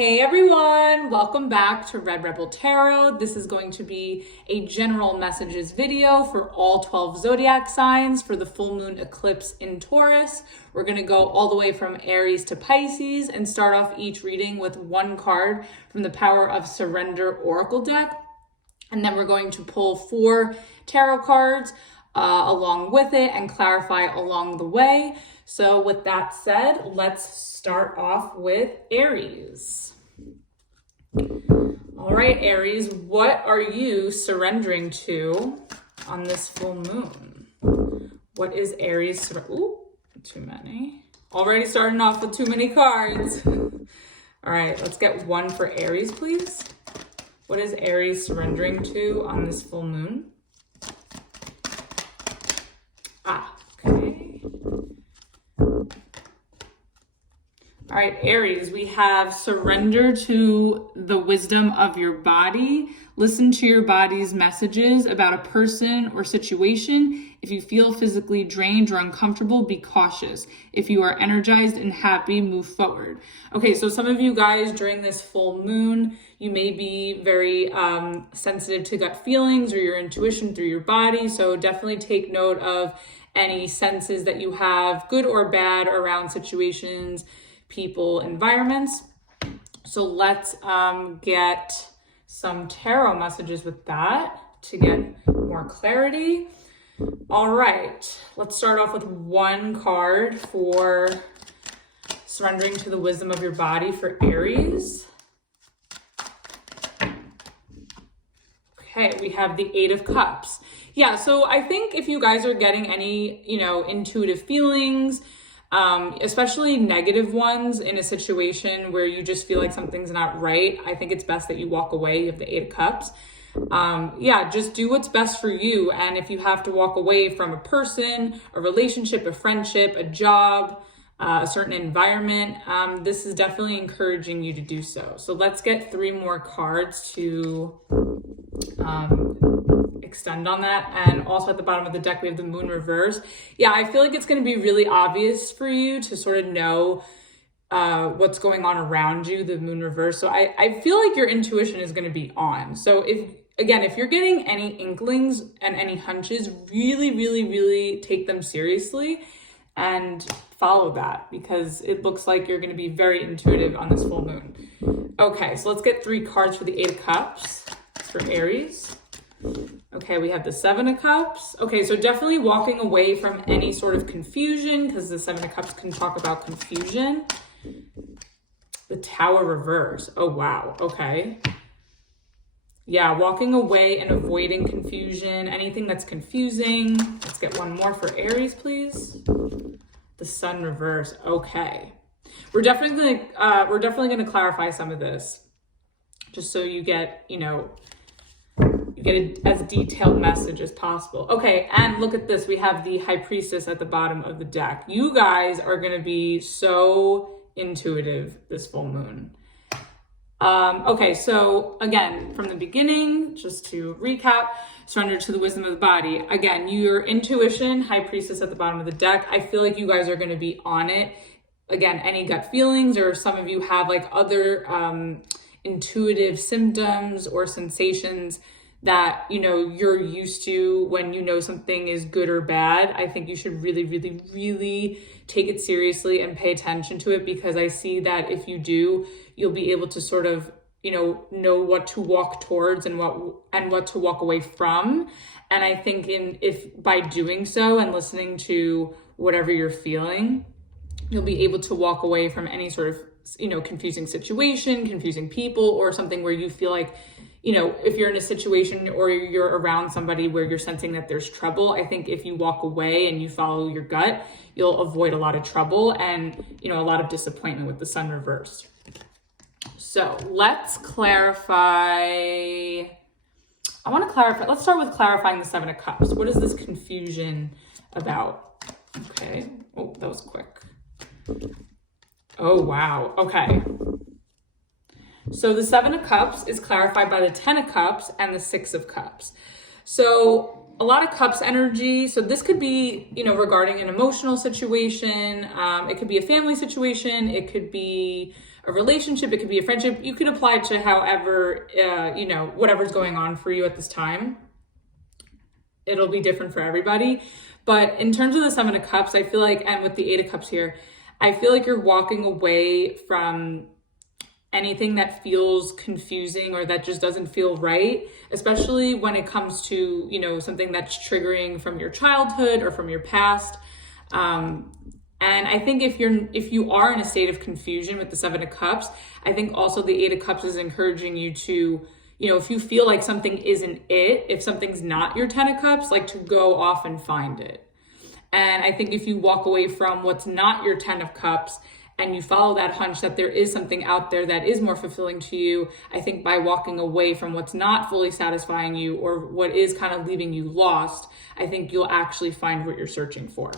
Hey everyone, welcome back to Red Rebel Tarot. This is going to be a general messages video for all 12 zodiac signs for the full moon eclipse in Taurus. We're going to go all the way from Aries to Pisces and start off each reading with one card from the Power of Surrender Oracle deck. And then we're going to pull 4 tarot cards along with it and clarify along the way. So with that said, let's start off with Aries. All right, Aries, what are you surrendering to on this full moon? What is Aries? Ooh, too many. Already starting off with too many cards. All right, let's get one for Aries, please. What is Aries surrendering to on this full moon? Okay. All right, Aries, we have surrender to the wisdom of your body. Listen to your body's messages about a person or situation. If you feel physically drained or uncomfortable, be cautious. If you are energized and happy, move forward. Okay, so some of you guys during this full moon, you may be very sensitive to gut feelings or your intuition through your body. So definitely take note of any senses that you have, good or bad, around situations, people, environments. So let's get some tarot messages with that to get more clarity. All right, let's start off with one card for surrendering to the wisdom of your body for Aries. Okay, we have the 8 of Cups. Yeah, so I think if you guys are getting any, intuitive feelings, especially negative ones in a situation where you just feel like something's not right, I think it's best that you walk away. You have the 8 of Cups. Just do what's best for you. And if you have to walk away from a person, a relationship, a friendship, a job, a certain environment, this is definitely encouraging you to do so. So let's get 3 more cards to extend on that. And also at the bottom of the deck, we have the moon reverse. Yeah, I feel like it's going to be really obvious for you to sort of know what's going on around you, the moon reverse. So I feel like your intuition is going to be on. So if you're getting any inklings and any hunches, really, really, really take them seriously and follow that, because it looks like you're going to be very intuitive on this full moon. Okay, so let's get 3 cards for the 8 of Cups for Aries. Okay, we have the 7 of Cups. Okay, so definitely walking away from any sort of confusion, because the 7 of Cups can talk about confusion. The Tower reverse. Oh, wow. Okay. Yeah, walking away and avoiding confusion, anything that's confusing. Let's get one more for Aries, please. The Sun reverse. Okay. We're definitely going to clarify some of this, just so you get, as detailed message as possible. Okay, and look at this. We have the High Priestess at the bottom of the deck. You guys are going to be so intuitive this full moon. Okay, so again, from the beginning, just to recap, surrender to the wisdom of the body. Again, your intuition, High Priestess at the bottom of the deck. I feel like you guys are going to be on it. Again, any gut feelings, or some of you have like other intuitive symptoms or sensations that, you're used to when you know something is good or bad. I think you should really, really, really take it seriously and pay attention to it, because I see that if you do, you'll be able to sort of, know what to walk towards and what to walk away from. And I think if by doing so and listening to whatever you're feeling, you'll be able to walk away from any sort of, confusing situation, confusing people, or something where you feel like, if you're in a situation or you're around somebody where you're sensing that there's trouble, I think if you walk away and you follow your gut, you'll avoid a lot of trouble and, a lot of disappointment with the Sun reversed. So let's clarify. Let's start with clarifying the 7 of Cups. What is this confusion about? Okay. Oh, that was quick. Oh, wow. Okay. So the 7 of Cups is clarified by the 10 of Cups and the 6 of Cups. So a lot of Cups energy. So this could be, regarding an emotional situation. It could be a family situation. It could be a relationship, it could be a friendship. You could apply it to however, you know, whatever's going on for you at this time. It'll be different for everybody. But in terms of the Seven of Cups, I feel like, and with the Eight of Cups here, I feel like you're walking away from anything that feels confusing or that just doesn't feel right, especially when it comes to, you know, something that's triggering from your childhood or from your past. And I think if you are in a state of confusion with the Seven of Cups, I think also the Eight of Cups is encouraging you to, you know, if you feel like something isn't it, if something's not your Ten of Cups, like to go off and find it. And I think if you walk away from what's not your Ten of Cups and you follow that hunch that there is something out there that is more fulfilling to you, I think by walking away from what's not fully satisfying you or what is kind of leaving you lost, I think you'll actually find what you're searching for.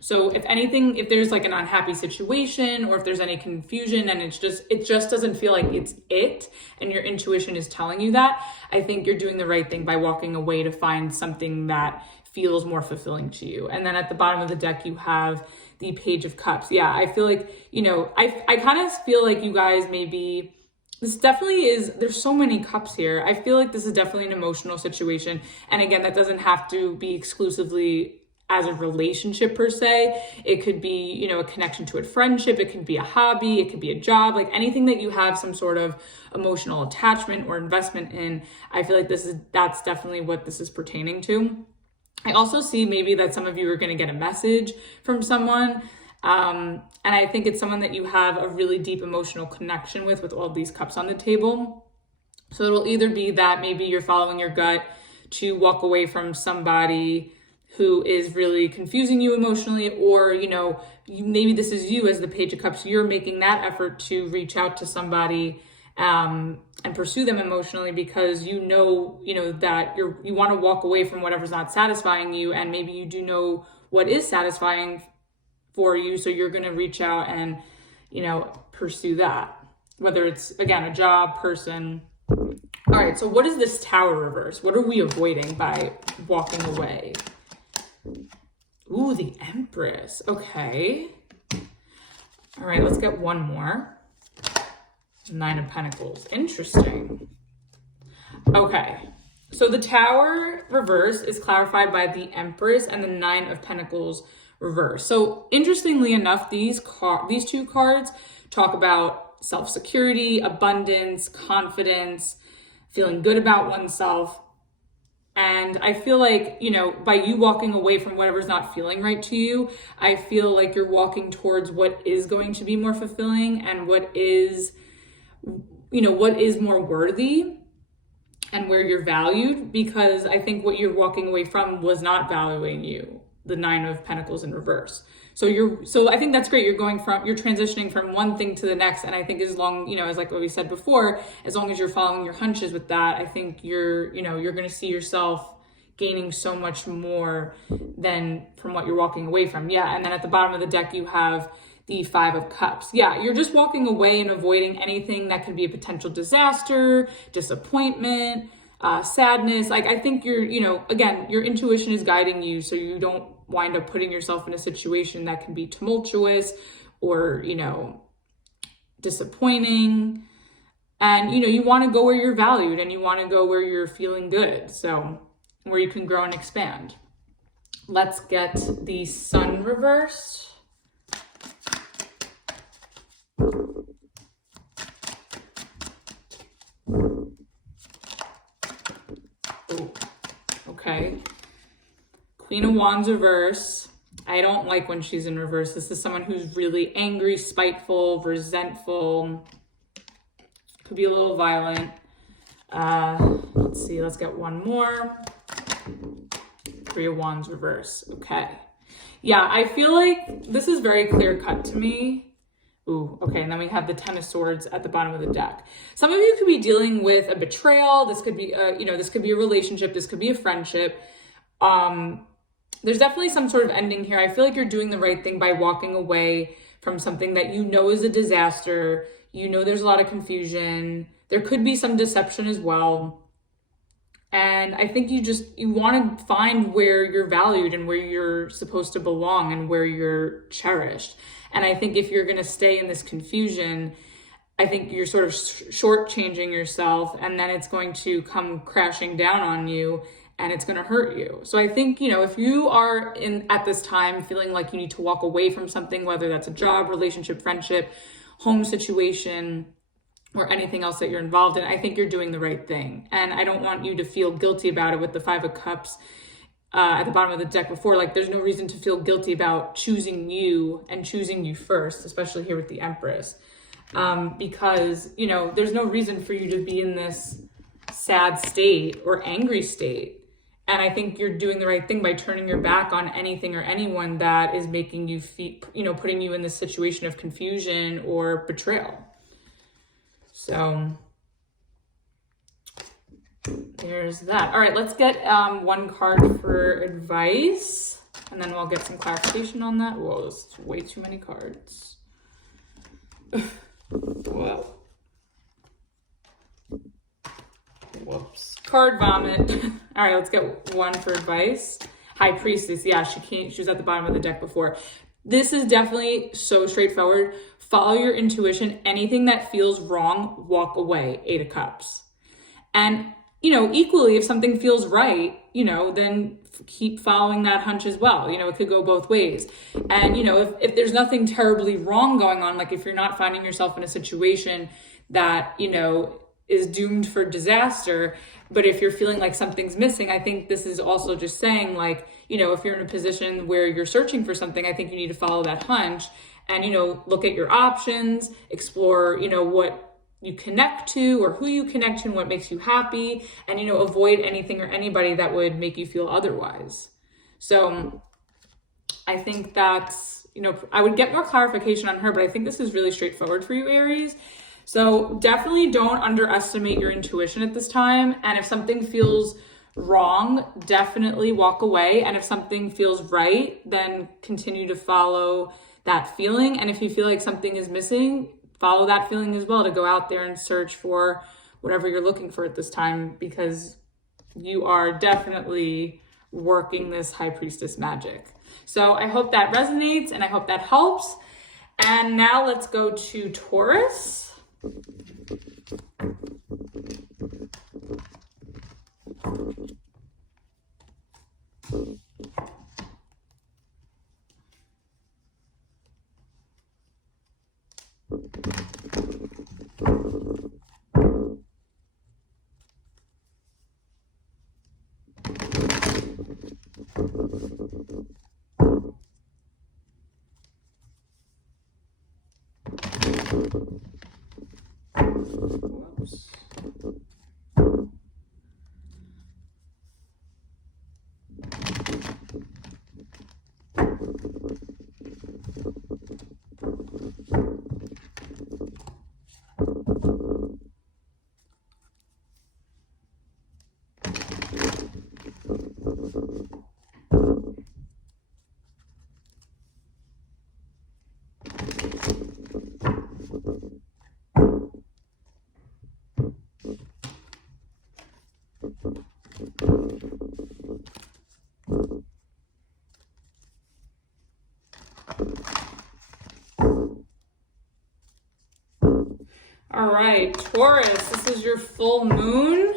So if anything, if there's like an unhappy situation or if there's any confusion and it just doesn't feel like it's it and your intuition is telling you that, I think you're doing the right thing by walking away to find something that feels more fulfilling to you. And then at the bottom of the deck, you have the Page of Cups. Yeah, I feel like, you know, I kind of feel like you guys maybe, this definitely is, there's so many cups here. I feel like this is definitely an emotional situation. And again, that doesn't have to be exclusively as a relationship per se. It could be, you know, a connection to a friendship. It could be a hobby. It could be a job, like anything that you have some sort of emotional attachment or investment in. I feel like that's definitely what this is pertaining to. I also see maybe that some of you are going to get a message from someone. And I think it's someone that you have a really deep emotional connection with all these cups on the table. So it'll either be that maybe you're following your gut to walk away from somebody who is really confusing you emotionally, or, you know, maybe this is you as the Page of Cups. You're making that effort to reach out to somebody and pursue them emotionally because you know that you want to walk away from whatever's not satisfying you, and maybe you do know what is satisfying for you, so you're going to reach out and, you know, pursue that, whether it's, again, a job, person. All right, so what is this Tower reverse? What are we avoiding by walking away? Ooh, the Empress. Okay. All right, let's get one more. Nine of Pentacles. Interesting. Okay. So the Tower reverse is clarified by the Empress and the Nine of Pentacles reverse. So interestingly enough, these two cards talk about self-security, abundance, confidence, feeling good about oneself. And I feel like, you know, by you walking away from whatever's not feeling right to you, I feel like you're walking towards what is going to be more fulfilling and what is, you know, what is more worthy and where you're valued, because I think what you're walking away from was not valuing you, the Nine of Pentacles in reverse. So I think that's great. You're transitioning from one thing to the next. And I think as long, you know, as like what we said before, as long as you're following your hunches with that, I think you're going to see yourself gaining so much more than from what you're walking away from. Yeah. And then at the bottom of the deck, you have the Five of Cups. Yeah. You're just walking away and avoiding anything that could be a potential disaster, disappointment, sadness. Like, I think again, your intuition is guiding you so you don't wind up putting yourself in a situation that can be tumultuous or, you know, disappointing. And, you know, you want to go where you're valued and you want to go where you're feeling good. So where you can grow and expand. Let's get the Sun reversed. Ooh, okay. Queen of Wands reverse. I don't like when she's in reverse. This is someone who's really angry, spiteful, resentful. Could be a little violent. Let's see. Let's get one more. Three of Wands reverse. Okay. Yeah, I feel like this is very clear cut to me. Ooh, okay. And then we have the Ten of Swords at the bottom of the deck. Some of you could be dealing with a betrayal. This could be, this could be a relationship. This could be a friendship. There's definitely some sort of ending here. I feel like you're doing the right thing by walking away from something that you know is a disaster. You know there's a lot of confusion. There could be some deception as well. And I think you want to find where you're valued and where you're supposed to belong and where you're cherished. And I think if you're going to stay in this confusion, I think you're sort of shortchanging yourself, and then it's going to come crashing down on you and it's going to hurt you. So I think, you know, if you are at this time feeling like you need to walk away from something, whether that's a job, relationship, friendship, home situation, or anything else that you're involved in, I think you're doing the right thing. And I don't want you to feel guilty about it with the Five of Cups at the bottom of the deck before. Like, there's no reason to feel guilty about choosing you and choosing you first, especially here with the Empress. Because, you know, there's no reason for you to be in this sad state or angry state. And I think you're doing the right thing by turning your back on anything or anyone that is making you feel, you know, putting you in this situation of confusion or betrayal. So there's that. All right, let's get one card for advice, and then we'll get some clarification on that. Whoa, that's way too many cards. Whoa. Whoops. Card vomit. All right, let's get one for advice. High Priestess. Yeah, she was at the bottom of the deck before. This is definitely so straightforward. Follow your intuition. Anything that feels wrong, walk away. 8 of Cups. And, you know, equally, if something feels right, you know, then keep following that hunch as well. You know, it could go both ways. And, you know, if there's nothing terribly wrong going on, like if you're not finding yourself in a situation that, you know, is doomed for disaster, but if you're feeling like something's missing, I think this is also just saying, like, you know, if you're in a position where you're searching for something, I think you need to follow that hunch and, you know, look at your options, explore, you know, what you connect to or who you connect to and what makes you happy, and, you know, avoid anything or anybody that would make you feel otherwise. So I think that's, you know, I would get more clarification on her, but I think this is really straightforward for you, Aries. So definitely don't underestimate your intuition at this time. And if something feels wrong, definitely walk away. And if something feels right, then continue to follow that feeling. And if you feel like something is missing, follow that feeling as well, to go out there and search for whatever you're looking for at this time, because you are definitely working this High Priestess magic. So I hope that resonates and I hope that helps. And now let's go to Taurus. Whoops. All right, Taurus, this is your full moon.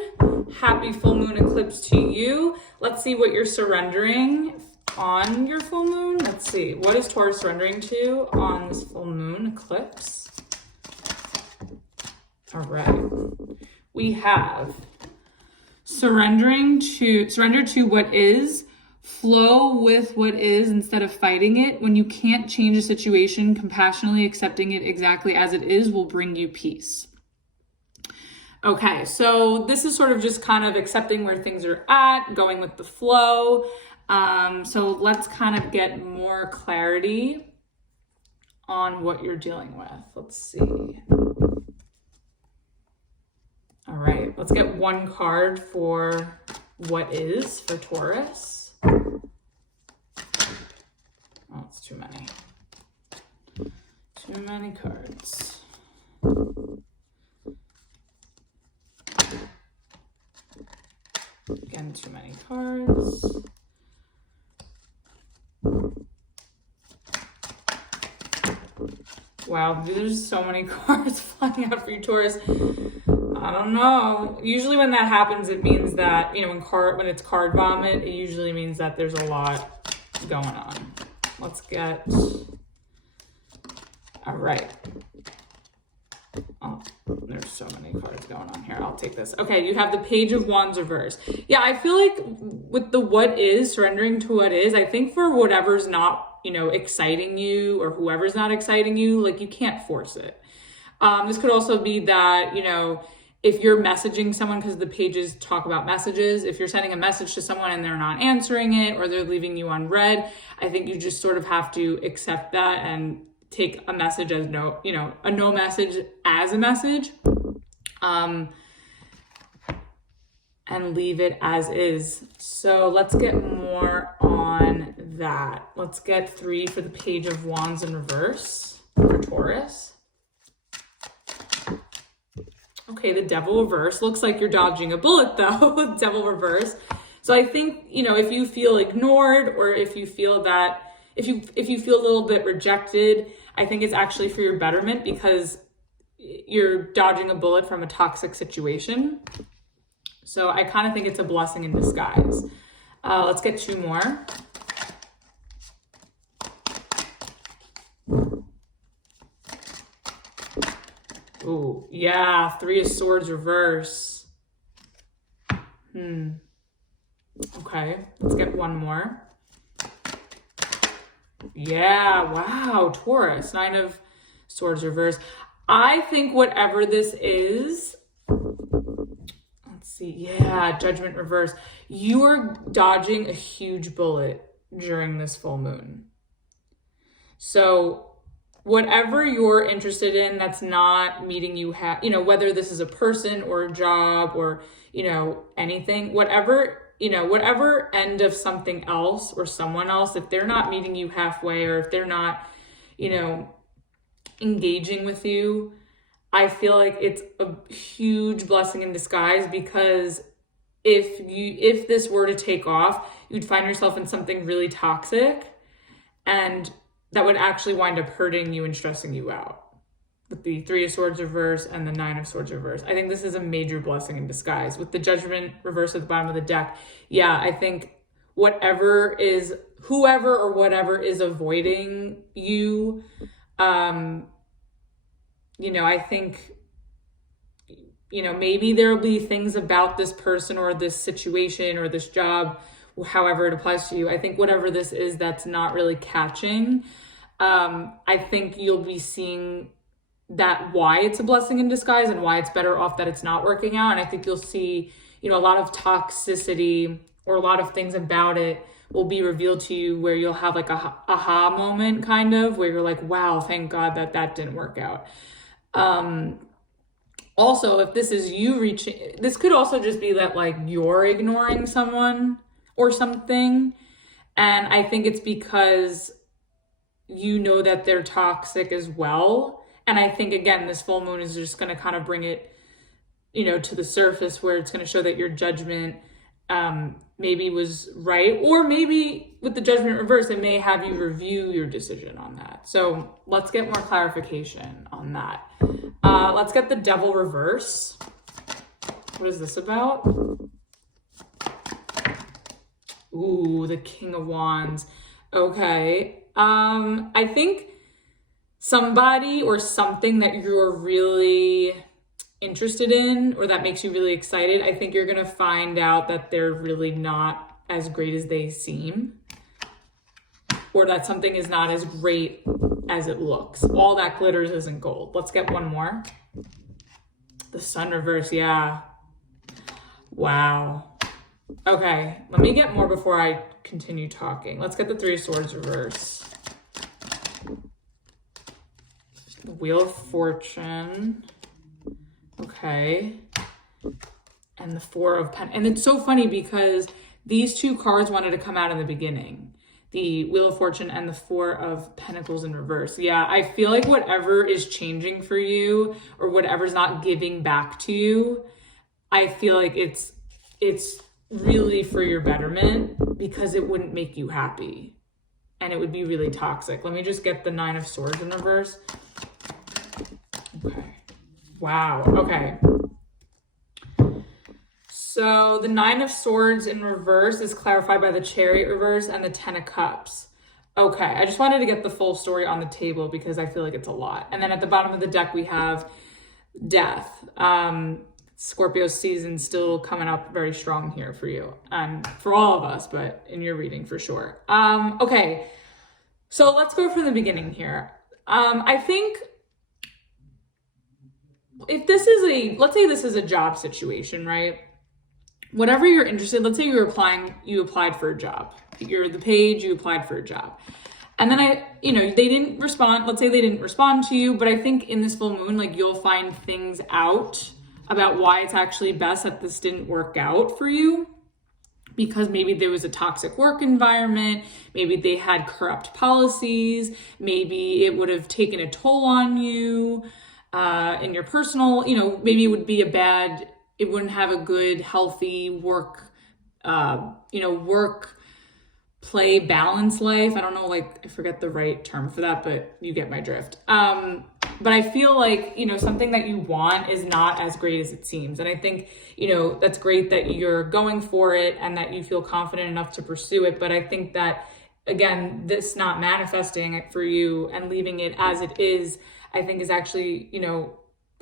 Happy full moon eclipse to you. Let's see what you're surrendering on your full moon. Let's see, what is Taurus surrendering to on this full moon eclipse? All right, we have surrender to what is, flow with what is instead of fighting it. When you can't change a situation, compassionately accepting it exactly as it is will bring you peace. Okay, so this is sort of just kind of accepting where things are at, going with the flow. So let's kind of get more clarity on what you're dealing with. Let's see. All right, let's get one card for what is for Taurus. Oh, it's too many. Too many cards. Again, too many cards. Wow, there's so many cards flying out for you, Taurus. I don't know. Usually when that happens, it means that, you know, when it's card vomit, it usually means that there's a lot going on. Let's get... All right. Oh, there's so many cards going on here. I'll take this. Okay, you have the Page of Wands reverse. Yeah, I feel like with the what is, surrendering to what is, I think for whatever's not, you know, exciting you, or whoever's not exciting you, like, you can't force it. This could also be that, you know, if you're messaging someone, because the pages talk about messages, if you're sending a message to someone and they're not answering it, or they're leaving you unread, I think you just sort of have to accept that and take a message as no, you know, a no message as a message, and leave it as is. So let's get more on that. Let's get 3 for the Page of Wands in reverse for Taurus. Okay, the Devil reverse. Looks like you're dodging a bullet though, Devil reverse. So I think, you know, if you feel ignored, or if you feel that, if you feel a little bit rejected, I think it's actually for your betterment, because you're dodging a bullet from a toxic situation. So I kind of think it's a blessing in disguise. Let's get 2 more. Ooh, yeah, 3 of Swords reverse. Okay, let's get 1 more. Yeah, wow, Taurus, 9 of Swords reverse. I think whatever this is, let's see, yeah, Judgment reverse. You are dodging a huge bullet during this full moon. So whatever you're interested in that's not meeting you, you know, whether this is a person or a job or, you know, anything, whatever, you know, whatever end of something else or someone else, if they're not meeting you halfway, or if they're not, you know, engaging with you, I feel like it's a huge blessing in disguise, because if this were to take off, you'd find yourself in something really toxic, and that would actually wind up hurting you and stressing you out. With the 3 of Swords reverse and the 9 of Swords reverse, I think this is a major blessing in disguise. With the Judgment reverse at the bottom of the deck, yeah, I think whoever or whatever is avoiding you, you know, I think, you know, maybe there'll be things about this person or this situation or this job, however it applies to you. I think whatever this is that's not really catching, I think you'll be seeing that why it's a blessing in disguise and why it's better off that it's not working out. And I think you'll see, you know, a lot of toxicity or a lot of things about it will be revealed to you, where you'll have like a aha moment, kind of, where you're like, wow, thank God that didn't work out. Also, if this is you reaching, this could also just be that like you're ignoring someone or something. And I think it's because you know that they're toxic as well. And I think, again, this full moon is just going to kind of bring it, you know, to the surface, where it's going to show that your judgment maybe was right, or maybe with the Judgment reverse, it may have you review your decision on that. So let's get more clarification on that. Let's get the Devil reverse. What is this about? Ooh, the King of Wands. Okay. I think somebody or something that you're really interested in, or that makes you really excited, I think you're going to find out that they're really not as great as they seem, or that something is not as great as it looks. All that glitters isn't gold. Let's get 1 more. The Sun reverse. Yeah. Wow. Okay. Let me get more before I continue talking. Let's get the 3 of Swords reverse. The Wheel of Fortune. Okay. And the 4 of Pentacles. And it's so funny because these 2 cards wanted to come out in the beginning. The Wheel of Fortune and the 4 of Pentacles in reverse. Yeah, I feel like whatever is changing for you, or whatever's not giving back to you, I feel like it's really for your betterment, because it wouldn't make you happy. And it would be really toxic. Let me just get the 9 of Swords in reverse. Okay. Wow. Okay. So the 9 of Swords in reverse is clarified by the Chariot reverse and the 10 of Cups. Okay, I just wanted to get the full story on the table because I feel like it's a lot. And then at the bottom of the deck, we have Death. Scorpio season still coming up very strong here for you and for all of us, but in your reading for sure. Okay, so let's go from the beginning here. I think if this is let's say this is a job situation, right? Whatever you're interested, let's say you applied for a job. You're the page, you applied for a job. And then they didn't respond. Let's say they didn't respond to you, but I think in this full moon, like you'll find things out about why it's actually best that this didn't work out for you. Because maybe there was a toxic work environment, maybe they had corrupt policies, maybe it would have taken a toll on you in your personal, maybe it would be it wouldn't have a good, healthy work play balance life. I don't know, I forget the right term for that, but you get my drift. But I feel like, something that you want is not as great as it seems. And I think, that's great that you're going for it and that you feel confident enough to pursue it. But I think that, again, this not manifesting it for you and leaving it as it is, I think is actually,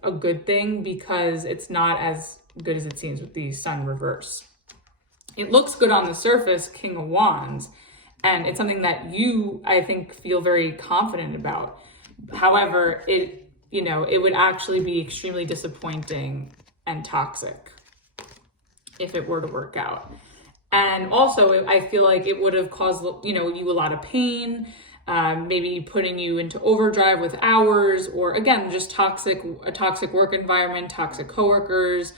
a good thing because it's not as good as it seems with the Sun reverse. It looks good on the surface, King of Wands, and it's something that you, I think, feel very confident about. However, it would actually be extremely disappointing and toxic if it were to work out. And also, I feel like it would have caused, you a lot of pain, maybe putting you into overdrive with hours, or again, just a toxic work environment, toxic coworkers,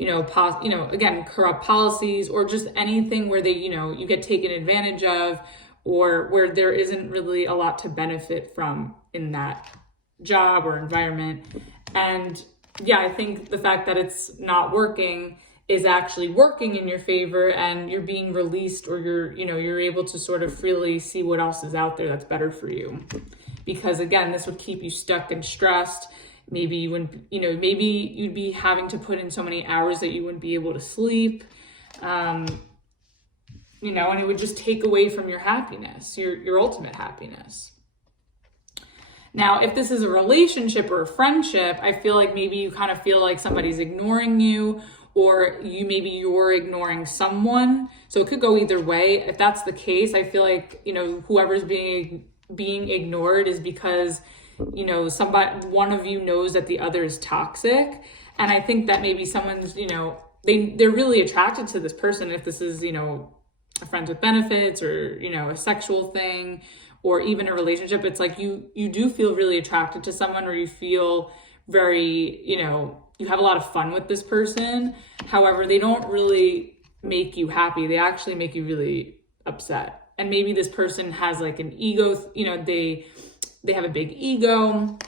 again, corrupt policies, or just anything where they, you get taken advantage of, or where there isn't really a lot to benefit from in that job or environment. And yeah, I think the fact that it's not working is actually working in your favor, and you're being released, or you're able to sort of freely see what else is out there that's better for you. Because again, this would keep you stuck and stressed. Maybe you wouldn't, maybe you'd be having to put in so many hours that you wouldn't be able to sleep. And it would just take away from your happiness, your ultimate happiness. Now, if this is a relationship or a friendship, I feel like maybe you kind of feel like somebody's ignoring you, or you're ignoring someone. So it could go either way. If that's the case, I feel like, whoever's being ignored is because, one of you knows that the other is toxic. And I think that maybe someone's, they're really attracted to this person. If this is, a friends with benefits, or, a sexual thing, or even a relationship, it's like you do feel really attracted to someone, or you feel very, you have a lot of fun with this person. However, they don't really make you happy. They actually make you really upset. And maybe this person has like an ego, they have a big ego.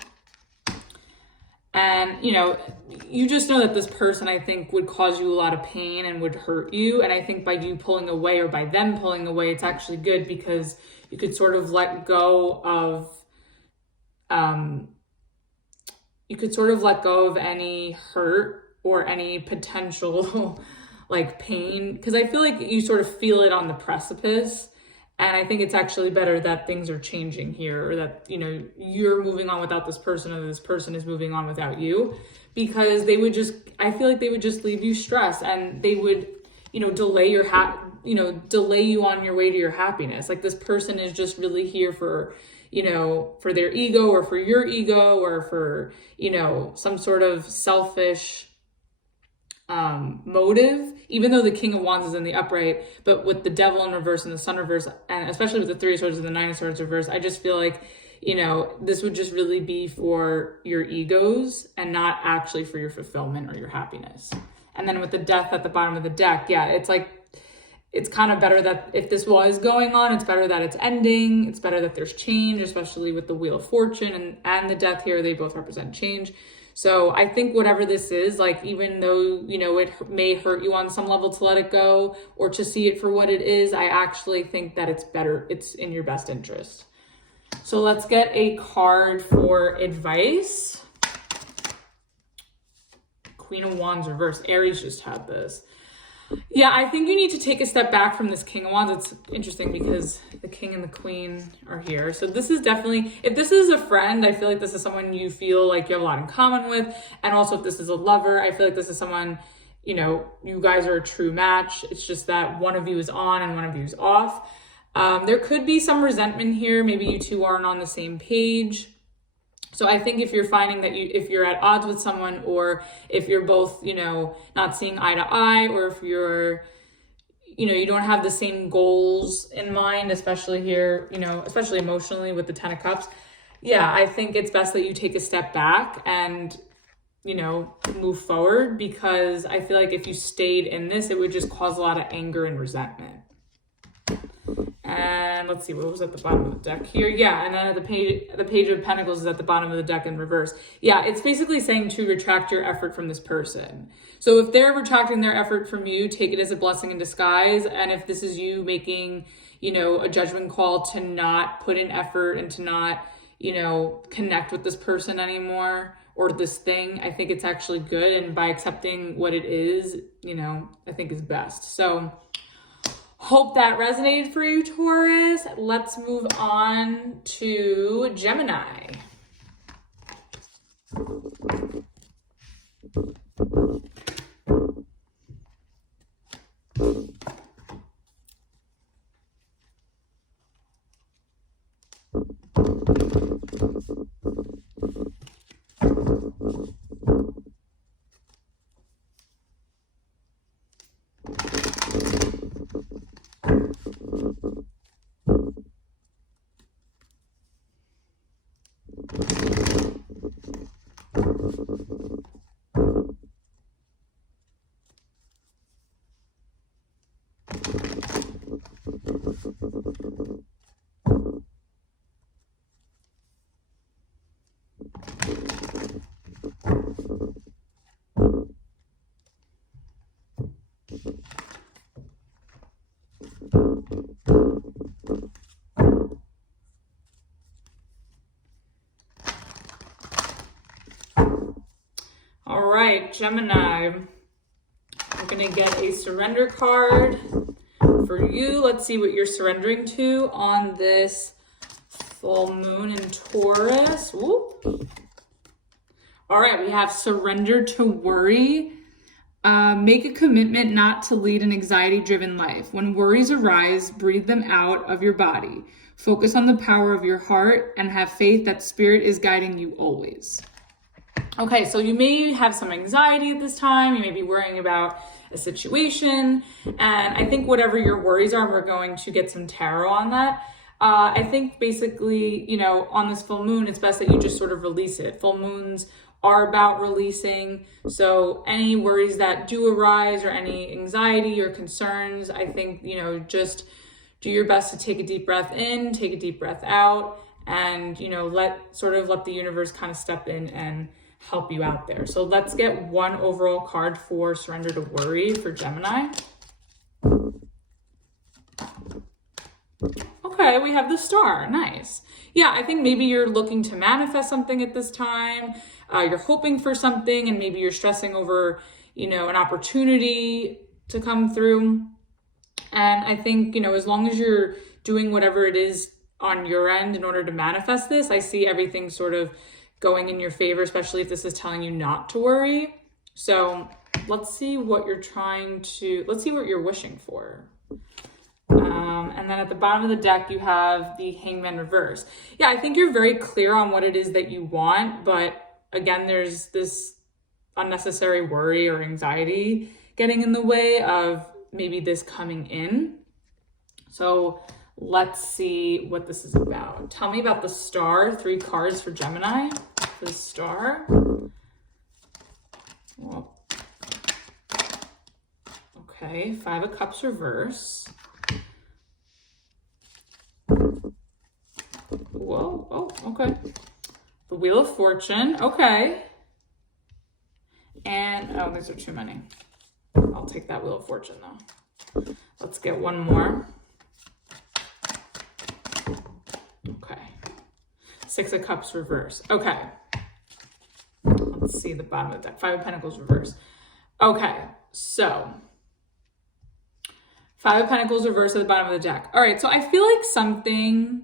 And, you just know that this person, I think, would cause you a lot of pain and would hurt you. And I think by you pulling away, or by them pulling away, it's actually good, because you could sort of let go of, any hurt or any potential pain. Because I feel like you sort of feel it on the precipice. And I think it's actually better that things are changing here, or that, you're moving on without this person, or this person is moving on without you, because I feel like they would just leave you stressed, and they would, delay you on your way to your happiness. Like, this person is just really here for, for their ego, or for your ego, or for, some sort of selfish motive, even though the King of Wands is in the upright. But with the Devil in reverse and the Sun reverse, and especially with the 3 of Swords and the 9 of Swords reverse, I just feel like, this would just really be for your egos and not actually for your fulfillment or your happiness. And then with the Death at the bottom of the deck, yeah, it's like, it's kind of better that if this was going on, it's better that it's ending. It's better that there's change, especially with the Wheel of Fortune and the Death here. They both represent change. So I think whatever this is, even though, it may hurt you on some level to let it go, or to see it for what it is, I actually think that it's in your best interest. So let's get a card for advice. Queen of Wands reversed. Aries just had this. Yeah, I think you need to take a step back from this King of Wands. It's interesting because the King and the Queen are here. So this is definitely, if this is a friend, I feel like this is someone you feel like you have a lot in common with. And also if this is a lover, I feel like this is someone, you know, you guys are a true match. It's just that one of you is on and one of you is off. There could be some resentment here. Maybe you two aren't on the same page. So I think if you're finding that if you're at odds with someone, or if you're both, you know, not seeing eye to eye, or if you're, you know, you don't have the same goals in mind, especially here, you know, especially emotionally with the 10 of Cups. Yeah, I think it's best that you take a step back and, you know, move forward, because I feel like if you stayed in this, it would just cause a lot of anger and resentment. And let's see, what was at the bottom of the deck here? Yeah, and then the Page of Pentacles is at the bottom of the deck in reverse. Yeah, it's basically saying to retract your effort from this person. So if they're retracting their effort from you, take it as a blessing in disguise. And if this is you making, you know, a judgment call to not put in effort and to not, you know, connect with this person anymore or this thing, I think it's actually good. And by accepting what it is, you know, I think is best. So hope that resonated for you, Taurus. Let's move on to Gemini. All right, Gemini, we're gonna get a surrender card for you. Let's see what you're surrendering to on this full moon in Taurus. Whoop. All right, we have surrender to worry. Make a commitment not to lead an anxiety-driven life. When worries arise, breathe them out of your body. Focus on the power of your heart and have faith that spirit is guiding you always. Okay, so you may have some anxiety at this time. You may be worrying about a situation. And I think whatever your worries are, we're going to get some tarot on that. I think basically, you know, on this full moon, it's best that you just sort of release it. Full moons are about releasing. So any worries that do arise or any anxiety or concerns, I think, you know, just do your best to take a deep breath in, take a deep breath out, and, you know, let the universe kind of step in and help you out there. So let's get one overall card for surrender to worry for Gemini. Okay, we have the Star. Nice. Yeah, I think maybe you're looking to manifest something at this time. You're hoping for something, and maybe you're stressing over, you know, an opportunity to come through. And I think, you know, as long as you're doing whatever it is on your end in order to manifest this, I see everything sort of going in your favor, especially if this is telling you not to worry. So let's see what you're let's see what you're wishing for. And then at the bottom of the deck, you have the Hangman reverse. Yeah, I think you're very clear on what it is that you want, but again, there's this unnecessary worry or anxiety getting in the way of maybe this coming in. So let's see what this is about. Tell me about the Star. 3 cards for Gemini. The Star. Well, okay, 5 of Cups reverse. Whoa, oh, okay. The Wheel of Fortune, okay. And, oh, these are too many. I'll take that Wheel of Fortune though. Let's get one more. Okay. 6 of Cups reverse, okay. I'll Let's see the bottom of the deck. Five of Pentacles reverse. Okay, so Five of Pentacles reverse at the bottom of the deck. All right, so I feel like something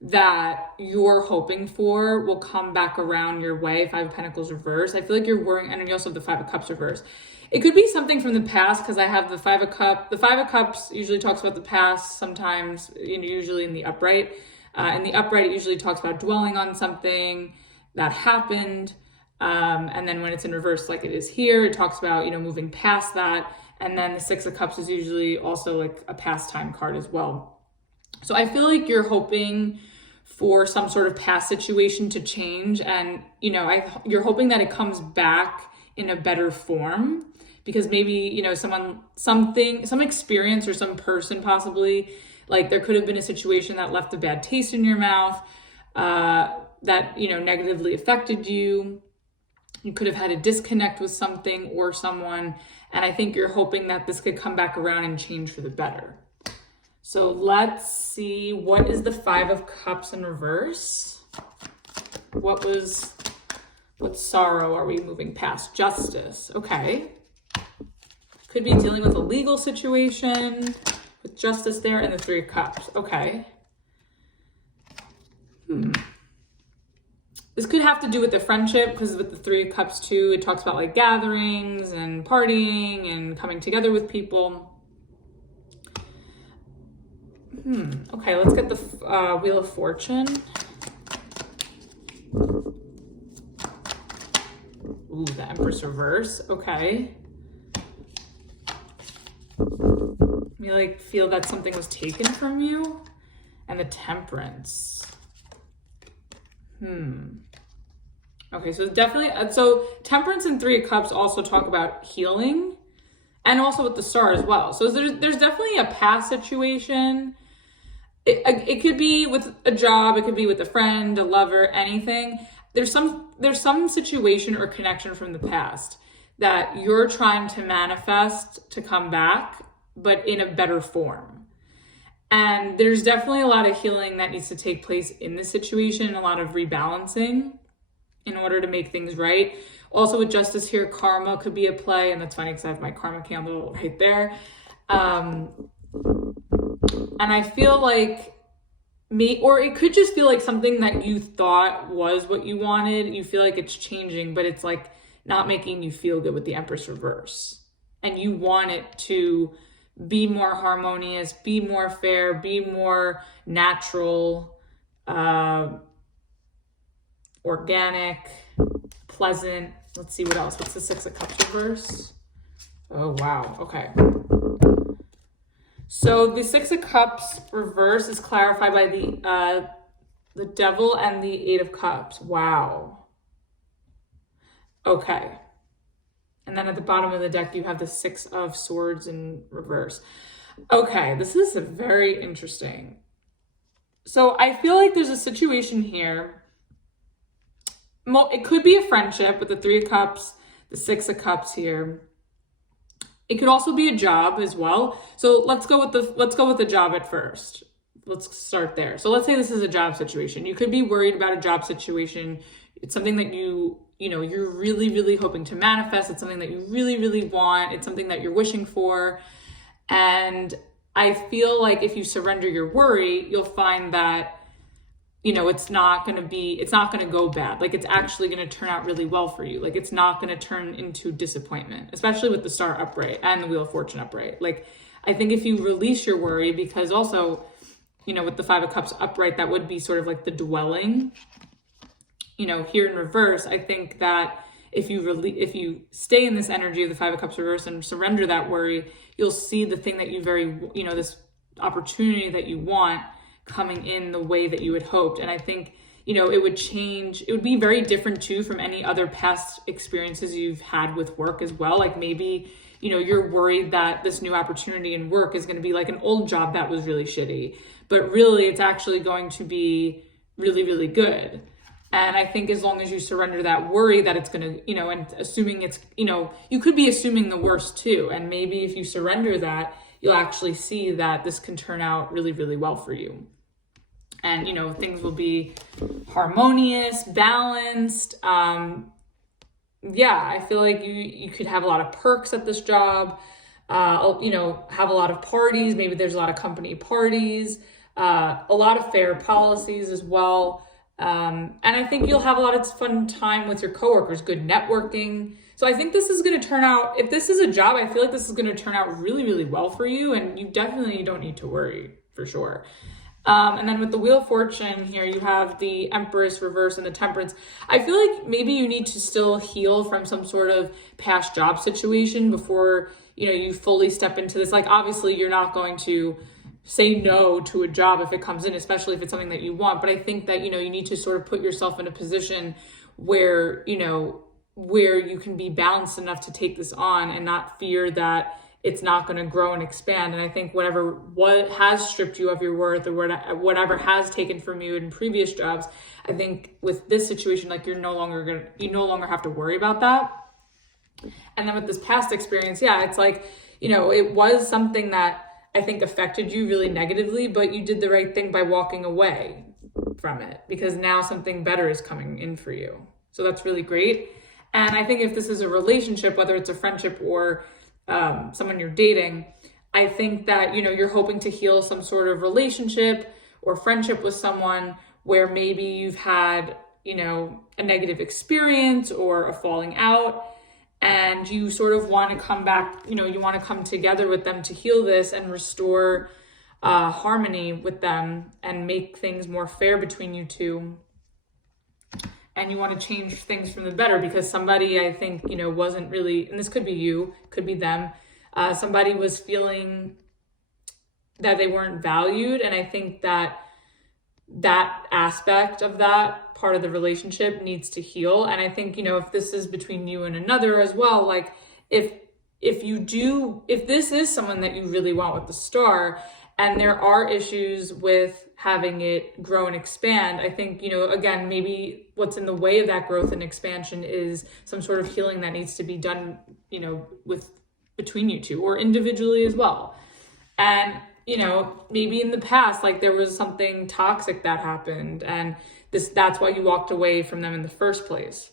that you're hoping for will come back around your way. Five of Pentacles reverse. I feel like you're worrying, and then you also have the Five of Cups reverse. It could be something from the past, because I have the Five of Cups. The Five of Cups usually talks about the past sometimes, usually in the upright. In the upright, it usually talks about dwelling on something that happened. And then when it's in reverse, like it is here, it talks about, moving past that. And then the Six of Cups is usually also like a pastime card as well. So I feel like you're hoping for some sort of past situation to change. And, you're hoping that it comes back in a better form, because maybe, some experience or some person possibly, like there could have been a situation that left a bad taste in your mouth, that, negatively affected you. You could have had a disconnect with something or someone. And I think you're hoping that this could come back around and change for the better. So let's see, what is the Five of Cups in reverse? What sorrow are we moving past? Justice, okay. Could be dealing with a legal situation with Justice there, and the Three of Cups, okay. This could have to do with the friendship, because with the Three of Cups too, it talks about like gatherings and partying and coming together with people. Okay, let's get the Wheel of Fortune. Ooh, the Empress reverse, okay. You feel that something was taken from you. And the Temperance. Okay, so definitely, so Temperance and Three of Cups also talk about healing, and also with the Star as well. So there's definitely a past situation. It could be with a job, it could be with a friend, a lover, anything. There's some situation or connection from the past that you're trying to manifest to come back, but in a better form. And there's definitely a lot of healing that needs to take place in this situation, a lot of rebalancing in order to make things right. Also with Justice here, karma could be a play, and that's funny because I have my karma candle right there. And I feel like or it could just feel like something that you thought was what you wanted. You feel like it's changing, but it's like not making you feel good with the Empress reverse. And you want it to be more harmonious, be more fair, be more natural, organic, pleasant. Let's see what else. What's the Six of Cups reverse? Oh, wow. Okay. So the Six of Cups reverse is clarified by the Devil and the Eight of Cups. Wow. Okay. And then at the bottom of the deck, you have the Six of Swords in reverse. Okay, this is very interesting. So I feel like there's a situation here. It could be a friendship with the Three of Cups, the Six of Cups here. It could also be a job as well. So let's go with the job at first. Let's start there. So let's say this is a job situation. You could be worried about a job situation. It's something that you're really, really hoping to manifest. It's something that you really, really want. It's something that you're wishing for. And I feel like if you surrender your worry, you'll find that, it's not going to go bad. Like it's actually going to turn out really well for you. Like it's not going to turn into disappointment, especially with the Star upright and the Wheel of Fortune upright. Like I think if you release your worry, because also, with the Five of Cups upright, that would be sort of like the dwelling, here in reverse. I think that if you stay in this energy of the Five of Cups reverse and surrender that worry, you'll see the thing that you this opportunity that you want coming in the way that you had hoped. And I think, it would change. It would be very different too from any other past experiences you've had with work as well. Like maybe, you're worried that this new opportunity in work is going to be like an old job that was really shitty, but really it's actually going to be really, really good. And I think as long as you surrender that worry that it's going to, and assuming it's, you could be assuming the worst too. And maybe if you surrender that, you'll actually see that this can turn out really, really well for you. And, things will be harmonious, balanced. yeah, I feel like you could have a lot of perks at this job, you know, have a lot of parties. Maybe there's a lot of company parties, a lot of fair policies as well. And I think you'll have a lot of fun time with your coworkers, good networking. So I think this is going to turn out, if this is a job, I feel like this is going to turn out really, really well for you. And you definitely don't need to worry, for sure. And then with the Wheel of Fortune here, you have the Empress reverse and the Temperance. I feel like maybe you need to still heal from some sort of past job situation before, you know, you fully step into this. Like, obviously you're not going to say no to a job if it comes in, especially if it's something that you want. But I think that, you know, you need to sort of put yourself in a position where, you know, where you can be balanced enough to take this on and not fear that it's not going to grow and expand. And I think what has stripped you of your worth, or whatever has taken from you in previous jobs, I think with this situation, like, you no longer have to worry about that. And then with this past experience, yeah, it's like, you know, it was something that I think affected you really negatively, but you did the right thing by walking away from it, because now something better is coming in for you. So that's really great. And I think if this is a relationship, whether it's a friendship or someone you're dating, I think that, you know, you're hoping to heal some sort of relationship or friendship with someone where maybe you've had, you know, a negative experience or a falling out, and you sort of want to come back, you know, you want to come together with them to heal this and restore harmony with them and make things more fair between you two. And you want to change things from the better, because somebody, I think, you know, wasn't really, and this could be you, could be them, somebody was feeling that they weren't valued. And I think that that aspect of that part of the relationship needs to heal. And I think, you know, if this is between you and another as well, like, if this is someone that you really want with the Star, and there are issues with having it grow and expand, I think, you know, again, maybe what's in the way of that growth and expansion is some sort of healing that needs to be done, you know, between you two or individually as well. And, you know, maybe in the past, like, there was something toxic that happened, and that's why you walked away from them in the first place.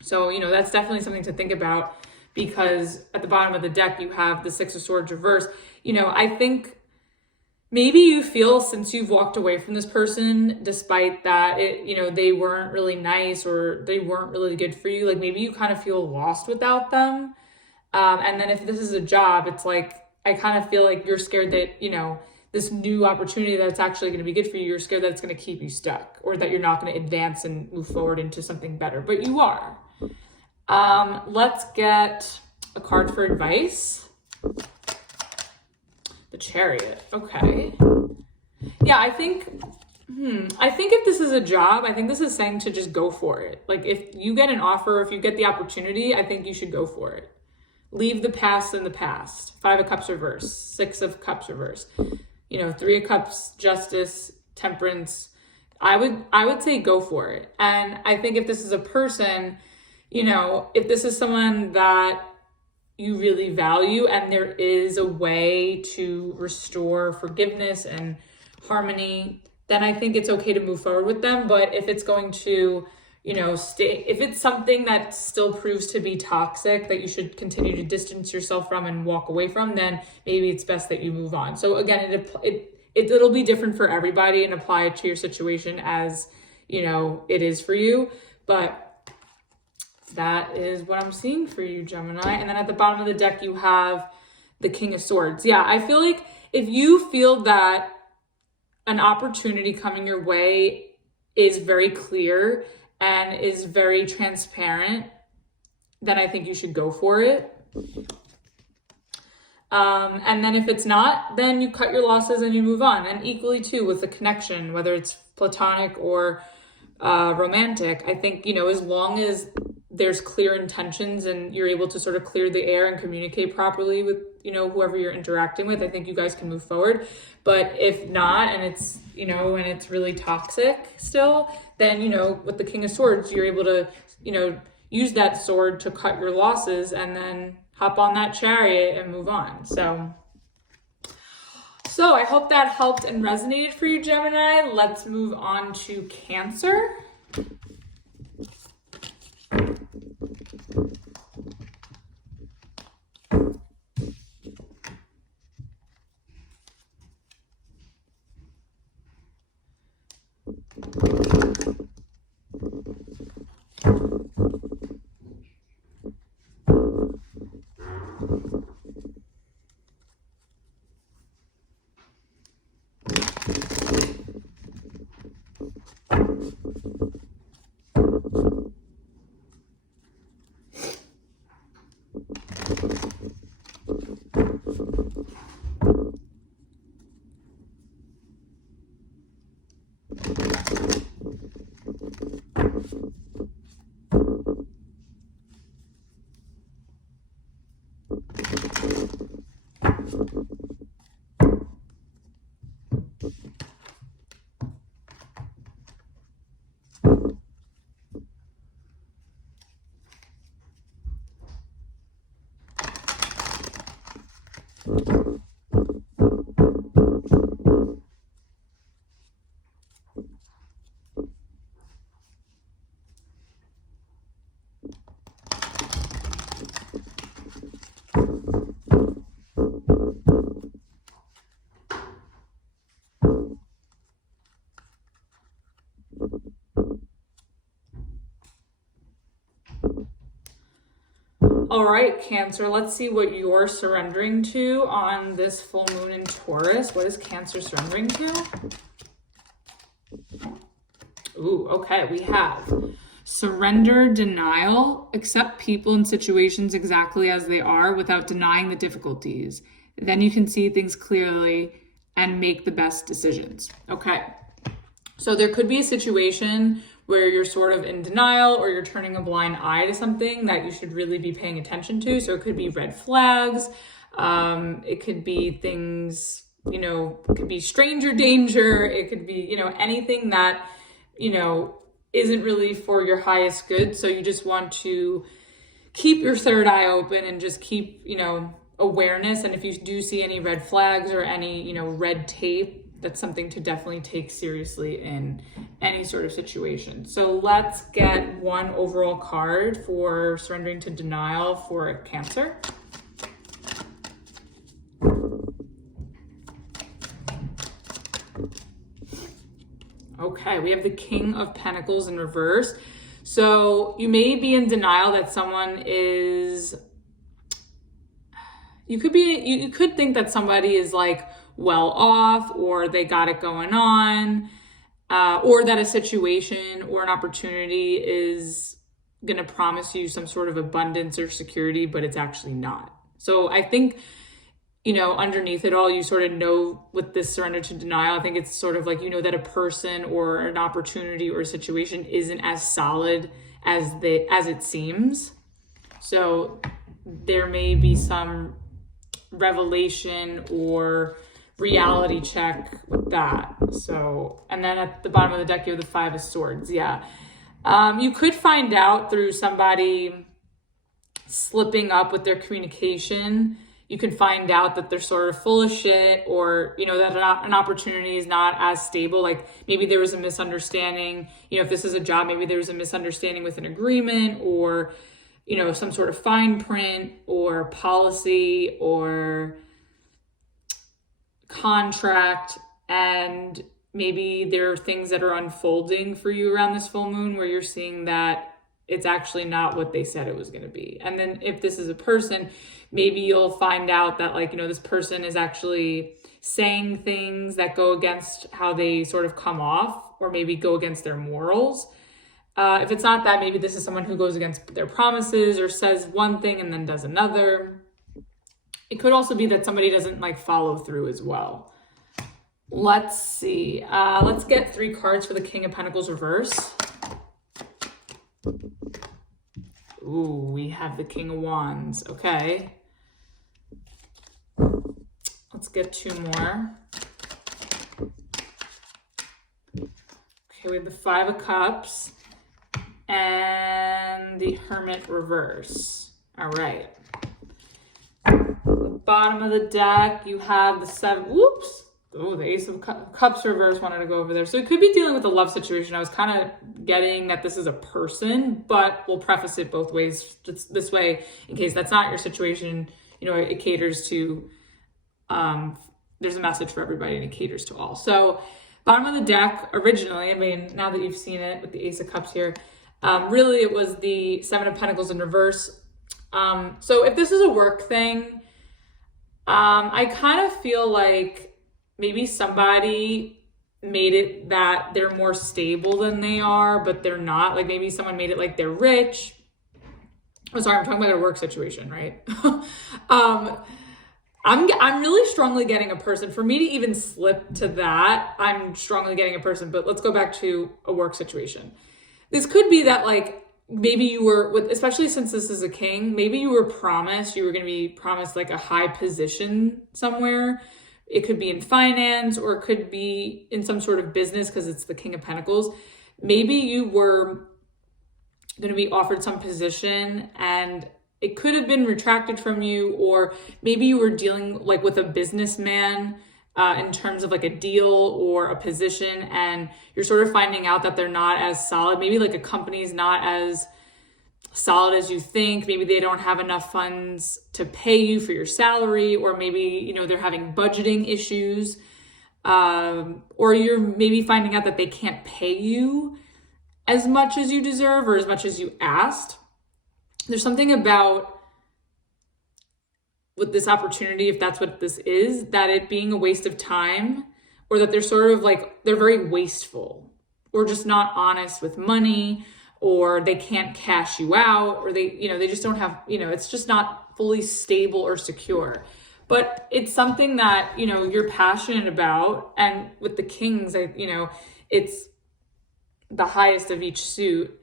So, you know, that's definitely something to think about, because at the bottom of the deck, you have the Six of Swords reverse. You know, I think maybe you feel, since you've walked away from this person, despite that you know, they weren't really nice or they weren't really good for you, like, maybe you kind of feel lost without them. And then if this is a job, it's like, I kind of feel like you're scared that, you know, this new opportunity that's actually going to be good for you, you're scared that it's going to keep you stuck, or that you're not going to advance and move forward into something better, but you are. Let's get a card for advice. The Chariot. Okay. Yeah, I think if this is a job, I think this is saying to just go for it. Like, if you get an offer, if you get the opportunity, I think you should go for it. Leave the past in the past. 5 of Cups reverse, 6 of Cups reverse. You know, 3 of Cups, Justice, Temperance. I would say go for it. And I think if this is a person, you know, if this is someone that you really value and there is a way to restore forgiveness and harmony, then I think it's okay to move forward with them. But if it's going to, you know, if it's something that still proves to be toxic, that you should continue to distance yourself from and walk away from, then maybe it's best that you move on. So again, it'll be different for everybody, and apply it to your situation as, you know, it is for you. But that is what I'm seeing for you, Gemini. And then at the bottom of the deck, you have the King of Swords. Yeah, I feel like if you feel that an opportunity coming your way is very clear and is very transparent, then I think you should go for it. And then if it's not, then you cut your losses and you move on. And equally too with the connection, whether it's platonic or romantic, I think, you know, as long as there's clear intentions and you're able to sort of clear the air and communicate properly with, you know, whoever you're interacting with, I think you guys can move forward. But if not, and it's, you know, and it's really toxic still, then, you know, with the King of Swords, you're able to, you know, use that sword to cut your losses and then hop on that chariot and move on. So I hope that helped and resonated for you, Gemini. Let's move on to Cancer. All right, Cancer, let's see what you're surrendering to on this full moon in Taurus. What is Cancer surrendering to? Ooh, okay, we have surrender, denial, accept people and situations exactly as they are without denying the difficulties. Then you can see things clearly and make the best decisions. Okay, so there could be a situation where you're sort of in denial or you're turning a blind eye to something that you should really be paying attention to. So it could be red flags. It could be things, you know, it could be stranger danger. It could be, you know, anything that, you know, isn't really for your highest good. So you just want to keep your third eye open and just keep, you know, awareness. And if you do see any red flags or any, you know, red tape, that's something to definitely take seriously in any sort of situation. So let's get one overall card for surrendering to denial for Cancer. Okay, we have the King of Pentacles in reverse. So you may be in denial that someone is, you could think that somebody is like well off, or they got it going on, or that a situation or an opportunity is going to promise you some sort of abundance or security, but it's actually not. So I think, you know, underneath it all, you sort of know with this surrender to denial, I think it's sort of like, you know, that a person or an opportunity or a situation isn't as solid as it seems. So there may be some revelation or reality check with that. So, and then at the bottom of the deck, you have the Five of Swords. Yeah. You could find out through somebody slipping up with their communication. You could find out that they're sort of full of shit, or, you know, that an opportunity is not as stable. Like maybe there was a misunderstanding, you know, if this is a job, maybe there was a misunderstanding with an agreement, or, you know, some sort of fine print or policy or contract, and maybe there are things that are unfolding for you around this full moon where you're seeing that it's actually not what they said it was going to be. And then if this is a person, maybe you'll find out that, like, you know, this person is actually saying things that go against how they sort of come off, or maybe go against their morals. If it's not that, maybe this is someone who goes against their promises or says one thing and then does another. It could also be that somebody doesn't like follow through as well. Let's see. Let's get 3 cards for the King of Pentacles reverse. Ooh, we have the King of Wands. Okay. Let's get 2 more. Okay, we have the Five of Cups and the Hermit reverse. All right. The bottom of the deck, you have the 7. Whoops. Oh, the Ace of Cups reverse wanted to go over there. So it could be dealing with a love situation. I was kind of getting that this is a person, but we'll preface it both ways. Just this way, in case that's not your situation, you know, it caters to, there's a message for everybody and it caters to all. So bottom of the deck, originally, I mean, now that you've seen it with the Ace of Cups here, really it was the 7 of Pentacles in reverse. So if this is a work thing, I kind of feel like maybe somebody made it that they're more stable than they are, but they're not. Like maybe someone made it like they're rich. Oh, sorry, I'm talking about a work situation, right? I'm really strongly getting a person. For me to even slip to that, I'm strongly getting a person, but let's go back to a work situation. This could be that like, maybe you were, especially since this is a king, maybe you were promised, you were going to be promised like a high position somewhere. It could be in finance, or it could be in some sort of business because it's the King of Pentacles. Maybe you were going to be offered some position and it could have been retracted from you, or maybe you were dealing like with a businessman in terms of like a deal or a position, and you're sort of finding out that they're not as solid. Maybe like a company's not as solid as you think. Maybe they don't have enough funds to pay you for your salary, or maybe, you know, they're having budgeting issues, or you're maybe finding out that they can't pay you as much as you deserve or as much as you asked. There's something about with this opportunity, if that's what this is, that it being a waste of time, or that they're sort of like, they're very wasteful, or just not honest with money, or they can't cash you out, or they, you know, they just don't have, you know, it's just not fully stable or secure. But it's something that, you know, you're passionate about. And with the kings, you know, it's the highest of each suit,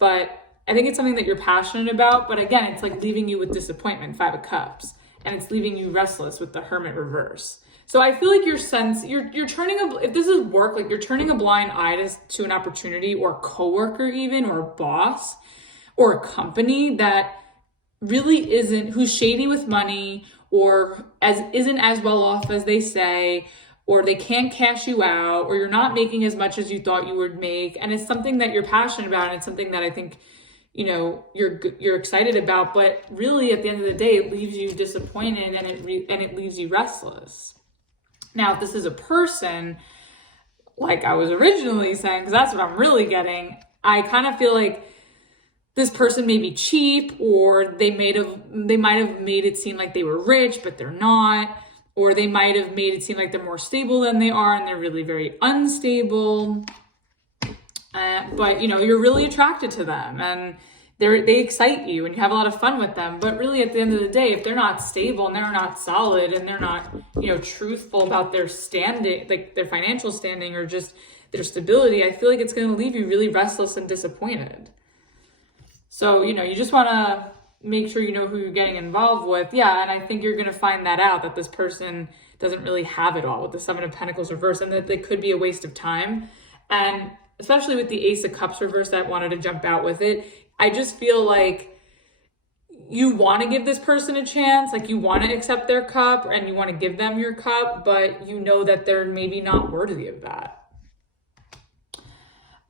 but I think it's something that you're passionate about. But again, it's like leaving you with disappointment, 5 of Cups. And it's leaving you restless with the Hermit reverse. So I feel like you're turning if this is work, like you're turning a blind eye to an opportunity, or a coworker even, or a boss, or a company that really who's shady with money, or isn't as well off as they say, or they can't cash you out, or you're not making as much as you thought you would make. And it's something that you're passionate about, and it's something that I think, you know, you're excited about, but really at the end of the day, it leaves you disappointed, and it leaves you restless. Now, if this is a person, like I was originally saying, because that's what I'm really getting, I kind of feel like this person may be cheap, or they might have made it seem like they were rich, but they're not, or they might have made it seem like they're more stable than they are, and they're really very unstable. But you know, you're really attracted to them, and they excite you, and you have a lot of fun with them. But really, at the end of the day, if they're not stable and they're not solid, and they're not, you know, truthful about their standing, like their financial standing, or just their stability, I feel like it's going to leave you really restless and disappointed. So, you know, you just want to make sure you know who you're getting involved with. Yeah, and I think you're going to find that out, that this person doesn't really have it all with the 7 of Pentacles reverse, and that they could be a waste of time. And especially with the Ace of Cups reverse, that wanted to jump out with it. I just feel like you want to give this person a chance, like you want to accept their cup, and you want to give them your cup, but you know that they're maybe not worthy of that.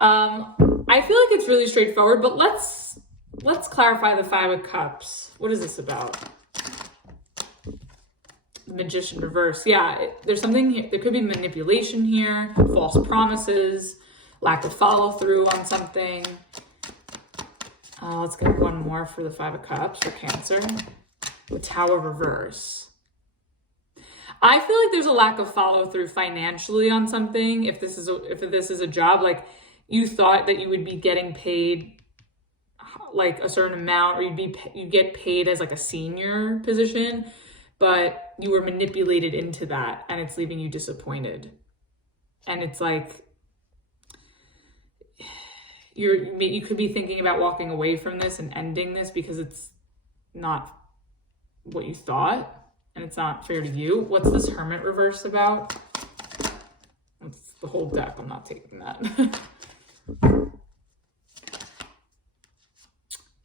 I feel like it's really straightforward, but let's clarify the 5 of Cups. What is this about? The Magician reverse. Yeah, there's something here. There could be manipulation here, false promises, lack of follow through on something. Let's get one more for the 5 of Cups for Cancer. The Tower reverse. I feel like there's a lack of follow through financially on something. If this is a job, like you thought that you would be getting paid like a certain amount, or you get paid as like a senior position, but you were manipulated into that, and it's leaving you disappointed. And it's like you could be thinking about walking away from this and ending this because it's not what you thought, and it's not fair to you. What's this Hermit reverse about? It's the whole deck. I'm not taking that.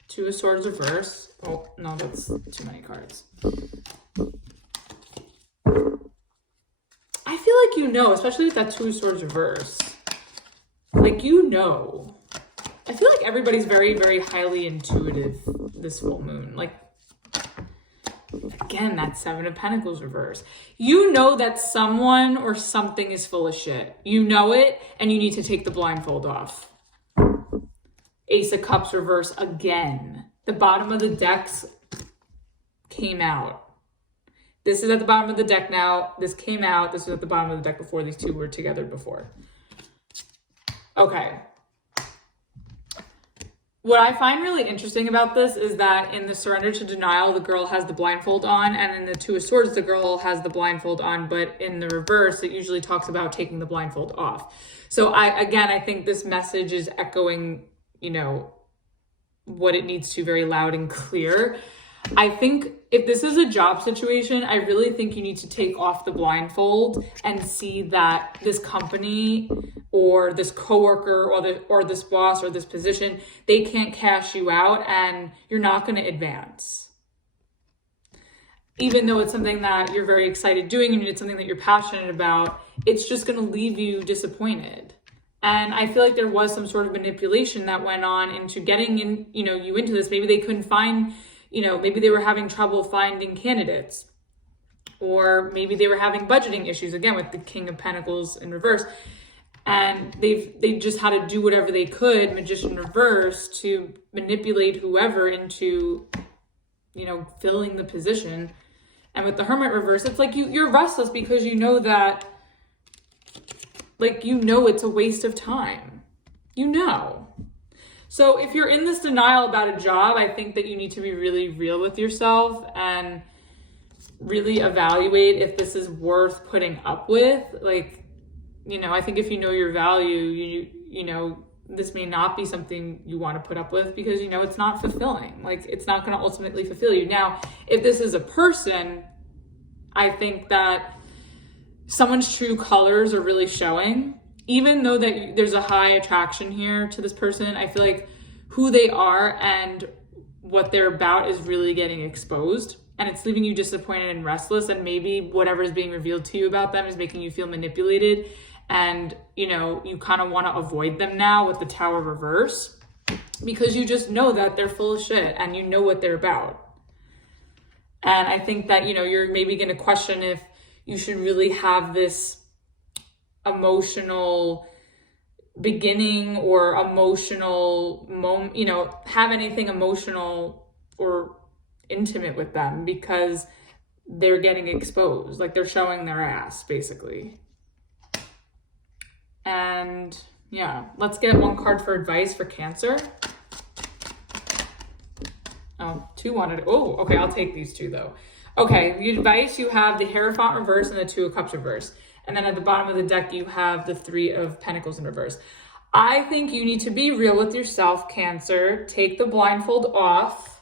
2 of Swords reverse. Oh, no, that's too many cards. I feel like you know, especially with that 2 of Swords reverse. Like, you know. I feel like everybody's very, very highly intuitive this full moon. Like, again, that 7 of Pentacles reverse. You know that someone or something is full of shit. You know it, and you need to take the blindfold off. Ace of Cups reverse again. The bottom of the decks came out. This is at the bottom of the deck now. This came out. This was at the bottom of the deck before. These two were together before. Okay. What I find really interesting about this is that in the surrender to denial, the girl has the blindfold on, and in the Two of Swords, the girl has the blindfold on, but in the reverse, it usually talks about taking the blindfold off. So I think this message is echoing, you know, what it needs to very loud and clear. I think if this is a job situation, I really think you need to take off the blindfold and see that this company or this coworker or this boss or this position, they can't cash you out and you're not going to advance. Even though it's something that you're very excited doing and it's something that you're passionate about, it's just going to leave you disappointed. And I feel like there was some sort of manipulation that went on into getting in, you know, you into this. Maybe they couldn't find, you know, maybe they were having trouble finding candidates, or maybe they were having budgeting issues, again, with the King of Pentacles in reverse. And they just had to do whatever they could, Magician reverse, to manipulate whoever into, you know, filling the position. And with the Hermit reverse, it's like you're restless because you know that, like, you know, it's a waste of time, you know. So if you're in this denial about a job, I think that you need to be really real with yourself and really evaluate if this is worth putting up with. Like, you know, I think if you know your value, you know, this may not be something you want to put up with because, you know, it's not fulfilling. Like, it's not going to ultimately fulfill you. Now, if this is a person, I think that someone's true colors are really showing. Even though that there's a high attraction here to this person, I feel like who they are and what they're about is really getting exposed, and it's leaving you disappointed and restless, and maybe whatever is being revealed to you about them is making you feel manipulated, and, you know, you kind of want to avoid them now with the Tower reverse because you just know that they're full of shit and you know what they're about. And I think that, you know, you're maybe going to question if you should really have this emotional beginning or emotional moment, you know, have anything emotional or intimate with them because they're getting exposed, like they're showing their ass basically. And yeah, let's get one card for advice for Cancer. Oh, two wanted, oh, okay, I'll take these two though. Okay, the advice, you have the Hierophant reverse and the Two of Cups reverse. And then at the bottom of the deck, you have the Three of Pentacles in reverse. I think you need to be real with yourself, Cancer. Take the blindfold off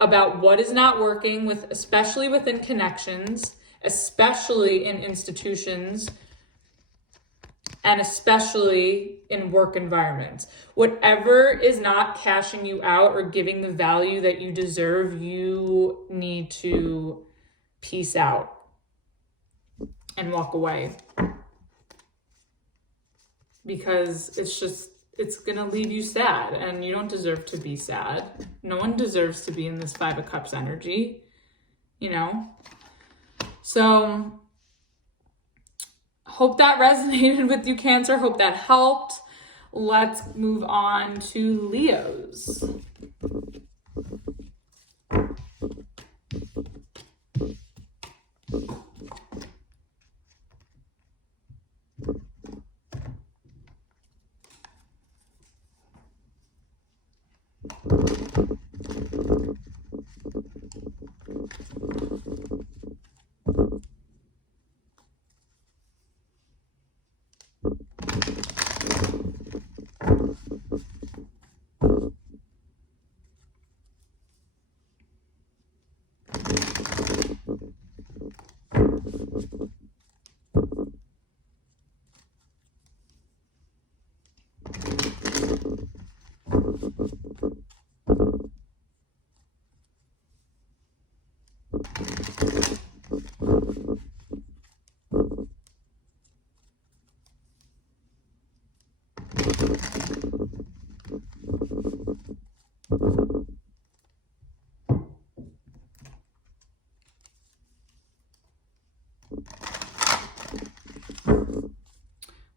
about what is not working, with, especially within connections, especially in institutions, and especially in work environments. Whatever is not cashing you out or giving the value that you deserve, you need to peace out and walk away, because it's gonna leave you sad, and you don't deserve to be sad. No one deserves to be in this Five of Cups energy, you know? So hope that resonated with you, Cancer. Hope that helped. Let's move on to Leos.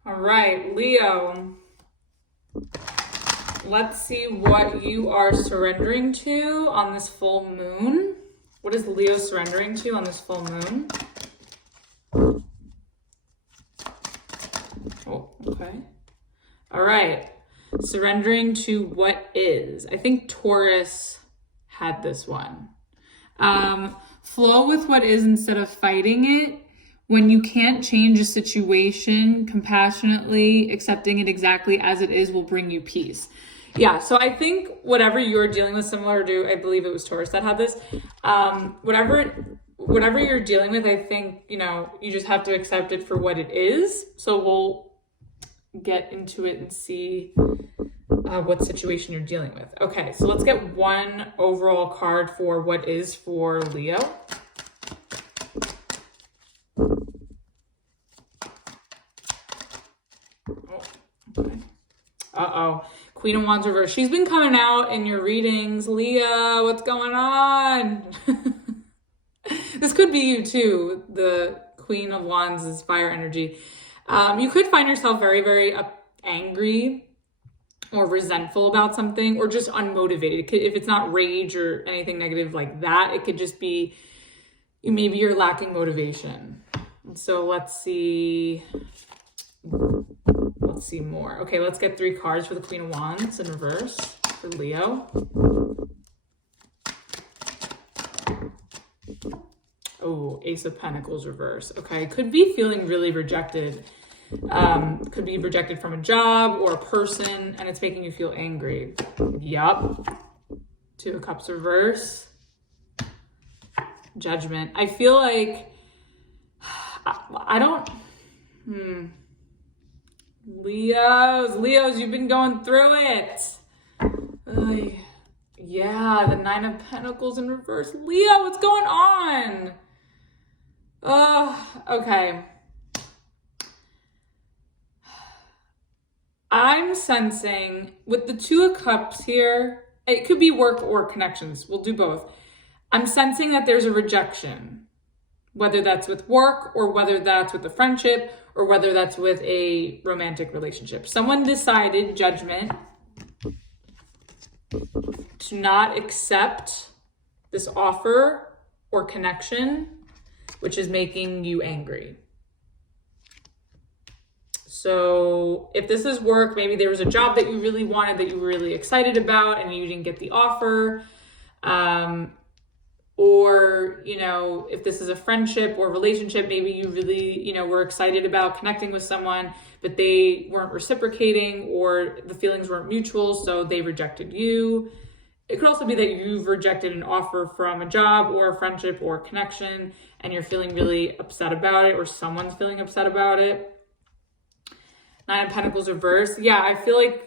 All right, Leo. Let's see what you are surrendering to on this full moon. What is Leo surrendering to on this full moon? Oh, okay. All right. Surrendering to what is. I think Taurus had this one. Flow with what is instead of fighting it. When you can't change a situation, compassionately accepting it exactly as it is will bring you peace. Yeah, so I think whatever you're dealing with, similar to, I believe it was Taurus that had this, whatever you're dealing with, I think, you know, you just have to accept it for what it is. So we'll get into it and see what situation you're dealing with. Okay, so let's get one overall card for what is for Leo. Okay. Uh-oh. Queen of Wands reverse. She's been coming out in your readings. Leo, what's going on? This could be you too. The Queen of Wands is fire energy. You could find yourself very, very angry or resentful about something, or just unmotivated. If it's not rage or anything negative like that, it could just be maybe you're lacking motivation. So let's see more. Okay, let's get 3 cards for the Queen of Wands in reverse for Leo. Oh, Ace of Pentacles reverse. Okay, could be feeling really rejected. Could be rejected from a job or a person, and it's making you feel angry. Yup. 2 of Cups reverse. Judgment. I feel like Leos, you've been going through it. Yeah, the 9 of Pentacles in reverse. Leo, what's going on? Okay. I'm sensing with the 2 of Cups here, it could be work or connections. We'll do both. I'm sensing that there's a rejection, whether that's with work or whether that's with a friendship or whether that's with a romantic relationship. Someone decided, Judgment, to not accept this offer or connection, which is making you angry. So if this is work, maybe there was a job that you really wanted, that you were really excited about, and you didn't get the offer. Or, you know, if this is a friendship or relationship, maybe you really, you know, were excited about connecting with someone, but they weren't reciprocating or the feelings weren't mutual, so they rejected you. It could also be that you've rejected an offer from a job or a friendship or a connection, and you're feeling really upset about it, or someone's feeling upset about it. 9 of Pentacles reverse. Yeah, I feel like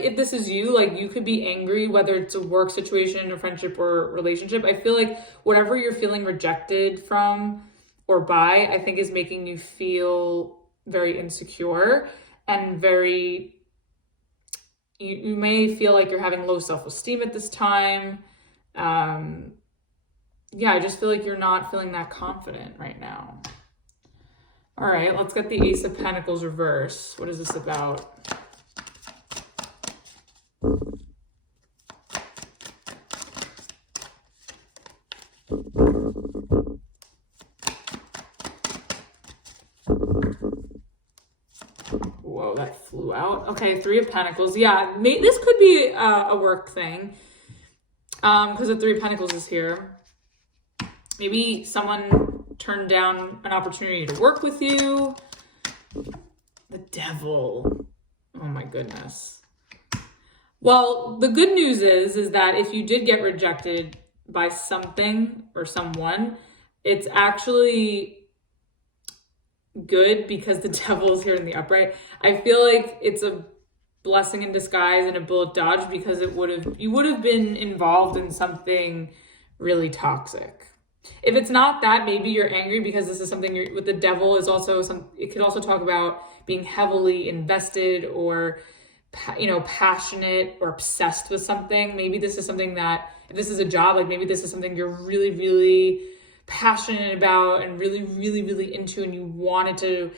if this is you, like, you could be angry, whether it's a work situation, a friendship, or relationship. I feel like whatever you're feeling rejected from or by, I think is making you feel very insecure and very, you may feel like you're having low self-esteem at this time. Yeah, I just feel like you're not feeling that confident right now. All right, let's get the Ace of Pentacles reverse. What is this about? Whoa, that flew out. Okay, 3 of Pentacles. Yeah, this could be a work thing, because the 3 of Pentacles is here. Maybe someone turned down an opportunity to work with you. The Devil. Oh my goodness. Well, the good news is that if you did get rejected by something or someone, it's actually good because the Devil is here in the upright. I feel like it's a blessing in disguise and a bullet dodge, because you would have been involved in something really toxic. If it's not that, maybe you're angry because this is something with the Devil is also it could also talk about being heavily invested or, you know, passionate or obsessed with something. Maybe this is something that, if this is a job, like maybe this is something you're really, really passionate about and really, really, really into, and you wanted to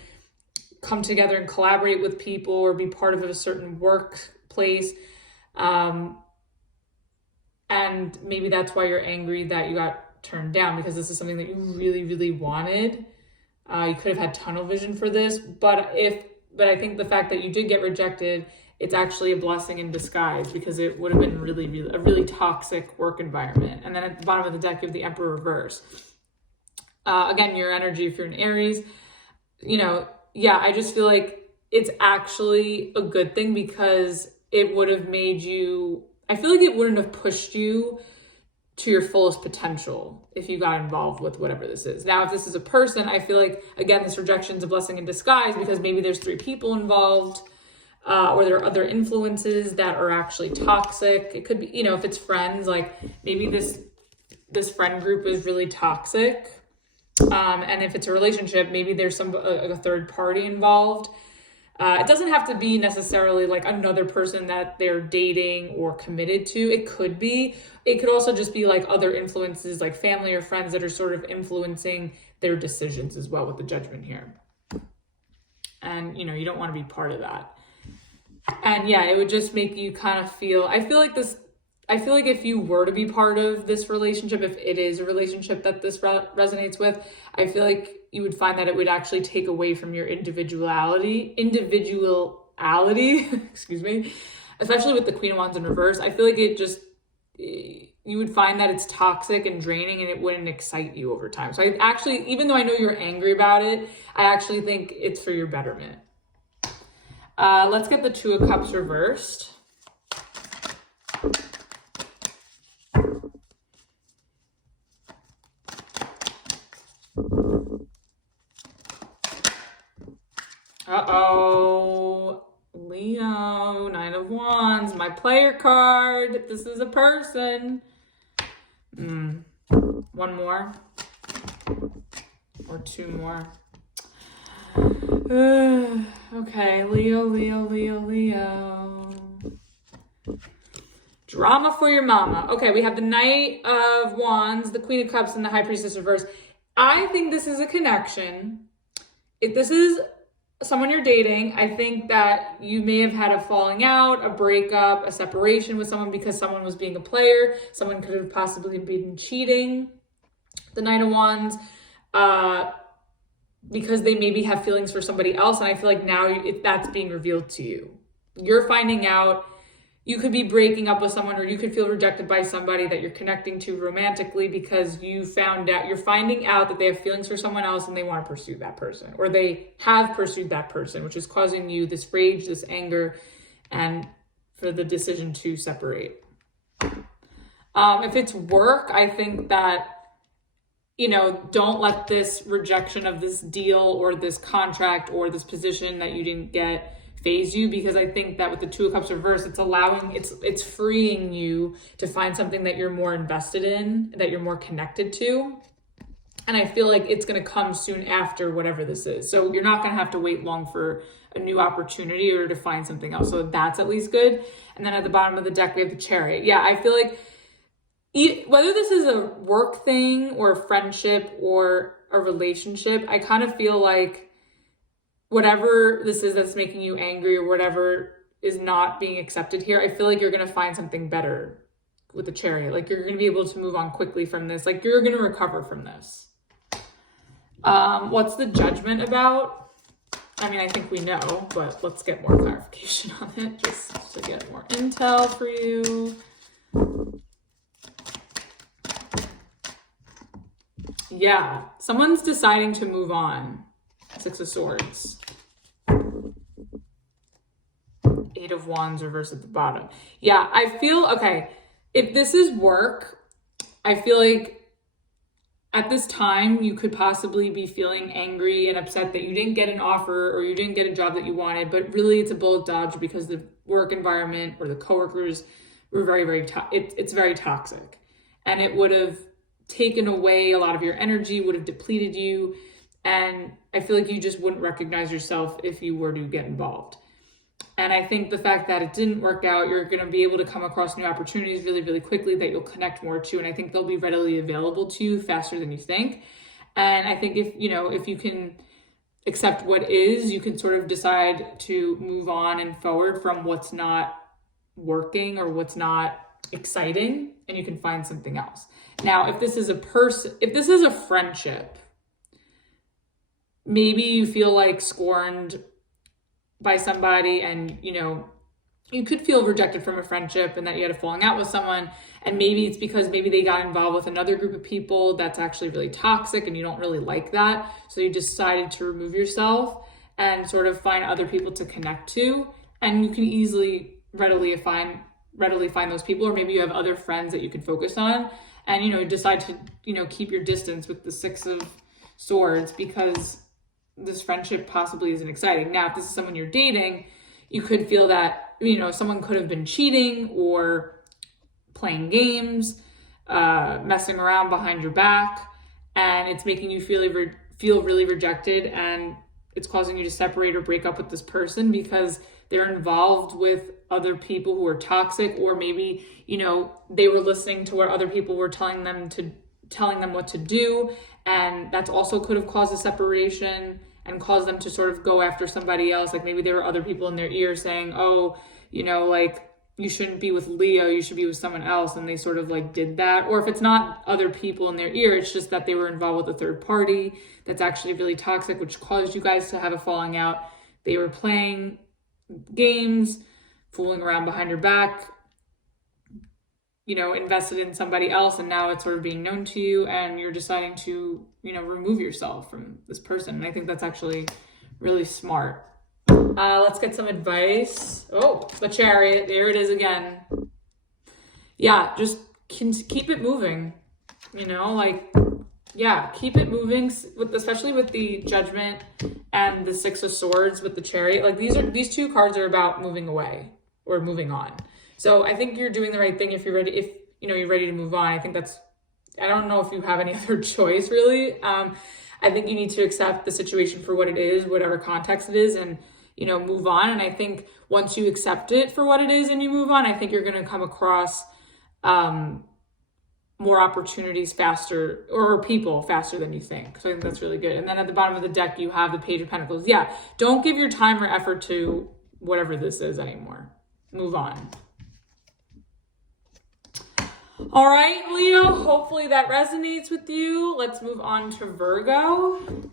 come together and collaborate with people or be part of a certain workplace. And maybe that's why you're angry that you got turned down, because this is something that you really, really wanted. You could have had tunnel vision for this, but I think the fact that you did get rejected, it's actually a blessing in disguise, because it would have been a really toxic work environment. And then at the bottom of the deck, you have the Emperor reverse. Again, your energy, if you're an Aries, I just feel like it's actually a good thing, because it would have made you, I feel like it wouldn't have pushed you to your fullest potential if you got involved with whatever this is. Now, if this is a person, I feel like, again, this rejection is a blessing in disguise, because maybe there's 3 people involved, or there are other influences that are actually toxic. It could be, if it's friends, like maybe this friend group is really toxic. And if it's a relationship, maybe there's a third party involved. It doesn't have to be necessarily like another person that they're dating or committed to. It could be. It could also just be like other influences, like family or friends that are sort of influencing their decisions as well with the Judgment here. And, you don't want to be part of that. And yeah, it would just make you kind of feel, I feel like if you were to be part of this relationship, if it is a relationship that this resonates with, I feel like you would find that it would actually take away from your individuality, excuse me, especially with the Queen of Wands in reverse. I feel like you would find that it's toxic and draining, and it wouldn't excite you over time. So I actually, even though I know you're angry about it, I actually think it's for your betterment. Let's get the Two of Cups reversed. Uh-oh, Leo, Nine of Wands, my player card. This is a person. One more or 2 more. Okay, Leo. Drama for your mama. Okay, we have the Knight of Wands, the Queen of Cups, and the High Priestess reverse. I think this is a connection. If this is someone you're dating, I think that you may have had a falling out, a breakup, a separation with someone because someone was being a player. Someone could have possibly been cheating. The Knight of Wands, because they maybe have feelings for somebody else. And I feel like now that's being revealed to you. You're finding out. You could be breaking up with someone, or you could feel rejected by somebody that you're connecting to romantically, because you're finding out that they have feelings for someone else and they want to pursue that person, or they have pursued that person, which is causing you this rage, this anger, and for the decision to separate. If it's work, I think that, don't let this rejection of this deal or this contract or this position that you didn't get phase you, because I think that with the Two of Cups reverse, it's freeing you to find something that you're more invested in, that you're more connected to. And I feel like it's going to come soon after whatever this is. So you're not going to have to wait long for a new opportunity or to find something else. So that's at least good. And then at the bottom of the deck, we have the Chariot. Yeah, I feel like whether this is a work thing or a friendship or a relationship, I kind of feel like whatever this is that's making you angry, or whatever is not being accepted here, I feel like you're going to find something better with the Chariot. Like, you're going to be able to move on quickly from this. Like, you're going to recover from this. What's the Judgment about? I mean, I think we know, but let's get more clarification on it, just to get more intel for you. Yeah, someone's deciding to move on. 6 of Swords. 8 of Wands reverse at the bottom. Yeah, I feel, okay, if this is work, I feel like at this time you could possibly be feeling angry and upset that you didn't get an offer or you didn't get a job that you wanted, but really it's a bullet dodge, because the work environment or the coworkers were it's very toxic, and it would have taken away a lot of your energy, would have depleted you. And I feel like you just wouldn't recognize yourself if you were to get involved. And I think the fact that it didn't work out, you're going to be able to come across new opportunities really, really quickly that you'll connect more to. And I think they'll be readily available to you faster than you think. And I think if you can accept what is, you can sort of decide to move on and forward from what's not working or what's not exciting, and you can find something else. Now, if this is a friendship, maybe you feel like scorned by somebody, and you could feel rejected from a friendship and that you had a falling out with someone, and maybe it's because maybe they got involved with another group of people that's actually really toxic and you don't really like that, so you decided to remove yourself and sort of find other people to connect to, and you can readily find those people, or maybe you have other friends that you can focus on, and decide to keep your distance with the Six of Swords because this friendship possibly isn't exciting. Now, if this is someone you're dating, you could feel that someone could have been cheating or playing games, messing around behind your back, and it's making you feel really rejected, and it's causing you to separate or break up with this person because they're involved with other people who are toxic, or maybe they were listening to what other people were telling them what to do, and that's also could have caused a separation and caused them to sort of go after somebody else. Like maybe there were other people in their ear saying, oh, like you shouldn't be with Leo, you should be with someone else, and they sort of like did that. Or if it's not other people in their ear, it's just that they were involved with a third party that's actually really toxic, which caused you guys to have a falling out. They were playing games, fooling around behind your back, invested in somebody else, and now it's sort of being known to you, and you're deciding to, remove yourself from this person. And I think that's actually really smart. Let's get some advice. Oh, the Chariot. There it is again. Yeah, just keep it moving. Keep it moving, especially with the Judgment and the Six of Swords with the Chariot. Like these two cards are about moving away or moving on. So I think you're doing the right thing if you're ready. If you're ready to move on, I think I don't know if you have any other choice really. I think you need to accept the situation for what it is, whatever context it is, and move on. And I think once you accept it for what it is and you move on, I think you're going to come across more opportunities faster, or people faster than you think. So I think that's really good. And then at the bottom of the deck, you have the Page of Pentacles. Yeah, don't give your time or effort to whatever this is anymore. Move on. All right, Leo, hopefully that resonates with you. Let's move on to Virgo.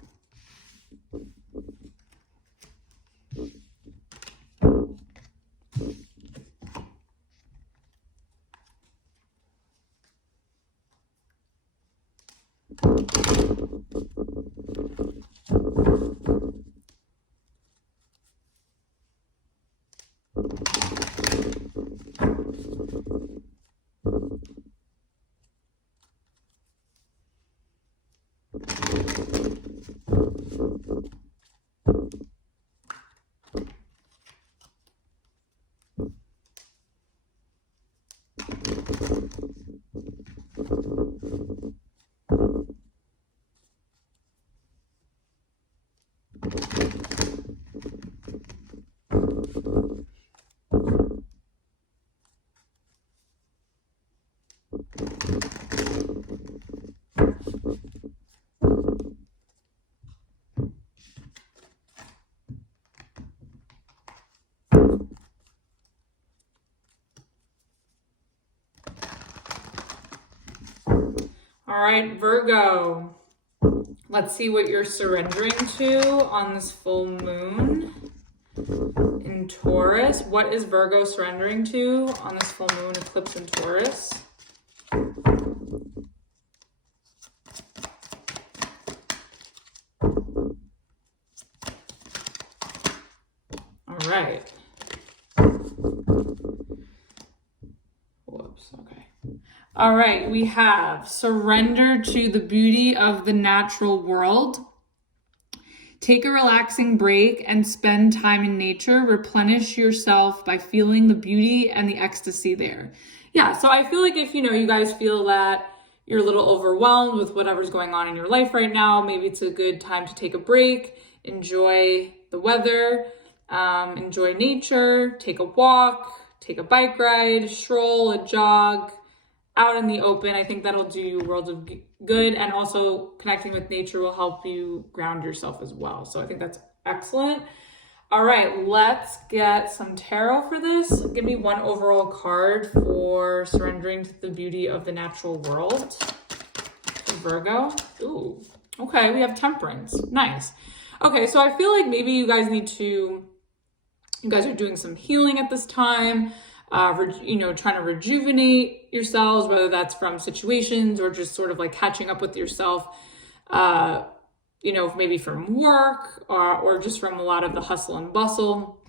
All right, Virgo, let's see what you're surrendering to on this full moon in Taurus. What is Virgo surrendering to on this full moon eclipse in Taurus? All right. Whoops, okay. All right, we have surrender to the beauty of the natural world. Take a relaxing break and spend time in nature. Replenish yourself by feeling the beauty and the ecstasy there. Yeah, so I feel like if, you guys feel that you're a little overwhelmed with whatever's going on in your life right now, maybe it's a good time to take a break, enjoy the weather, enjoy nature, take a walk, take a bike ride, stroll, a jog, out in the open. I think that'll do you worlds of good, and also connecting with nature will help you ground yourself as well. So I think that's excellent. All right, let's get some tarot for this. Give me one overall card for surrendering to the beauty of the natural world. Virgo. Ooh, okay, we have Temperance. Nice. Okay, so I feel like maybe you guys are doing some healing at this time, you know, trying to rejuvenate yourselves, whether that's from situations or just sort of like catching up with yourself, you know, maybe from work or just from a lot of the hustle and bustle.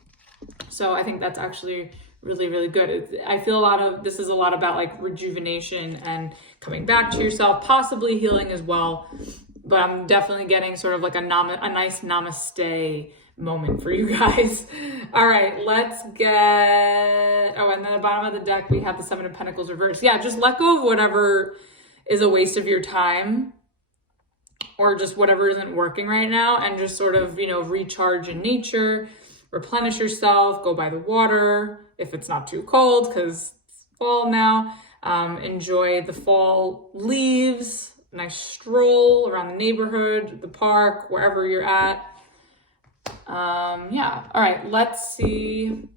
So I think that's actually really, really good. I feel this is a lot about like rejuvenation and coming back to yourself, possibly healing as well. But I'm definitely getting sort of like a nice namaste moment for you guys. All right, let's get, oh, and then at the bottom of the deck, we have the Seven of Pentacles reversed. Yeah, just let go of whatever is a waste of your time or just whatever isn't working right now, and just sort of, you know, recharge in nature, replenish yourself, go by the water if it's not too cold because it's fall now. Enjoy the fall leaves, nice stroll around the neighborhood, the park, wherever you're at. Yeah, all right, let's see.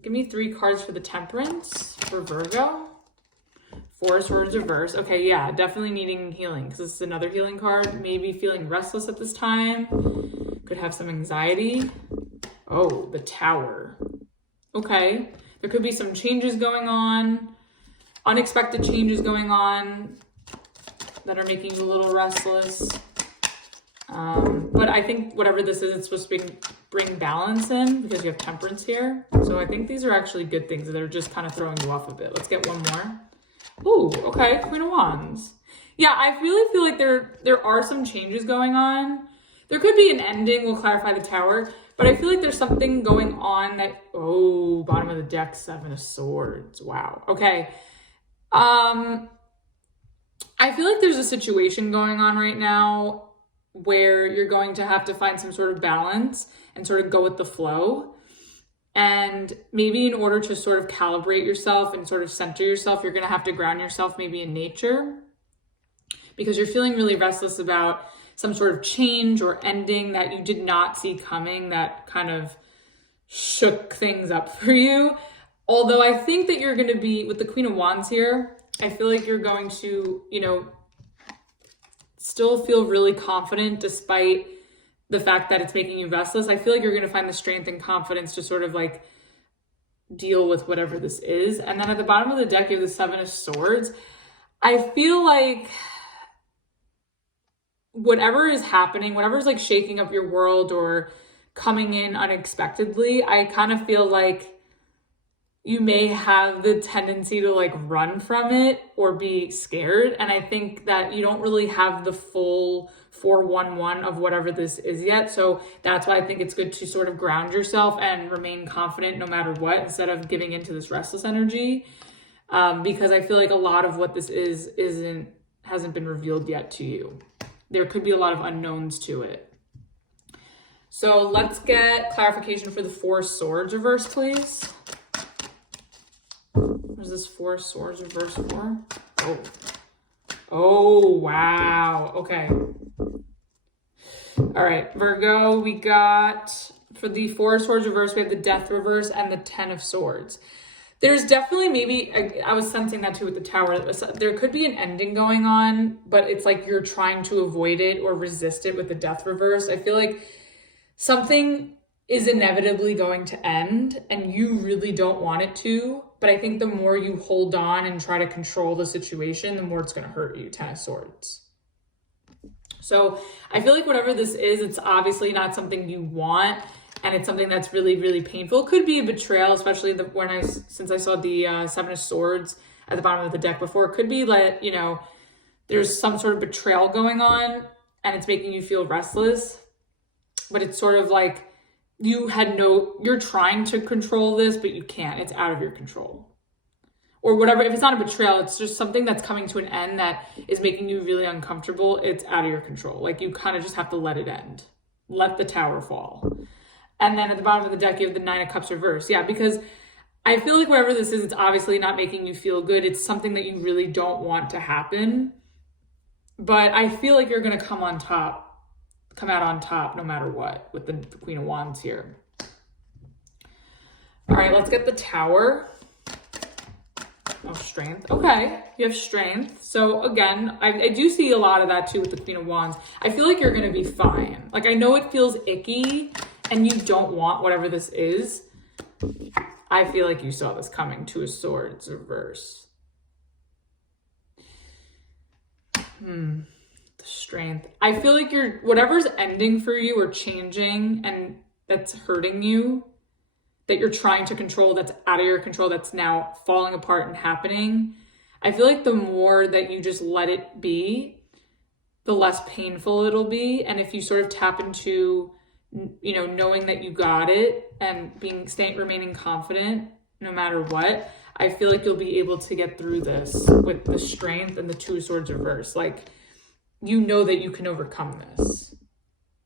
Give me 3 cards for the Temperance for Virgo. 4 of Swords reverse. Okay, yeah, definitely needing healing because this is another healing card. Maybe feeling restless at this time. Could have some anxiety. Oh, the Tower. Okay, there could be some changes going on, unexpected changes going on that are making you a little restless. But I think whatever this is, it's supposed to bring balance in because you have Temperance here. So I think these are actually good things that are just kind of throwing you off a bit. Let's get one more. Ooh, okay, Queen of Wands. Yeah, I really feel like there are some changes going on. There could be an ending, we'll clarify the Tower, but I feel like there's something going on that, oh, bottom of the deck, 7 of Swords. Wow, okay. I feel like there's a situation going on right now where you're going to have to find some sort of balance and sort of go with the flow. And maybe in order to sort of calibrate yourself and sort of center yourself, you're going to have to ground yourself maybe in nature because you're feeling really restless about some sort of change or ending that you did not see coming that kind of shook things up for you. Although I think that you're going to be, with the Queen of Wands here, I feel like you're going to, you know, still feel really confident despite the fact that it's making you restless. I feel like you're going to find the strength and confidence to sort of like deal with whatever this is. And then at the bottom of the deck, you have the 7 of Swords. I feel like whatever is happening, whatever's like shaking up your world or coming in unexpectedly, I kind of feel like you may have the tendency to like run from it or be scared. And I think that you don't really have the full 411 of whatever this is yet. So that's why I think it's good to sort of ground yourself and remain confident no matter what, instead of giving into this restless energy. Because I feel like a lot of what this hasn't been revealed yet to you. There could be a lot of unknowns to it. So let's get clarification for the 4 of Swords reverse, please. What is this 4 of Swords reverse for? Oh. Oh, wow. Okay. All right, Virgo, we got, for the 4 of Swords reverse, we have the Death reverse and the 10 of Swords. There's definitely maybe, I was sensing that too with the Tower. There could be an ending going on, but it's like you're trying to avoid it or resist it with the Death reverse. I feel like something is inevitably going to end and you really don't want it to. But I think the more you hold on and try to control the situation, the more it's going to hurt you. 10 of Swords. So I feel like whatever this is, it's obviously not something you want. And it's something that's really, really painful. It could be a betrayal, especially since I saw the 7 of Swords at the bottom of the deck before. It could be like, you know, there's some sort of betrayal going on and it's making you feel restless. But it's sort of like you're trying to control this, but you can't. It's out of your control. Or whatever. If it's not a betrayal, it's just something that's coming to an end that is making you really uncomfortable. It's out of your control. Like you kind of just have to let it end. Let the Tower fall. And then at the bottom of the deck, you have the 9 of Cups reverse. Yeah, because I feel like whatever this is, it's obviously not making you feel good. It's something that you really don't want to happen. But I feel like you're going to come out on top no matter what with the Queen of Wands here. All right, let's get the Tower. Oh, strength. Okay, you have strength. So again, I do see a lot of that too with the Queen of Wands. I feel like you're going to be fine. Like, I know it feels icky and you don't want whatever this is. I feel like you saw this coming. Two of Swords reverse. The strength. I feel like whatever's ending for you or changing and that's hurting you, that you're trying to control, that's out of your control, that's now falling apart and happening. I feel like the more that you just let it be, the less painful it'll be. And if you sort of tap into, you know, knowing that you got it and remaining confident no matter what, I feel like you'll be able to get through this with the strength and the Two of Swords reverse. Like, you know that you can overcome this.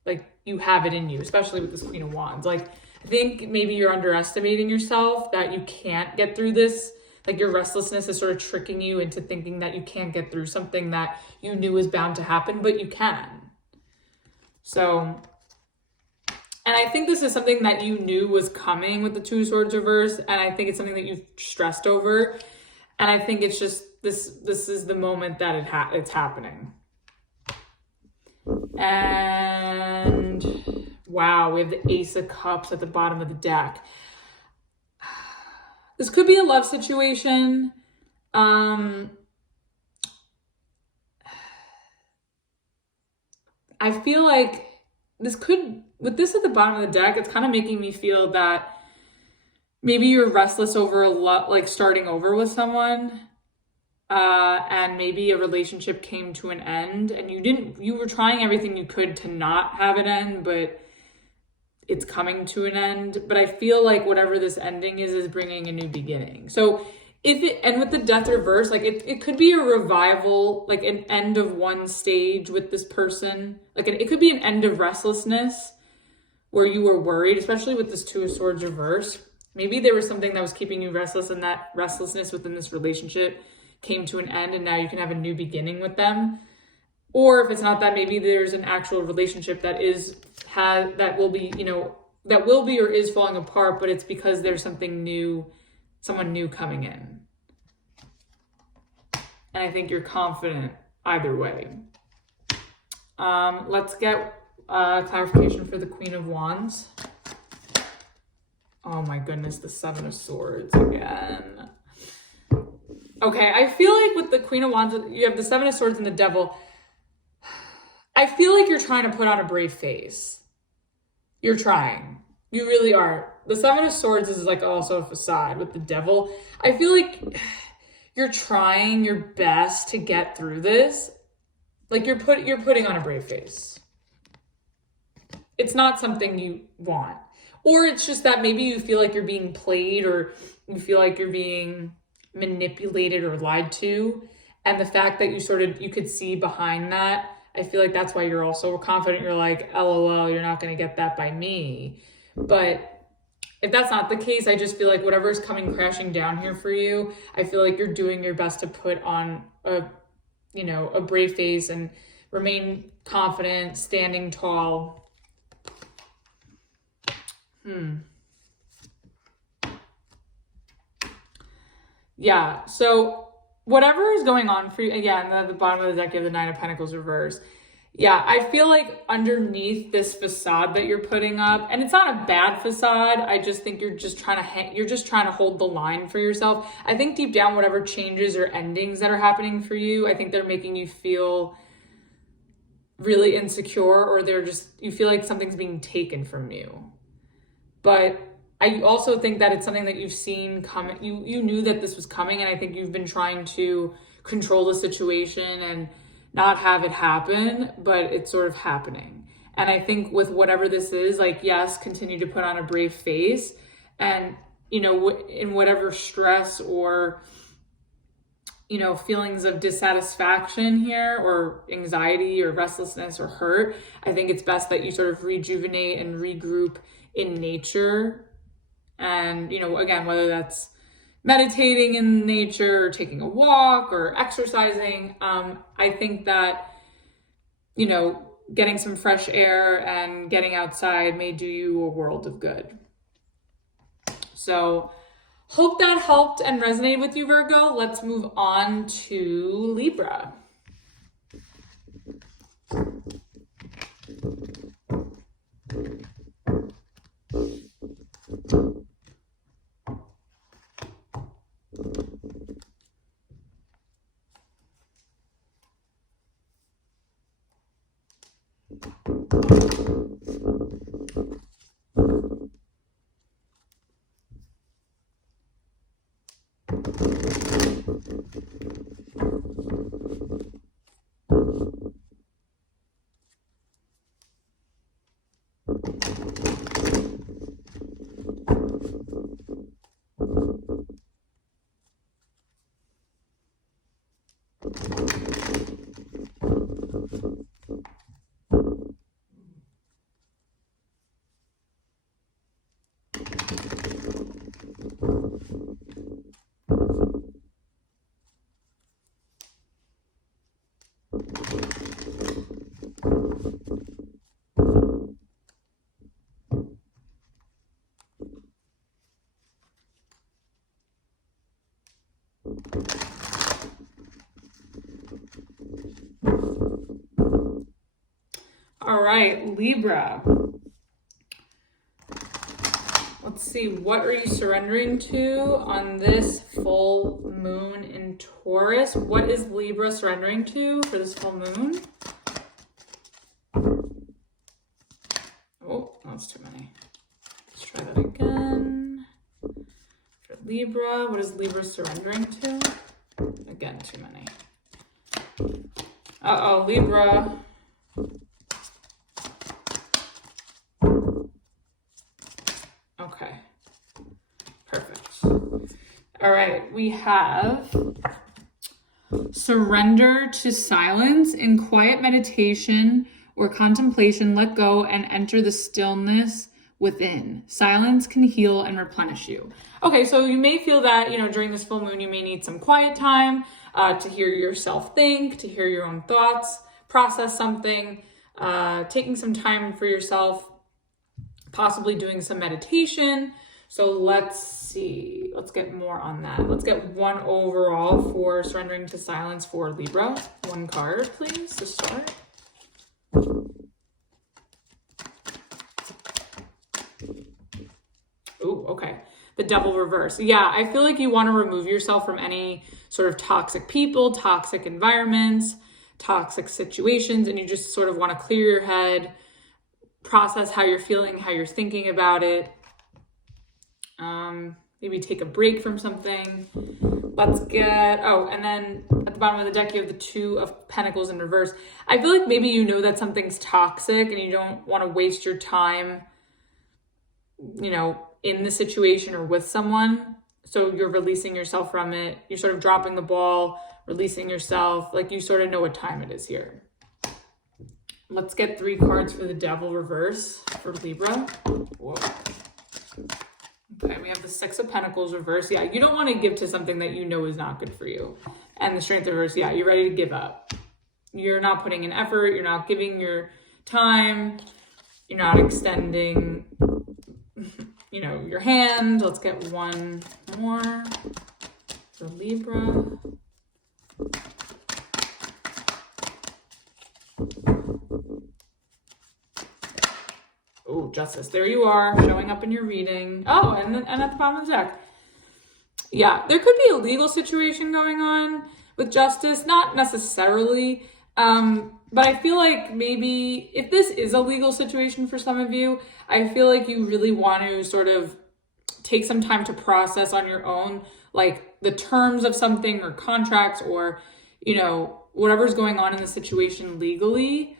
Like, you have it in you, especially with this Queen of Wands. Like, I think maybe you're underestimating yourself, that you can't get through this. Like, your restlessness is sort of tricking you into thinking that you can't get through something that you knew was bound to happen, but you can. So, and I think this is something that you knew was coming with the Two of Swords reverse, and I think it's something that you've stressed over. And I think it's just, this is the moment that it's happening. And wow, we have the Ace of Cups at the bottom of the deck. This could be a love situation. I feel like with this at the bottom of the deck, it's kind of making me feel that maybe you're restless over a lot, like starting over with someone. And maybe a relationship came to an end and you were trying everything you could to not have it end, but it's coming to an end. But I feel like whatever this ending is bringing a new beginning. So and with the Death reverse, like it could be a revival, like an end of one stage with this person. Like it could be an end of restlessness where you were worried, especially with this Two of Swords reverse. Maybe there was something that was keeping you restless, and that restlessness within this relationship came to an end, and now you can have a new beginning with them. Or if it's not that, maybe there's an actual relationship that will be or is falling apart, but it's because there's something new, someone new coming in. And I think you're confident either way. Let's get clarification for the Queen of Wands. Oh my goodness, the Seven of Swords again. Okay, I feel like with the Queen of Wands, you have the Seven of Swords and the Devil. I feel like you're trying to put on a brave face. You're trying. You really are. The Seven of Swords is like also a facade with the Devil. I feel like you're trying your best to get through this. Like you're putting on a brave face. It's not something you want. Or it's just that maybe you feel like you're being played, or you feel like you're being manipulated or lied to, and the fact that you could see behind that, I feel like that's why you're also confident. You're like, LOL, you're not going to get that by me. But if that's not the case, I just feel like whatever is coming crashing down here for you, I feel like you're doing your best to put on a brave face and remain confident, standing tall. Yeah, so whatever is going on for you, again, at the bottom of the deck, you have the Nine of Pentacles reverse. Yeah, I feel like underneath this facade that you're putting up, and it's not a bad facade, I just think you're just trying to hold the line for yourself. I think deep down, whatever changes or endings that are happening for you, I think they're making you feel really insecure, or you feel like something's being taken from you. But I also think that it's something that you've seen coming. You knew that this was coming, and I think you've been trying to control the situation and not have it happen, but it's sort of happening. And I think with whatever this is, like, yes, continue to put on a brave face, and, in whatever stress or, feelings of dissatisfaction here, or anxiety or restlessness or hurt, I think it's best that you sort of rejuvenate and regroup in nature. And, again, whether that's meditating in nature or taking a walk or exercising, I think that, getting some fresh air and getting outside may do you a world of good. So hope that helped and resonated with you, Virgo. Let's move on to Libra. All right, Libra. Let's see, what are you surrendering to on this full moon in Taurus? What is Libra surrendering to for this full moon? Oh, that's too many. Let's try that again. For Libra, what is Libra surrendering to? Again, too many. Uh-oh, Libra. Okay, perfect. All right, we have surrender to silence in quiet meditation or contemplation. Let go and enter the stillness within. Silence can heal and replenish you. Okay, so you may feel that, during this full moon, you may need some quiet time to hear yourself think, to hear your own thoughts, process something, taking some time for yourself, possibly doing some meditation. So let's see, let's get more on that. Let's get one overall for surrendering to silence for Libra. One card, please, to start. Ooh, okay. The Devil reverse. Yeah, I feel like you want to remove yourself from any sort of toxic people, toxic environments, toxic situations, and you just sort of want to clear your head, process how you're feeling, how you're thinking about it. Maybe take a break from something. Let's get, and then at the bottom of the deck, you have the Two of Pentacles in reverse. I feel like maybe that something's toxic and you don't want to waste your time, in the situation or with someone. So you're releasing yourself from it. You're sort of dropping the ball, releasing yourself. Like you sort of know what time it is here. Let's get 3 cards for the Devil reverse for Libra. Whoa. Okay, we have the Six of Pentacles reverse. Yeah, you don't want to give to something that you know is not good for you. And the Strength reverse, yeah, you're ready to give up. You're not putting in effort. You're not giving your time. You're not extending, your hand. Let's get one more for Libra. Oh, Justice. There you are, showing up in your reading. Oh, and at the bottom of the deck. Yeah, there could be a legal situation going on with Justice. Not necessarily. But I feel like maybe if this is a legal situation for some of you, I feel like you really want to sort of take some time to process on your own, like the terms of something or contracts or, whatever's going on in the situation legally,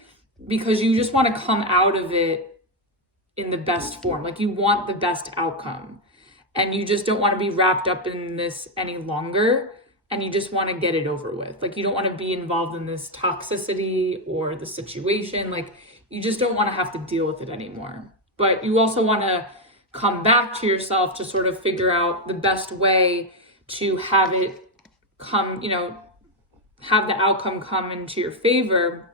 because you just want to come out of it in the best form. Like you want the best outcome and you just don't want to be wrapped up in this any longer. And you just want to get it over with. Like you don't want to be involved in this toxicity or the situation. Like you just don't want to have to deal with it anymore. But you also want to come back to yourself to sort of figure out the best way to have it come, have the outcome come into your favor.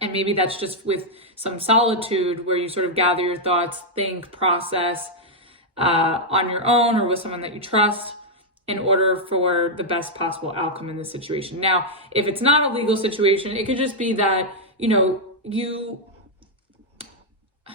And maybe that's just with some solitude where you sort of gather your thoughts, think, process, on your own or with someone that you trust in order for the best possible outcome in this situation. Now, if it's not a legal situation, it could just be that, you know,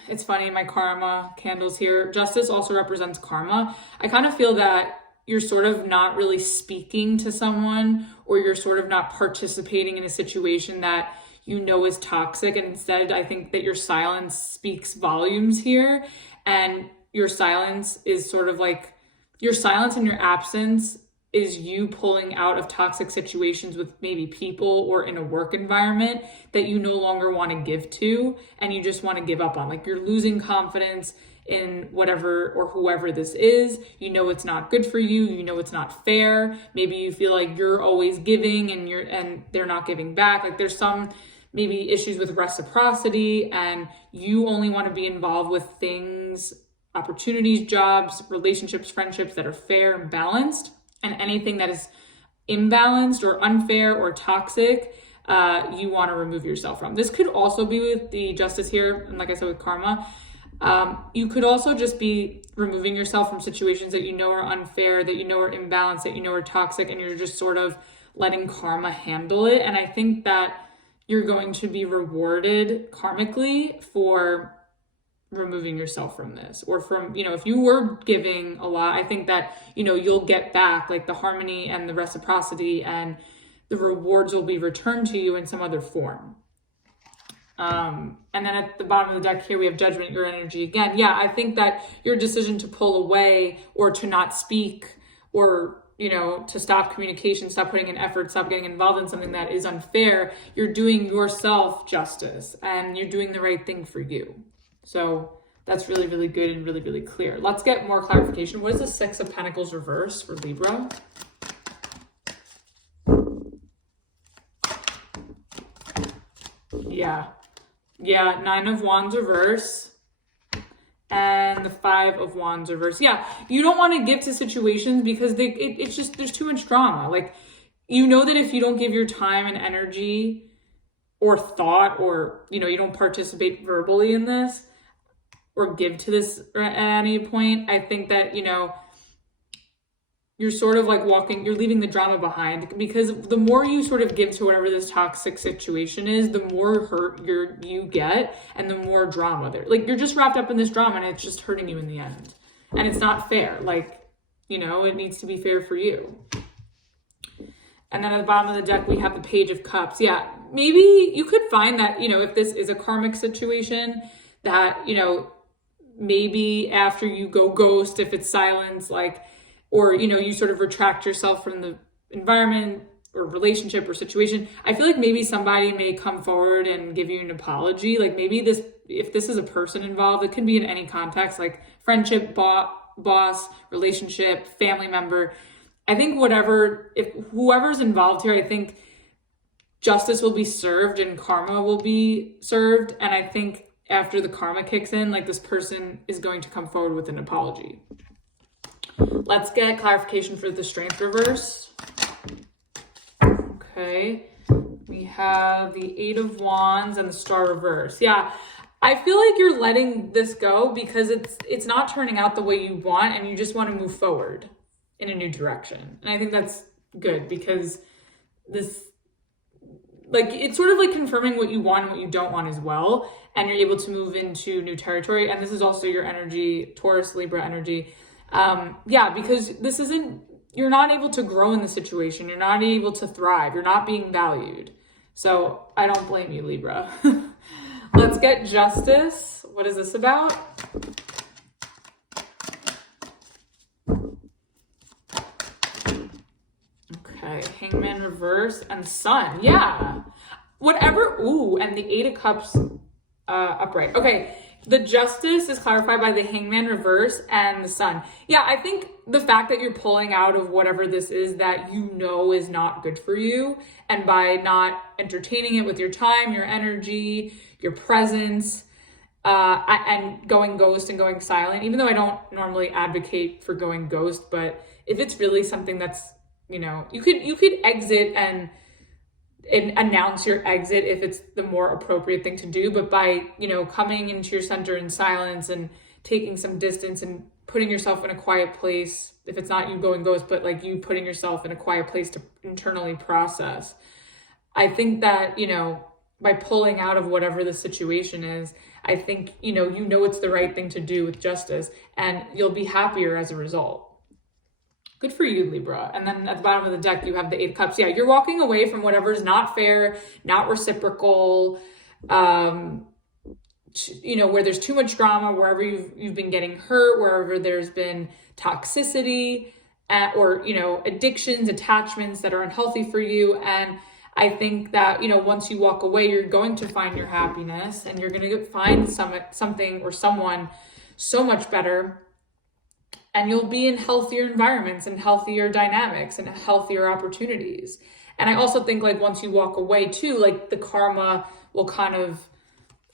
it's funny, my karma candles here. Justice also represents karma. I kind of feel that you're sort of not really speaking to someone, or you're sort of not participating in a situation that you know is toxic. And instead, I think that your silence speaks volumes here. And your silence is sort of like, your silence and your absence is you pulling out of toxic situations with maybe people or in a work environment that you no longer want to give to, and you just want to give up on. Like, you're losing confidence in whatever or whoever this is. You know it's not good for you. You know it's not fair. Maybe you feel like you're always giving and they're not giving back. Like, there's some maybe issues with reciprocity, and you only want to be involved with things, opportunities, jobs, relationships, friendships that are fair and balanced. And anything that is imbalanced or unfair or toxic, you want to remove yourself from. This could also be with the justice here, and like I said, with karma. You could also just be removing yourself from situations that you know are unfair, that you know are imbalanced, that you know are toxic, and you're just sort of letting karma handle it. And I think that you're going to be rewarded karmically for removing yourself from this, or from, you know, if you were giving a lot, I think that, you know, you'll get back like the harmony and the reciprocity, and the rewards will be returned to you in some other form. And then at the bottom of the deck here, we have judgment, your energy again. Yeah, I think that your decision to pull away or to not speak, or, you know, to stop communication, stop putting in effort, stop getting involved in something that is unfair, you're doing yourself justice and you're doing the right thing for you. So that's really, really good and really, really clear. Let's get more clarification. What is the Six of Pentacles reverse for Libra? Yeah, Nine of Wands reverse and the Five of Wands reverse. Yeah, you don't want to give to situations because it's just, there's too much drama. Like, you know that if you don't give your time and energy or thought, or, you know, you don't participate verbally in this or give to this at any point, I think that, you know, you're sort of like you're leaving the drama behind, because the more you sort of give to whatever this toxic situation is, the more hurt you get and the more drama there. Like, you're just wrapped up in this drama and it's just hurting you in the end. And it's not fair. Like, you know, it needs to be fair for you. And then at the bottom of the deck, we have the Page of Cups. Yeah, maybe you could find that, you know, if this is a karmic situation, that, you know, maybe after you go ghost, if it's silence, like, or, you know, you sort of retract yourself from the environment or relationship or situation, I feel like maybe somebody may come forward and give you an apology. Like, maybe if this is a person involved, it could be in any context, like friendship, boss, relationship, family member. I think if whoever's involved here, I think justice will be served and karma will be served. And I think after the karma kicks in, like, this person is going to come forward with an apology. Let's get clarification for the Strength reverse. Okay, we have the Eight of Wands and the Star reverse. Yeah, I feel like you're letting this go because it's not turning out the way you want, and you just want to move forward in a new direction. And I think that's good, because this, like, it's sort of like confirming what you want and what you don't want as well, and you're able to move into new territory. And this is also your energy, Taurus, Libra energy. Yeah, because you're not able to grow in the situation. You're not able to thrive. You're not being valued. So I don't blame you, Libra. Let's get justice. What is this about? Okay, Hangman reverse and Sun. Yeah. Whatever. Ooh, and the Eight of Cups upright. Okay. The justice is clarified by the Hangman reverse and the Sun. Yeah, I think the fact that you're pulling out of whatever this is that you know is not good for you, and by not entertaining it with your time, your energy, your presence, and going ghost and going silent, even though I don't normally advocate for going ghost, but if it's really something that's, you know, you could exit and announce your exit if it's the more appropriate thing to do. But by, you know, coming into your center in silence and taking some distance and putting yourself in a quiet place. If it's not you going ghost, but like you putting yourself in a quiet place to internally process. I think that, you know, by pulling out of whatever the situation is, I think, you know it's the right thing to do with justice, and you'll be happier as a result. Good for you, Libra. And then at the bottom of the deck, you have the 8 of Cups. Yeah, you're walking away from whatever is not fair, not reciprocal, you know, where there's too much drama, wherever you've been getting hurt, wherever there's been toxicity, or, you know, addictions, attachments that are unhealthy for you. And I think that, you know, once you walk away, you're going to find your happiness, and you're going to find something or someone so much better. And you'll be in healthier environments and healthier dynamics and healthier opportunities. And I also think, like, once you walk away too, like, the karma will kind of,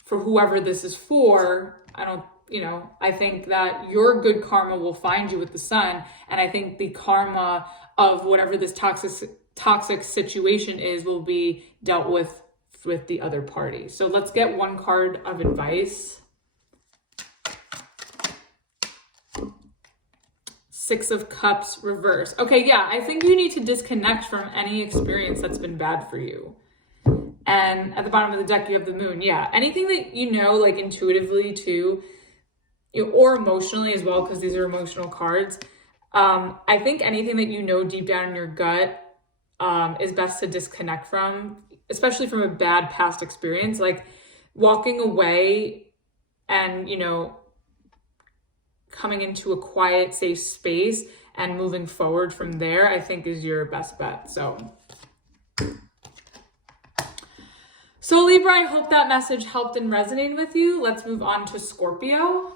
for whoever this is for, I think that your good karma will find you with the Sun. And I think the karma of whatever this toxic situation is will be dealt with the other party. So let's get one card of advice. 6 of Cups reverse. Okay, yeah, I think you need to disconnect from any experience that's been bad for you. And at the bottom of the deck, you have the Moon. Yeah, anything that you know, like intuitively too, or emotionally as well, because these are emotional cards. I think anything that you know deep down in your gut is best to disconnect from, especially from a bad past experience. Like walking away and, you know, coming into a quiet, safe space and moving forward from there, I think is your best bet. So Libra, I hope that message helped and resonated with you. Let's move on to Scorpio.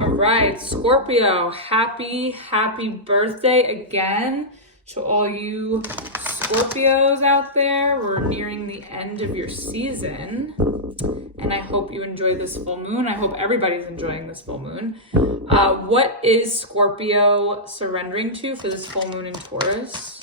All right, Scorpio, happy birthday again to all you Scorpios out there. We're nearing the end of your season, and I hope you enjoy this full moon. I hope everybody's enjoying this full moon. What is Scorpio surrendering to for this full moon in Taurus?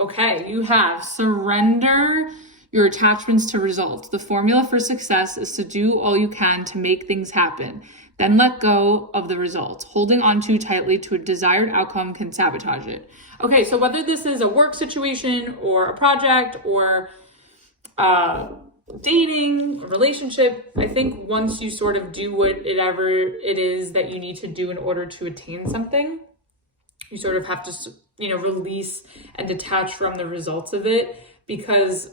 Okay, you have surrender your attachments to results. The formula for success is to do all you can to make things happen, then let go of the results. Holding on too tightly to a desired outcome can sabotage it. Okay, so whether this is a work situation or a project or dating, a relationship, I think once you sort of do whatever it is that you need to do in order to attain something, you sort of have to, you know, release and detach from the results of it, because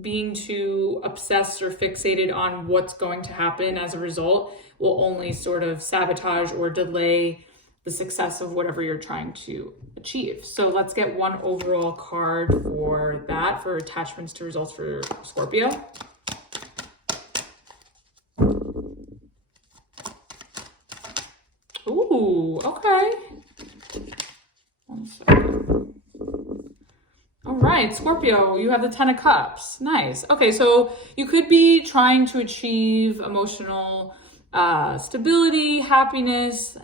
being too obsessed or fixated on what's going to happen as a result will only sort of sabotage or delay the success of whatever you're trying to achieve. So let's get one overall card for that, for attachments to results for Scorpio. Ooh, okay. One second. All right, Scorpio, you have the 10 of Cups. Nice. Okay, so you could be trying to achieve emotional stability, happiness.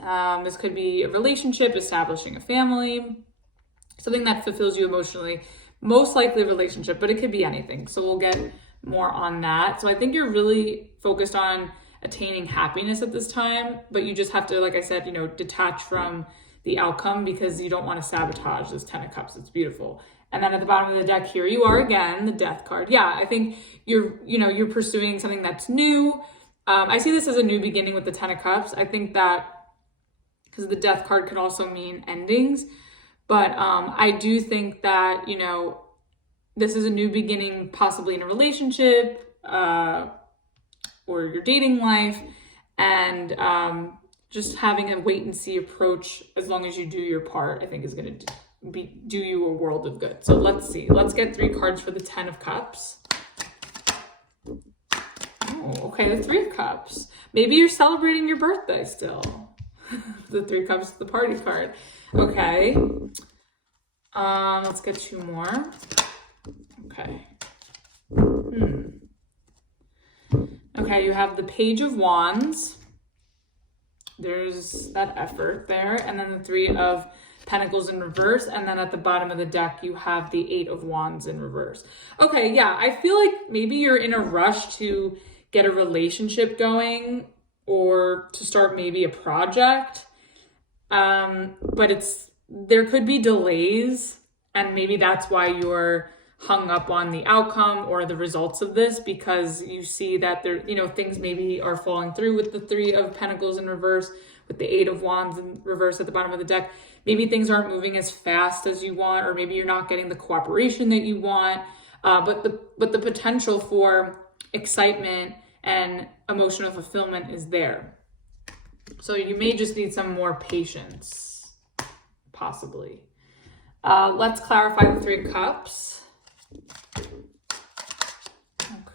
This could be a relationship, establishing a family, something that fulfills you emotionally, most likely a relationship, but it could be anything. So we'll get more on that. So I think you're really focused on attaining happiness at this time, but you just have to, like I said, you know, detach from the outcome because you don't want to sabotage this 10 of Cups. It's beautiful. And then at the bottom of the deck, here you are again, the Death card. Yeah, I think you're pursuing something that's new. I see this as a new beginning with the 10 of Cups. I think that because the Death card can also mean endings, but I do think that, you know, this is a new beginning, possibly in a relationship or your dating life, and just having a wait and see approach as long as you do your part, I think is going to do you a world of good. So let's see. Let's get 3 cards for the 10 of Cups. Oh, okay, the 3 of Cups. Maybe you're celebrating your birthday still. The 3 of Cups, the party card. Okay. Let's get 2 more. Okay. Okay, you have the Page of Wands. There's that effort there. And then the 3 of Pentacles in reverse. And then at the bottom of the deck, you have the 8 of Wands in reverse. Okay, yeah, I feel like maybe you're in a rush to get a relationship going or to start maybe a project. But there could be delays, and maybe that's why you're hung up on the outcome or the results of this, because you see that there, you know, things maybe are falling through with the 3 of Pentacles in reverse, with the 8 of Wands in reverse at the bottom of the deck. Maybe things aren't moving as fast as you want, or maybe you're not getting the cooperation that you want. But the potential for excitement and emotional fulfillment is there. So you may just need some more patience, possibly. Let's clarify the 3 of Cups.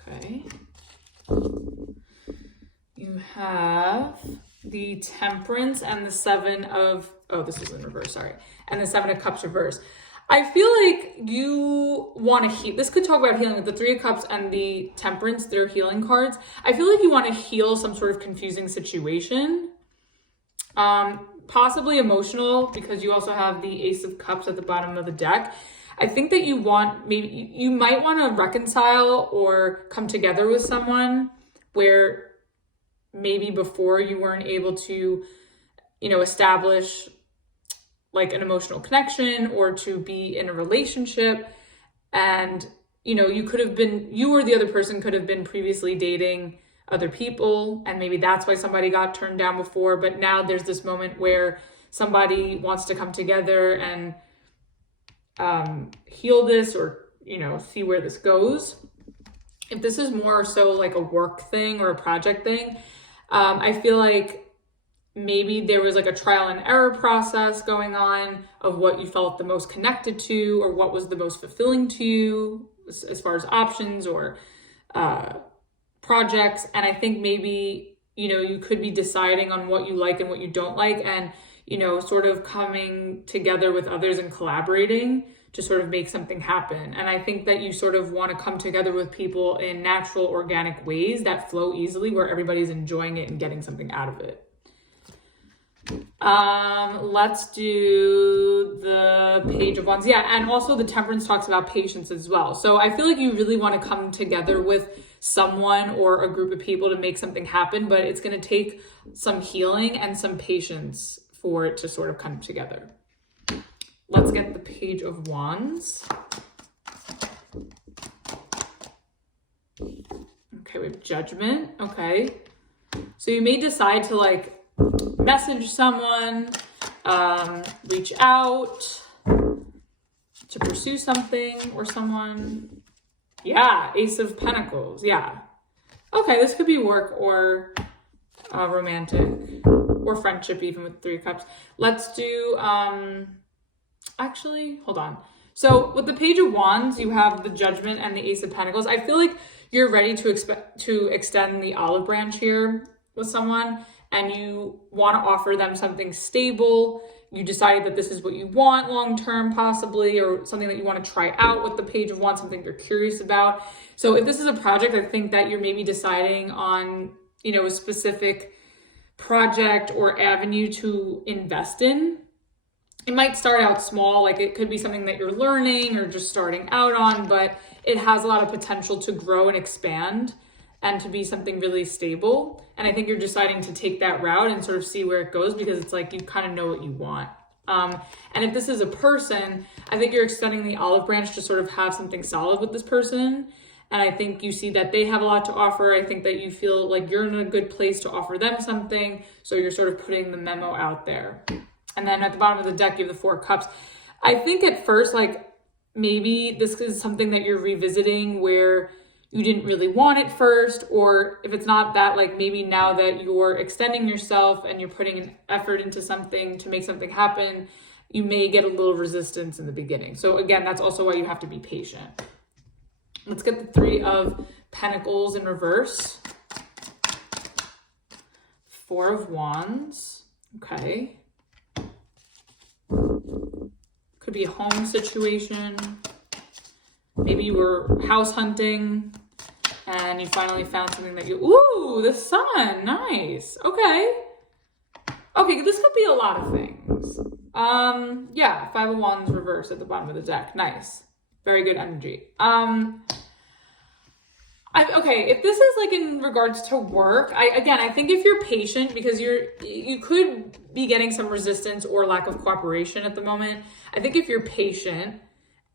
Okay. You have the Temperance and the 7 of, oh, this is in reverse, sorry. And the 7 of Cups reverse. I feel like you want to heal. This could talk about healing with the 3 of Cups and the Temperance. They're healing cards. I feel like you want to heal some sort of confusing situation. Possibly emotional, because you also have the Ace of Cups at the bottom of the deck. I think that you might want to reconcile or come together with someone where maybe before you weren't able to, you know, establish like an emotional connection or to be in a relationship. And, you know, you or the other person could have been previously dating other people, and maybe that's why somebody got turned down before. But now there's this moment where somebody wants to come together and heal this, or, you know, see where this goes. If this is more so like a work thing or a project thing, I feel like maybe there was like a trial and error process going on of what you felt the most connected to, or what was the most fulfilling to you as far as options or projects. And I think maybe, you know, you could be deciding on what you like and what you don't like, and, you know, sort of coming together with others and collaborating to sort of make something happen. And I think that you sort of want to come together with people in natural, organic ways that flow easily, where everybody's enjoying it and getting something out of it. Let's do the Page of Wands. Yeah, and also the Temperance talks about patience as well. So I feel like you really want to come together with someone or a group of people to make something happen, but it's going to take some healing and some patience for it to sort of come together. Let's get the Page of Wands. Okay, we have Judgment. Okay. So you may decide to like message someone, reach out to pursue something or someone. Yeah, Ace of Pentacles. Yeah. Okay, this could be work or romantic or friendship, even with 3 of Cups. Let's do, actually, hold on. So with the Page of Wands, you have the Judgment and the Ace of Pentacles. I feel like you're ready to extend the olive branch here with someone, and you want to offer them something stable. You decided that this is what you want long-term, possibly, or something that you want to try out with the Page of Wands, something you're curious about. So if this is a project, I think that you're maybe deciding on, you know, a specific project or avenue to invest in. It might start out small, like it could be something that you're learning or just starting out on, but it has a lot of potential to grow and expand and to be something really stable. And I think you're deciding to take that route and sort of see where it goes, because it's like you kind of know what you want. And if this is a person, I think you're extending the olive branch to sort of have something solid with this person. And I think you see that they have a lot to offer. I think that you feel like you're in a good place to offer them something. So you're sort of putting the memo out there. And then at the bottom of the deck, you have the 4 cups. I think at first, like maybe this is something that you're revisiting where you didn't really want it first, or if it's not that, like maybe now that you're extending yourself and you're putting an effort into something to make something happen, you may get a little resistance in the beginning. So again, that's also why you have to be patient. Let's get the 3 of Pentacles in reverse. 4 of Wands. Okay. Could be a home situation. Maybe you were house hunting and you finally found something that you, ooh, the sun, nice. Okay. Okay, this could be a lot of things. Yeah, 5 of Wands reverse at the bottom of the deck. Nice. Very good energy. Okay, if this is like in regards to work, I think if you're patient, because you could be getting some resistance or lack of cooperation at the moment. I think if you're patient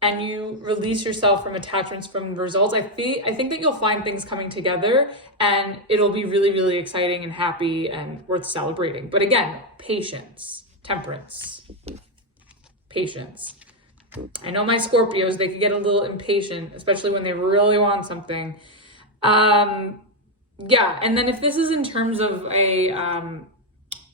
and you release yourself from attachments from results, I think that you'll find things coming together and it'll be really, really exciting and happy and worth celebrating. But again, patience, temperance, patience. I know my Scorpios, they could get a little impatient, especially when they really want something. Yeah, and then if this is in terms of a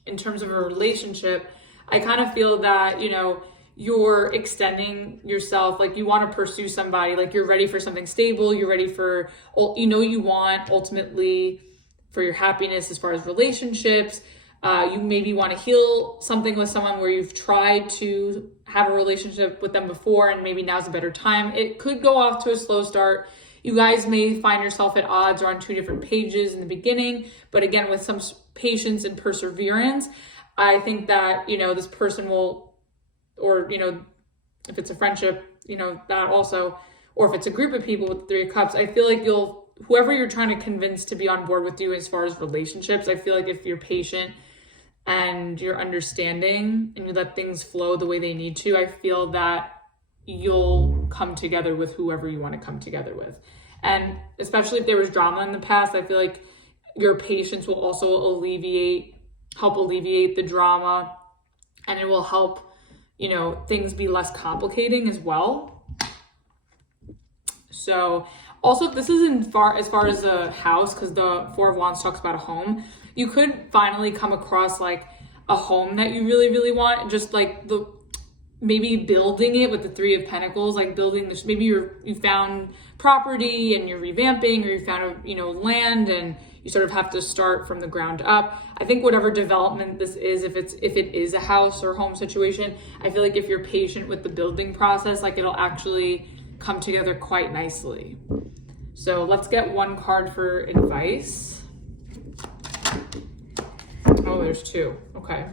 relationship, I kind of feel that, you know, you're extending yourself, like you want to pursue somebody, like you're ready for something stable, you're ready for, you know, you want ultimately for your happiness as far as relationships. You maybe want to heal something with someone where you've tried to have a relationship with them before and maybe now's a better time. It could go off to a slow start. You guys may find yourself at odds or on 2 different pages in the beginning, but again, with some patience and perseverance, I think that, you know, this person will, or, you know, if it's a friendship, you know, that also, or if it's a group of people with the 3 of Cups, I feel like whoever you're trying to convince to be on board with you as far as relationships, I feel like if you're patient and you're understanding and you let things flow the way they need to, I feel that you'll come together with whoever you want to come together with. And especially if there was drama in the past, I feel like your patience will also help alleviate the drama, and it will help, you know, things be less complicating as well. So also, if this is as far as a house, because the 4 of Wands talks about a home, you could finally come across like a home that you really, really want, just like maybe building it with the 3 of Pentacles, like building this, maybe you found property and you're revamping, or you found land and you sort of have to start from the ground up. I think whatever development this is, if it is a house or home situation, I feel like if you're patient with the building process, like it'll actually come together quite nicely. So let's get 1 card for advice. Oh, there's 2. Okay.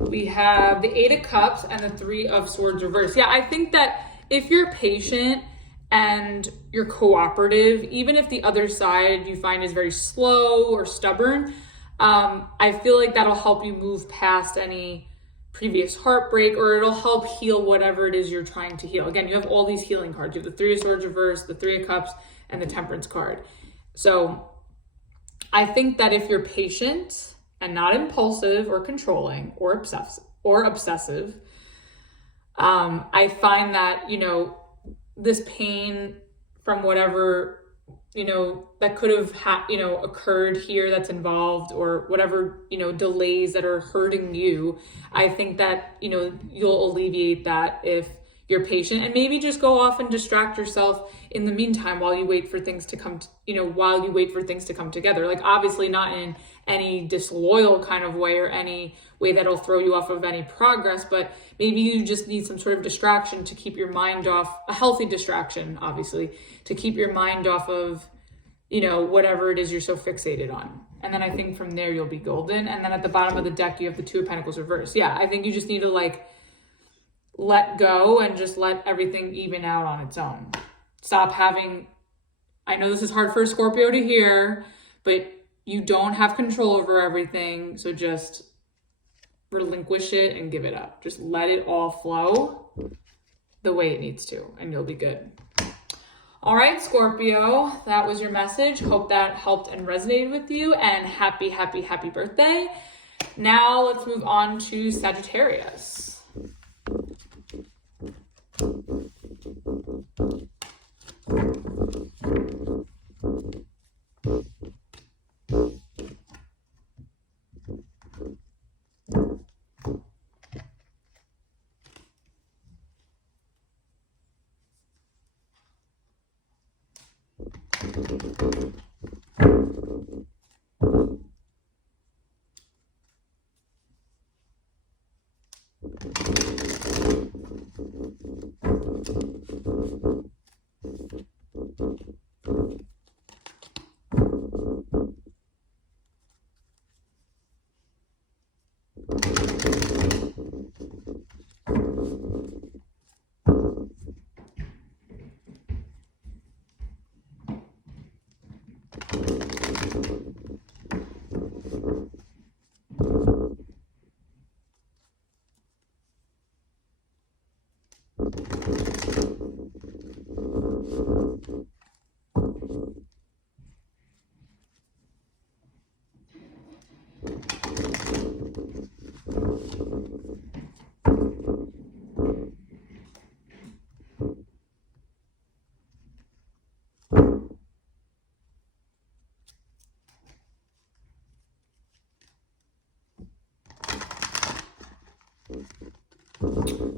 We have the 8 of Cups and the 3 of Swords reverse. Yeah, I think that if you're patient and you're cooperative, even if the other side you find is very slow or stubborn, I feel like that'll help you move past any previous heartbreak, or it'll help heal whatever it is you're trying to heal. Again, you have all these healing cards. You have the 3 of Swords reverse, the 3 of Cups, and the Temperance card. So I think that if you're patient and not impulsive or controlling or obsessive, I find that, you know, this pain from whatever, you know, that could have occurred here that's involved, or whatever, you know, delays that are hurting you, I think that, you know, you'll alleviate that if you're patient, and maybe just go off and distract yourself in the meantime while you wait for things to come, together. Like obviously not in any disloyal kind of way or any way that'll throw you off of any progress, but maybe you just need some sort of distraction to keep your mind off, a healthy distraction, obviously, to keep your mind off of, you know, whatever it is you're so fixated on. And then I think from there you'll be golden. And then at the bottom of the deck, you have the Two of Pentacles reversed. Yeah, I think you just need to like let go and just let everything even out on its own. Stop having, I know this is hard for a Scorpio to hear, but you don't have control over everything. So just relinquish it and give it up. Just let it all flow the way it needs to, and you'll be good. All right, Scorpio, that was your message. Hope that helped and resonated with you, and happy, happy, happy birthday. Now let's move on to Sagittarius.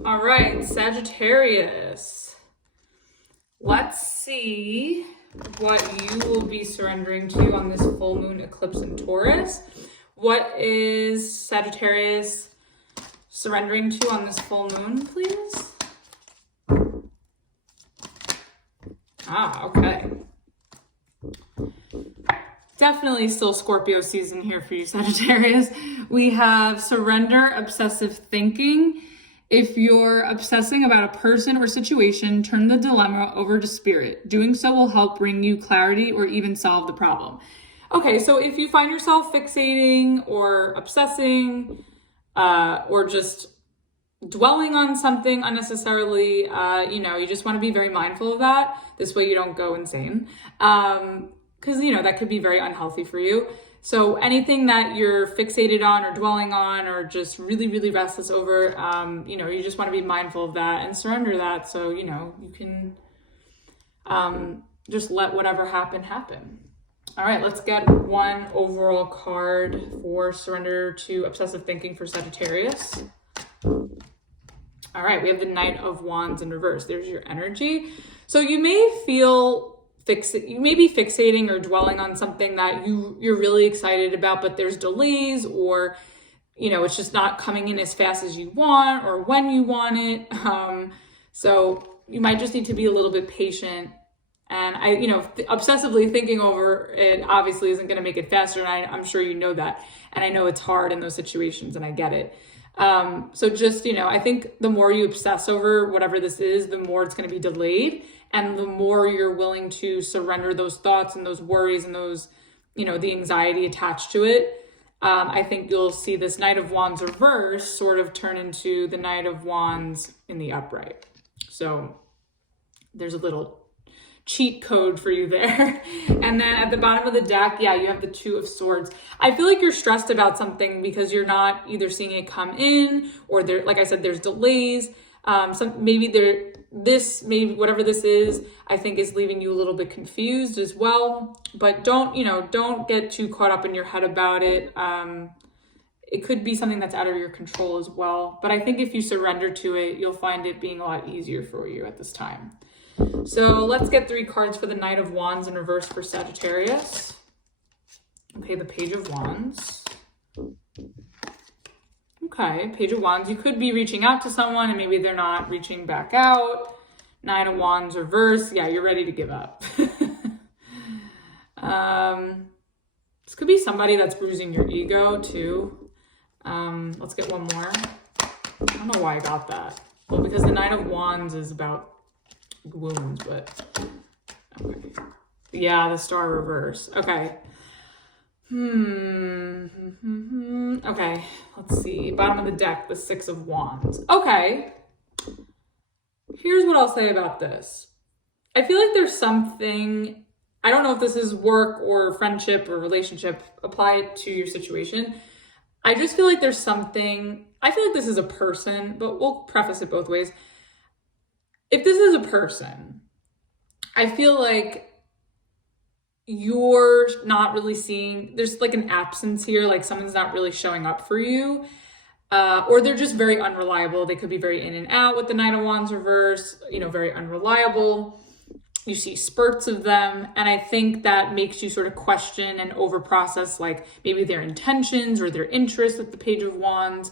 All right, Sagittarius. Let's see what you will be surrendering to on this full moon eclipse in Taurus. What is Sagittarius surrendering to on this full moon, please? Ah, okay. Definitely still Scorpio season here for you, Sagittarius. We have surrender, obsessive thinking. If you're obsessing about a person or situation, turn the dilemma over to spirit. Doing so will help bring you clarity or even solve the problem. Okay, so if you find yourself fixating or obsessing or just dwelling on something unnecessarily, you just want to be very mindful of that. This way you don't go insane. Because, that could be very unhealthy for you. So anything that you're fixated on or dwelling on or just really, really restless over, you just want to be mindful of that and surrender that. So, you can just let whatever happen. All right, let's get one overall card for surrender to obsessive thinking for Sagittarius. All right, we have the Knight of Wands in reverse. There's your energy. So you may feel you may be fixating or dwelling on something that you're really excited about, but there's delays or, it's just not coming in as fast as you want or when you want it. So you might just need to be a little bit patient. And obsessively thinking over it obviously isn't going to make it faster. And I'm sure you know that. And I know it's hard in those situations and I get it. So just, I think the more you obsess over whatever this is, the more it's going to be delayed. And the more you're willing to surrender those thoughts and those worries and those, the anxiety attached to it, I think you'll see this Knight of Wands reverse sort of turn into the Knight of Wands in the upright. So there's a little cheat code for you there. And then at the bottom of the deck, yeah, you have the Two of Swords. I feel like you're stressed about something because you're not either seeing it come in or there, like I said, there's delays. Maybe whatever this is, I think is leaving you a little bit confused as well, but don't get too caught up in your head about it. It could be something that's out of your control as well. But I think if you surrender to it, you'll find it being a lot easier for you at this time. So let's get 3 cards for the Knight of Wands in reverse for Sagittarius. Okay, the Page of Wands. Okay, Page of Wands. You could be reaching out to someone and maybe they're not reaching back out. Knight of Wands reverse. Yeah, you're ready to give up. It's could be somebody that's bruising your ego too. Let's get one more. I don't know why I got that. Well, because the Nine of Wands is about wounds, but okay. Yeah, the Star reverse. Okay. Okay, let's see. Bottom of the deck, the Six of Wands. Okay. Here's what I'll say about this. I feel like there's something, I don't know if this is work or friendship or relationship, apply it to your situation. I just feel like there's something, I feel like this is a person, but we'll preface it both ways. If this is a person, I feel like you're not really seeing, there's like an absence here, like someone's not really showing up for you, or they're just very unreliable. They could be very in and out with the Nine of Wands reverse, you know, very unreliable. You see spurts of them, and I think that makes you sort of question and over process like maybe their intentions or their interest with the Page of Wands.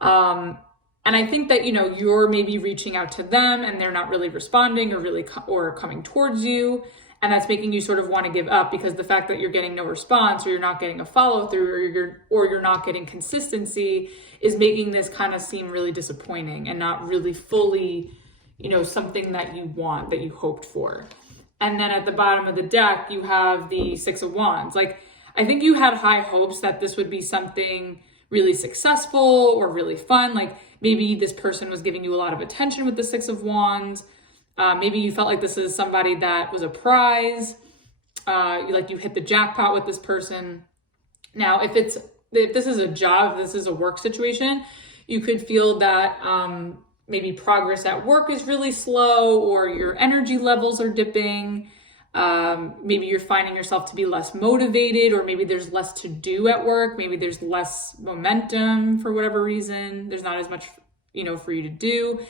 And I think that, you know, you're maybe reaching out to them and they're not really responding or really or coming towards you. And that's making you sort of want to give up, because the fact that you're getting no response, or you're not getting a follow through, or you're not getting consistency, is making this kind of seem really disappointing and not really fully, you know, something that you want, that you hoped for. And then at the bottom of the deck, you have the Six of Wands. Like, I think you had high hopes that this would be something really successful or really fun. Like maybe this person was giving you a lot of attention with the Six of Wands. Maybe you felt like this is somebody that was a prize. Like you hit the jackpot with this person. Now, if this is a job, if this is a work situation, you could feel that maybe progress at work is really slow, or your energy levels are dipping. Maybe you're finding yourself to be less motivated, or maybe there's less to do at work. Maybe there's less momentum for whatever reason. There's not as much, you know, for you to do.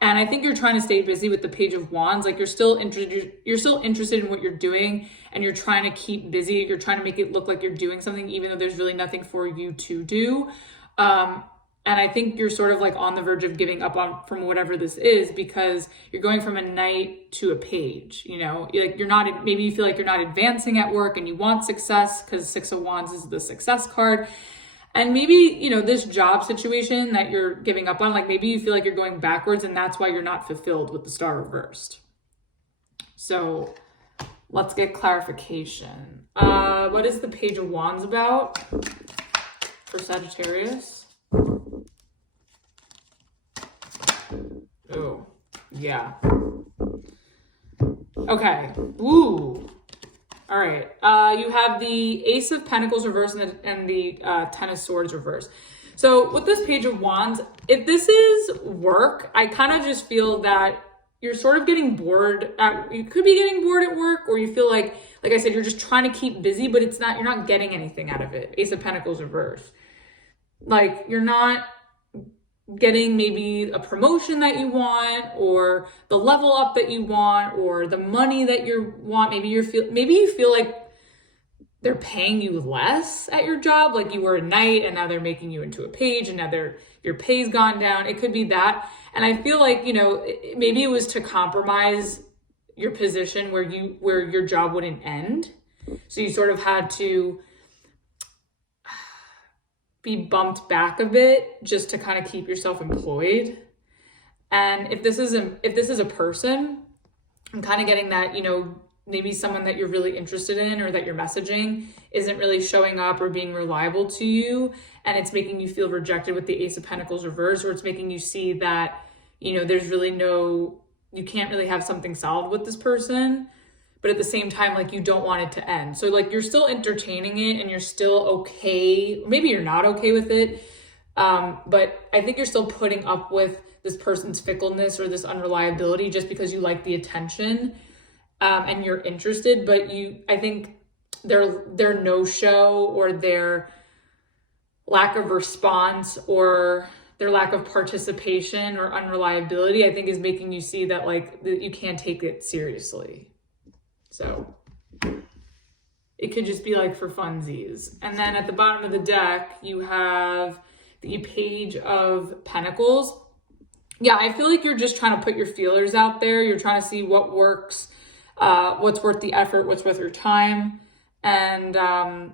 And I think you're trying to stay busy with the Page of Wands. Like you're still interested in what you're doing, and you're trying to keep busy. You're trying to make it look like you're doing something, even though there's really nothing for you to do. And I think you're sort of like on the verge of giving up from whatever this is, because you're going from a knight to a page, you know, like maybe you feel like you're not advancing at work and you want success, because Six of Wands is the success card. And maybe, you know, this job situation that you're giving up on, like maybe you feel like you're going backwards, and that's why you're not fulfilled with the Star reversed. So let's get clarification. What is the Page of Wands about for Sagittarius? Oh, yeah. Okay. Ooh. All right. You have the Ace of Pentacles reverse and the Ten of Swords reverse. So with this Page of Wands, if this is work, I kind of just feel that you're sort of getting bored. You could be getting bored at work, or you feel like I said, you're just trying to keep busy, but you're not getting anything out of it. Ace of Pentacles reverse. Like you're not getting maybe a promotion that you want, or the level up that you want, or the money that you want. Maybe you feel like they're paying you less at your job. Like you were a knight and now they're making you into a page, and now your pay's gone down. It could be that. And I feel like, you know, maybe it was to compromise your position where your job wouldn't end. So you sort of had to be bumped back a bit just to kind of keep yourself employed. And if this is a person, I'm kind of getting that, you know, maybe someone that you're really interested in or that you're messaging isn't really showing up or being reliable to you, and it's making you feel rejected with the Ace of Pentacles reverse, or it's making you see that, you know, there's really you can't really have something solid with this person. But at the same time, like you don't want it to end. So like you're still entertaining it, and you're still okay. Maybe you're not okay with it. But I think you're still putting up with this person's fickleness or this unreliability just because you like the attention, and you're interested. But I think their no-show, or their lack of response, or their lack of participation or unreliability, I think is making you see that like that you can't take it seriously. So it could just be like for funsies. And then at the bottom of the deck, you have the Page of Pentacles. Yeah, I feel like you're just trying to put your feelers out there. You're trying to see what works, what's worth the effort, what's worth your time. And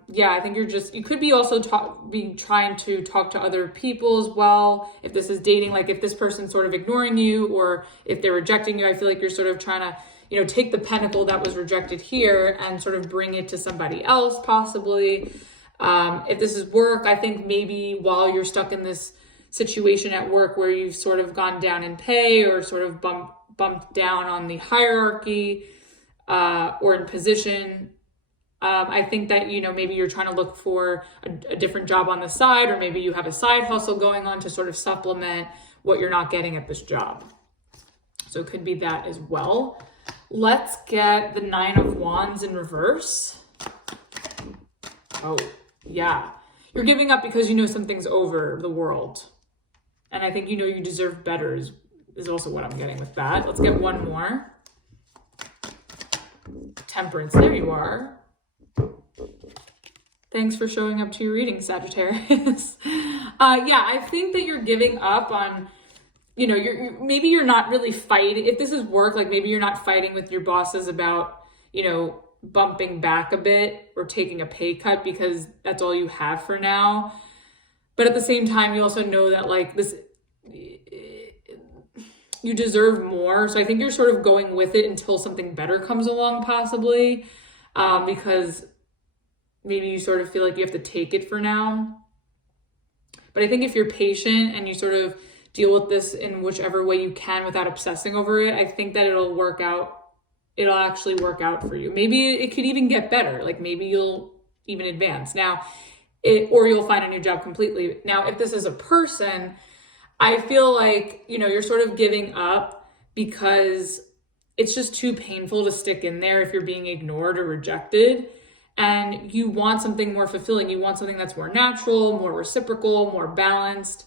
yeah, I think you could be also trying to talk to other people as well. If this is dating, like if this person's sort of ignoring you or if they're rejecting you, I feel like you're sort of trying to, you know, take the pentacle that was rejected here and sort of bring it to somebody else possibly. If this is work, I think maybe while you're stuck in this situation at work where you've sort of gone down in pay or sort of bumped down on the hierarchy or in position, I think that, you know, maybe you're trying to look for a different job on the side, or maybe you have a side hustle going on to sort of supplement what you're not getting at this job. So it could be that as well. Let's get the 9 of Wands in reverse. Oh, yeah. You're giving up because you know something's over the world. And I think you know you deserve better is also what I'm getting with that. Let's get one more. Temperance. There you are. Thanks for showing up to your reading, Sagittarius. Yeah, I think that you're giving up on, you know, maybe you're not really fighting. If this is work, like maybe you're not fighting with your bosses about, you know, bumping back a bit or taking a pay cut because that's all you have for now. But at the same time, you also know that like this, you deserve more. So I think you're sort of going with it until something better comes along possibly, because maybe you sort of feel like you have to take it for now. But I think if you're patient and you sort of deal with this in whichever way you can without obsessing over it, I think that it'll work out. It'll actually work out for you. Maybe it could even get better. Like maybe you'll even advance now, or you'll find a new job completely. Now, if this is a person, I feel like, you know, you're sort of giving up because it's just too painful to stick in there if you're being ignored or rejected. And you want something more fulfilling. You want something that's more natural, more reciprocal, more balanced.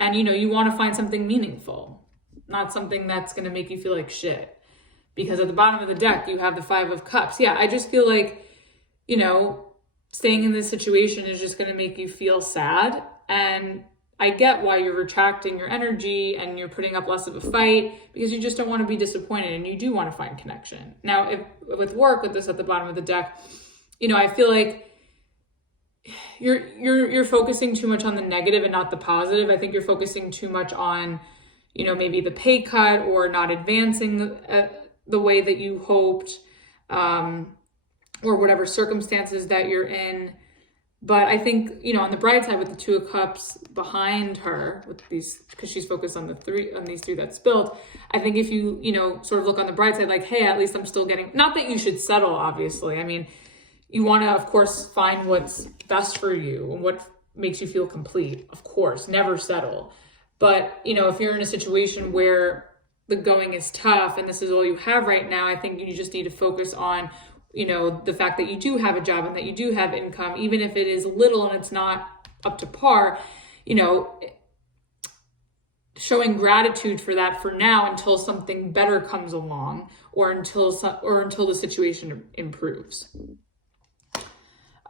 And, you know, you want to find something meaningful, not something that's going to make you feel like shit. Because at the bottom of the deck, you have the 5 of Cups. Yeah, I just feel like, you know, staying in this situation is just going to make you feel sad. And I get why you're retracting your energy and you're putting up less of a fight, because you just don't want to be disappointed and you do want to find connection. Now, if with work, with this at the bottom of the deck, you know, I feel like you're focusing too much on the negative and not the positive. I think you're focusing too much on, you know, maybe the pay cut or not advancing the way that you hoped, or whatever circumstances that you're in. But I think, you know, on the bright side with the 2 of Cups behind her with these, because she's focused on these 3 that spilled. I think if you, you know, sort of look on the bright side, like, hey, at least I'm still getting, not that you should settle, obviously. I mean, you want to, of course, find what's best for you and what makes you feel complete. Of course, never settle. But, you know, if you're in a situation where the going is tough and this is all you have right now, I think you just need to focus on, you know, the fact that you do have a job and that you do have income, even if it is little and it's not up to par, you know, showing gratitude for that for now until something better comes along or until the situation improves.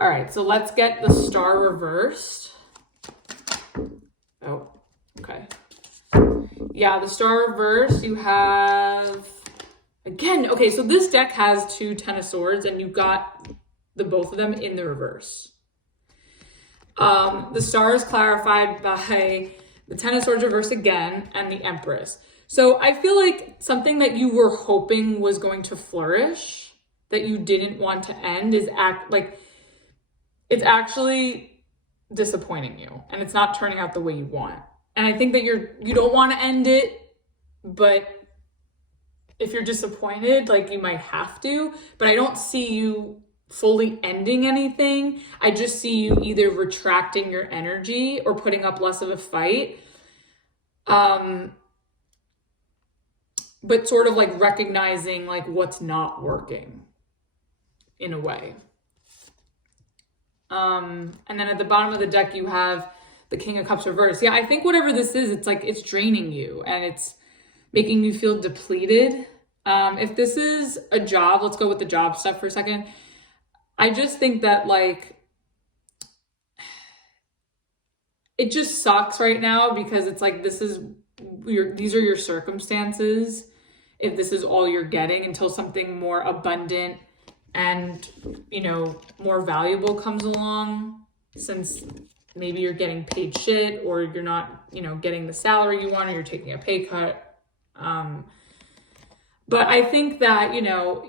All right, so let's get the Star reversed. Oh, okay. Yeah, the Star reversed, you have, again, okay, so this deck has 2 Ten of Swords and you've got both of them in the reverse. The Star is clarified by the Ten of Swords reversed again and the Empress. So I feel like something that you were hoping was going to flourish, that you didn't want to end, is it's actually disappointing you and it's not turning out the way you want. And I think that you don't want to end it, but if you're disappointed, like you might have to, but I don't see you fully ending anything. I just see you either retracting your energy or putting up less of a fight. But sort of like recognizing like what's not working in a way. And then at the bottom of the deck, you have the King of Cups reversed. Yeah, I think whatever this is, it's like it's draining you and it's making you feel depleted. If this is a job, let's go with the job stuff for a second. I just think that like, it just sucks right now because it's like, these are your circumstances. If this is all you're getting until something more abundant and, you know, more valuable comes along, since maybe you're getting paid shit, or you're not, you know, getting the salary you want, or you're taking a pay cut. But I think that, you know,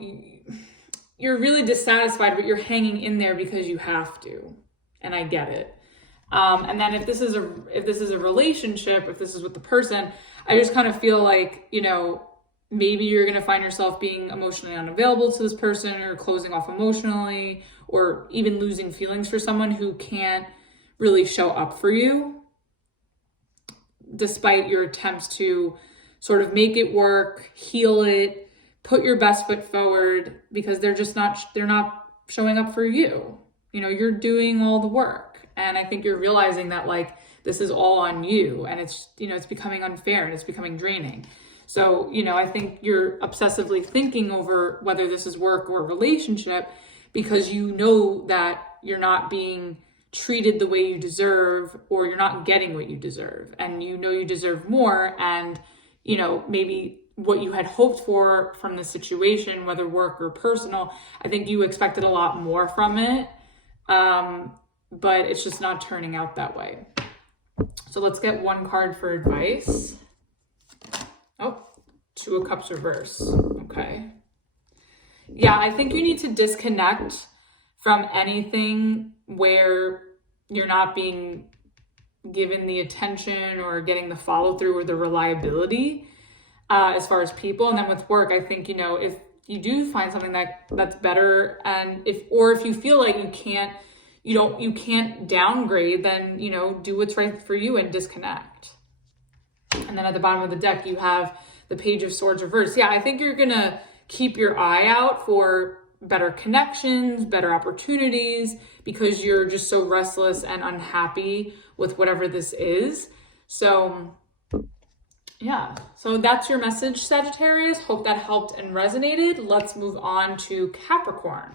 you're really dissatisfied, but you're hanging in there because you have to. And I get it. And then if this is a relationship, if this is with the person, I just kind of feel like, you know, maybe you're going to find yourself being emotionally unavailable to this person, or closing off emotionally, or even losing feelings for someone who can't really show up for you, despite your attempts to sort of make it work, heal it, put your best foot forward, because they're not showing up for you. You know, you're doing all the work. And I think you're realizing that, like, this is all on you, and it's, you know, it's becoming unfair and it's becoming draining. So, you know, I think you're obsessively thinking over whether this is work or a relationship, because you know that you're not being treated the way you deserve, or you're not getting what you deserve, and you know you deserve more. And, you know, maybe what you had hoped for from the situation, whether work or personal, I think you expected a lot more from it. But it's just not turning out that way. So let's get one card for advice. Oh, Two of Cups reverse. Okay. Yeah, I think you need to disconnect from anything where you're not being given the attention or getting the follow through or the reliability as far as people. And then with work, I think, you know, if you do find something that's better, and if you feel like you can't downgrade, then, you know, do what's right for you and disconnect. And then at the bottom of the deck, you have the Page of Swords reversed. Yeah, I think you're going to keep your eye out for better connections, better opportunities, because you're just so restless and unhappy with whatever this is. So yeah, so that's your message, Sagittarius. Hope that helped and resonated. Let's move on to Capricorn.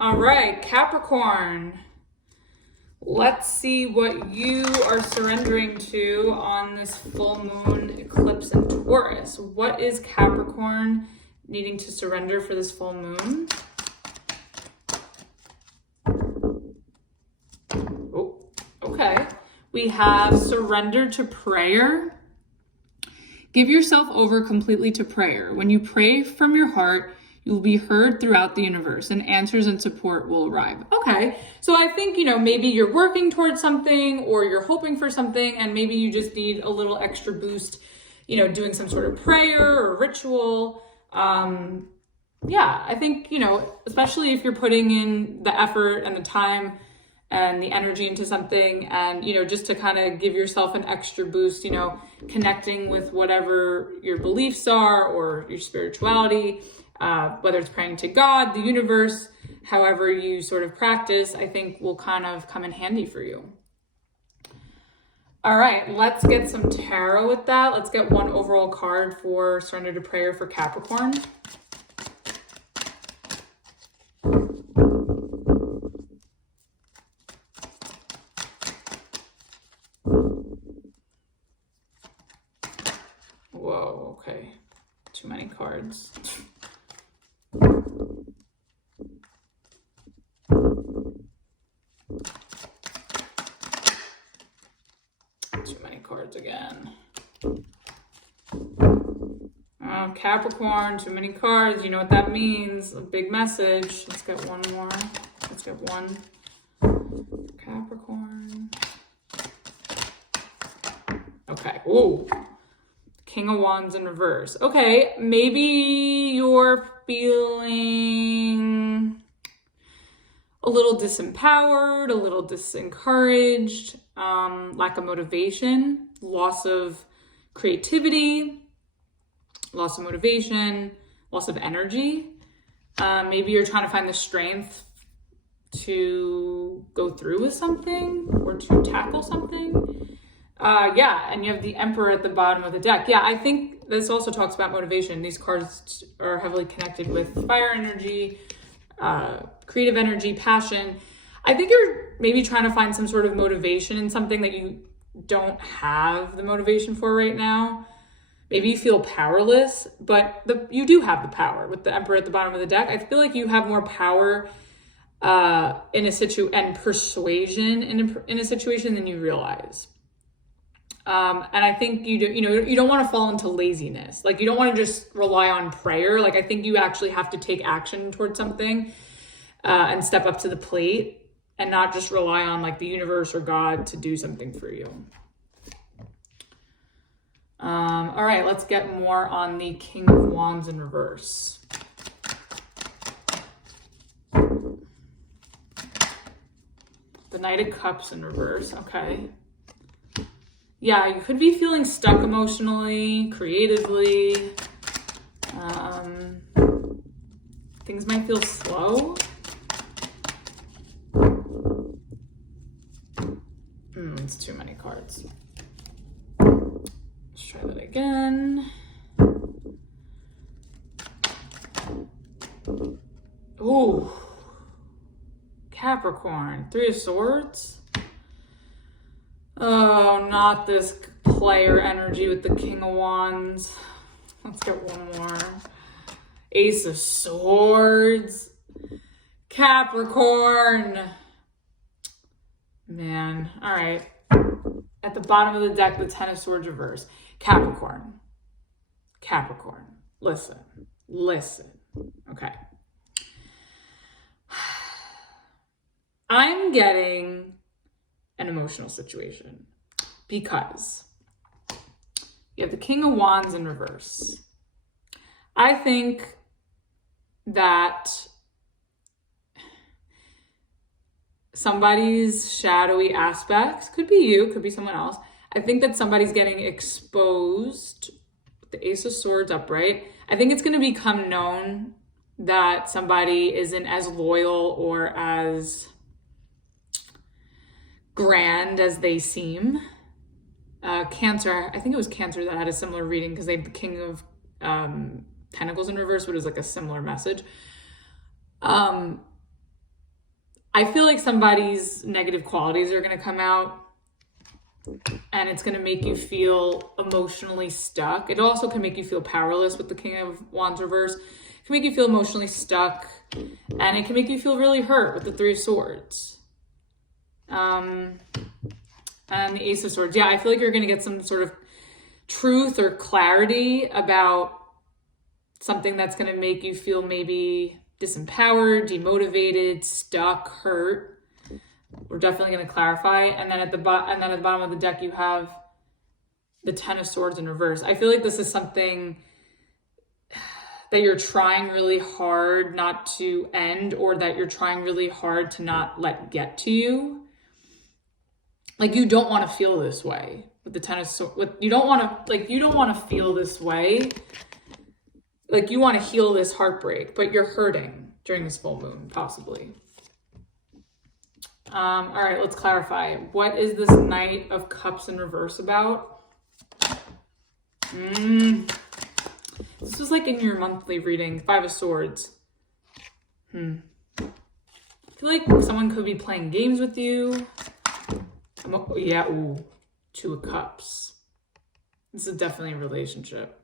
All right, Capricorn. Let's see what you are surrendering to on this full moon eclipse in Taurus. What is Capricorn needing to surrender for this full moon? Oh, okay. We have surrender to prayer. Give yourself over completely to prayer. When you pray from your heart, you will be heard throughout the universe, and answers and support will arrive. Okay, so I think, you know, maybe you're working towards something, or you're hoping for something, and maybe you just need a little extra boost, you know, doing some sort of prayer or ritual. Yeah, I think, you know, especially if you're putting in the effort and the time and the energy into something, and, you know, just to kind of give yourself an extra boost, you know, connecting with whatever your beliefs are or your spirituality, whether it's praying to God, the universe, however you sort of practice, I think will kind of come in handy for you. All right, let's get some tarot with that. Let's get one overall card for surrender to prayer for Capricorn. cards. Too many cards again. Oh, Capricorn, too many cards. You know what that means. A big message. Let's get one more. Let's get one. Capricorn. Okay. Ooh. King of Wands in reverse. Okay. Maybe you're feeling a little disempowered, a little disencouraged, lack of motivation, loss of creativity, loss of motivation, loss of energy. Maybe you're trying to find the strength to go through with something or to tackle something. Yeah, and you have the Emperor at the bottom of the deck. Yeah, I think this also talks about motivation. These cards are heavily connected with fire energy, creative energy, passion. I think you're maybe trying to find some sort of motivation in something that you don't have the motivation for right now. Maybe you feel powerless, but you do have the power with the Emperor at the bottom of the deck. I feel like you have more power in a and persuasion in a situation than you realize. And I think you don't want to fall into laziness. Like, you don't want to just rely on prayer. Like, I think you actually have to take action towards something and step up to the plate and not just rely on like the universe or God to do something for you. All right, let's get more on the King of Wands in reverse. The Knight of Cups in reverse. Okay. Yeah, you could be feeling stuck emotionally, creatively. Things might feel slow. It's too many cards. Let's try that again. Ooh. Capricorn, Three of Swords. Oh, not this player energy with the King of Wands. Let's get one more. Ace of Swords. Capricorn. Man, all right. At the bottom of the deck, the Ten of Swords reverse. Capricorn. Capricorn. Listen. Okay. I'm getting an emotional situation because you have the King of Wands in reverse. I think that somebody's shadowy aspects, could be you, could be someone else. I think that somebody's getting exposed with the Ace of Swords upright. I think it's going to become known that somebody isn't as loyal or as grand as they seem. Cancer, I think it was Cancer that had a similar reading because they had the King of Pentacles in reverse, but it was like a similar message. I feel like somebody's negative qualities are going to come out and it's going to make you feel emotionally stuck. It also can make you feel powerless with the King of Wands reverse. It can make you feel emotionally stuck, and it can make you feel really hurt with the Three of Swords. And the Ace of Swords. Yeah, I feel like you're going to get some sort of truth or clarity about something that's going to make you feel maybe disempowered, demotivated, stuck, hurt. We're definitely going to clarify. And then at the bottom of the deck, you have the Ten of Swords in reverse. I feel like this is something that you're trying really hard not to end, or that you're trying really hard to not let get to you. Like, you don't want to feel this way with the Ten of Swords. You don't want to feel this way. Like, you want to heal this heartbreak, but you're hurting during this full moon, possibly. All right, let's clarify. What is this Knight of Cups in reverse about? This was like in your monthly reading, Five of Swords. I feel like someone could be playing games with you. Yeah, ooh, Two of Cups. This is definitely a relationship.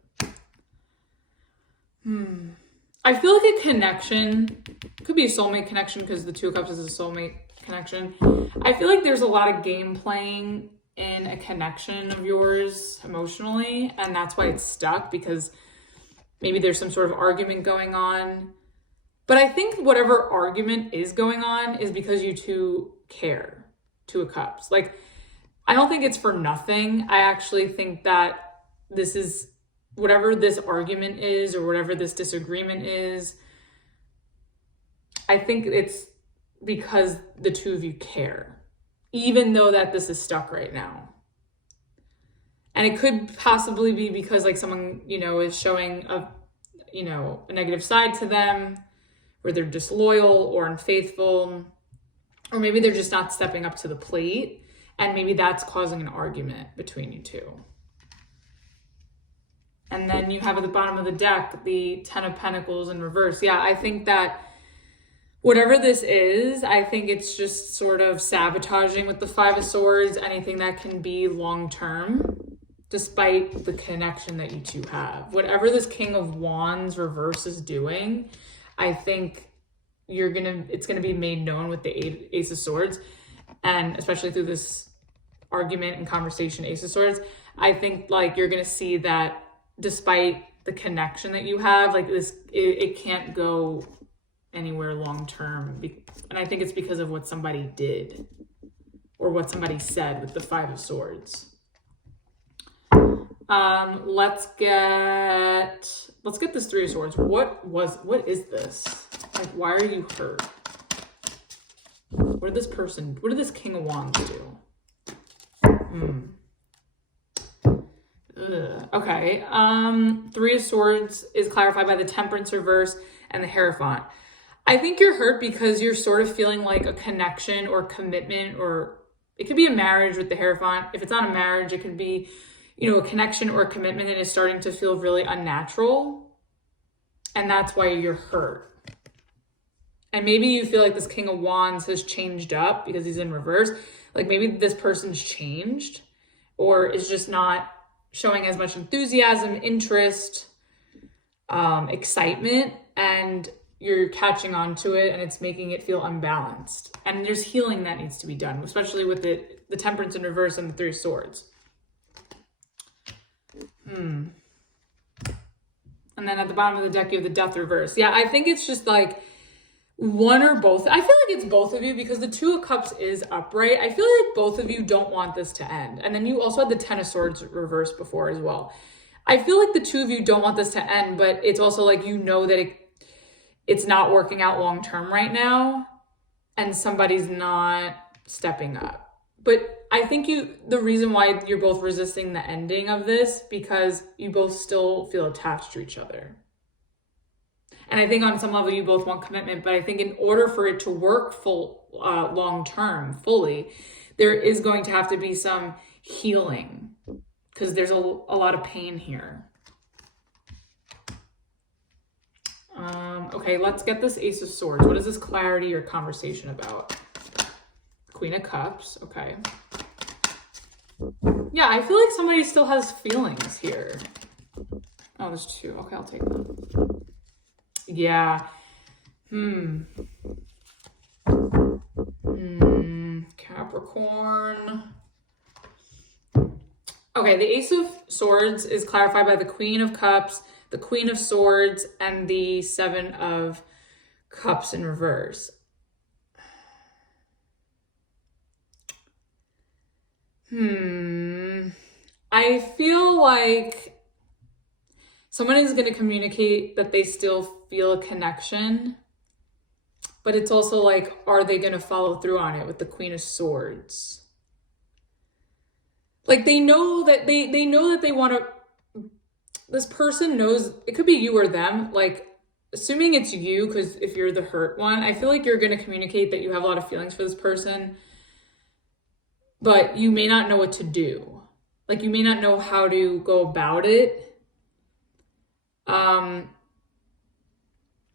I feel like a connection, could be a soulmate connection because the Two of Cups is a soulmate connection. I feel like there's a lot of game playing in a connection of yours emotionally, and that's why it's stuck, because maybe there's some sort of argument going on. But I think whatever argument is going on is because you two care. Two of Cups. Like, I don't think it's for nothing. I actually think that this is, whatever this argument is or whatever this disagreement is, I think it's because the two of you care, even though that this is stuck right now. And it could possibly be because like someone, you know, is showing a negative side to them, where they're disloyal or unfaithful, or maybe they're just not stepping up to the plate, and maybe that's causing an argument between you two. And then you have at the bottom of the deck, the Ten of Pentacles in reverse. Yeah, I think that whatever this is, I think it's just sort of sabotaging with the Five of Swords, anything that can be long-term, despite the connection that you two have. Whatever this King of Wands reverse is doing, I think it's gonna be made known with the Ace of Swords, and especially through this argument and conversation, Ace of Swords, I think like you're gonna see that despite the connection that you have, like this, it can't go anywhere long term. And I think it's because of what somebody did or what somebody said with the Five of Swords. Let's get this Three of Swords. What is this? Like, why are you hurt? What did this King of Wands do? Okay. Three of Swords is clarified by the Temperance reverse and the Hierophant. I think you're hurt because you're sort of feeling like a connection or commitment, or it could be a marriage with the Hierophant. If it's not a marriage, it could be, you know, a connection or a commitment that is starting to feel really unnatural. And that's why you're hurt. And maybe you feel like this King of Wands has changed up because he's in reverse. Like maybe this person's changed or is just not showing as much enthusiasm, interest, excitement, and you're catching on to it and it's making it feel unbalanced. And there's healing that needs to be done, especially with the Temperance in reverse and the Three of Swords. And then at the bottom of the deck, you have the Death reverse. Yeah, I think it's just like one or both. I feel like it's both of you because the Two of Cups is upright. I feel like both of you don't want this to end. And then you also had the Ten of Swords reverse before as well. I feel like the two of you don't want this to end, but it's also like, you know that it's not working out long term right now and somebody's not stepping up. But I think the reason why you're both resisting the ending of this, because you both still feel attached to each other. And I think on some level you both want commitment, but I think in order for it to work long term, fully, there is going to have to be some healing because there's a lot of pain here. Okay, let's get this Ace of Swords. What is this clarity or conversation about? Queen of Cups, okay. Yeah, I feel like somebody still has feelings here. Oh, there's two. Okay, I'll take them. Yeah. Capricorn. Okay, the Ace of Swords is clarified by the Queen of Cups, the Queen of Swords, and the Seven of Cups in reverse. I feel like someone is going to communicate that they still feel a connection, but it's also like, are they going to follow through on it with the Queen of Swords? Like they know that they want to, this person knows, it could be you or them, like assuming it's you, because if you're the hurt one, I feel like you're going to communicate that you have a lot of feelings for this person, but you may not know what to do. Like you may not know how to go about it.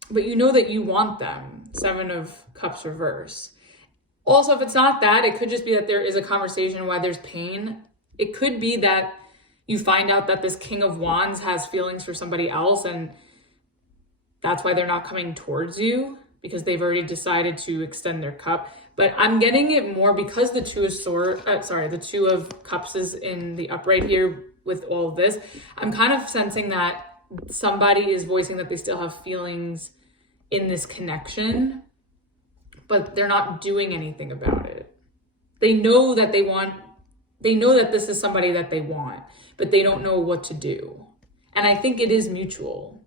But you know that you want them. Seven of Cups reverse. Also, if it's not that, it could just be that there is a conversation why there's pain. It could be that you find out that this King of Wands has feelings for somebody else and That's why they're not coming towards you, because they've already decided to extend their cup. But I'm getting it more because the the Two of Cups is in the upright here with all of this. I'm kind of sensing that somebody is voicing that they still have feelings in this connection, but they're not doing anything about it. They know that they know that this is somebody that they want, but they don't know what to do. And I think it is mutual,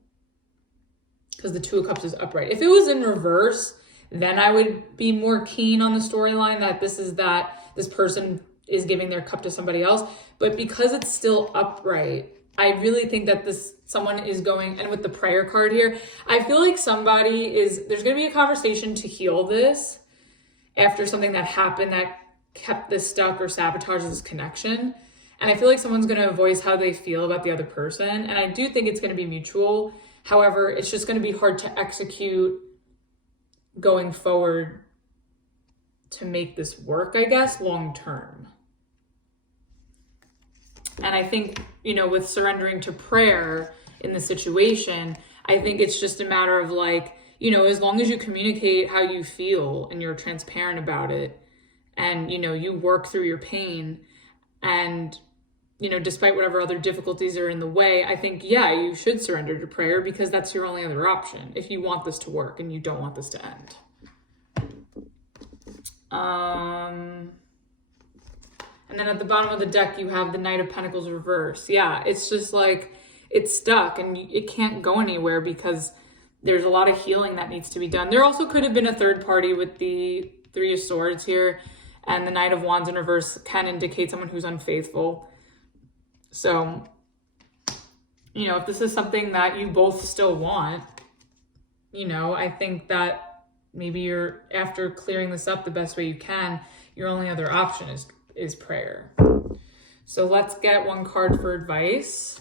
because the Two of Cups is upright. If it was in reverse, then I would be more keen on the storyline that this person is giving their cup to somebody else. But because it's still upright, I really think that someone is going, and with the prayer card here, I feel like there's going to be a conversation to heal this after something that happened that kept this stuck or sabotaged this connection. And I feel like someone's going to voice how they feel about the other person. And I do think it's going to be mutual. However, it's just going to be hard to execute going forward to make this work, I guess, long term. And I think, with surrendering to prayer in the situation, I think it's just a matter of as long as you communicate how you feel and you're transparent about it, and, you work through your pain, and, despite whatever other difficulties are in the way, I think, you should surrender to prayer, because that's your only other option if you want this to work and you don't want this to end. And then at the bottom of the deck, you have the Knight of Pentacles reverse. Yeah, it's just it's stuck and it can't go anywhere because there's a lot of healing that needs to be done. There also could have been a third party with the Three of Swords here, and the Knight of Wands in reverse can indicate someone who's unfaithful. So, if this is something that you both still want, I think that maybe after clearing this up the best way you can, your only other option is prayer. So let's get one card for advice.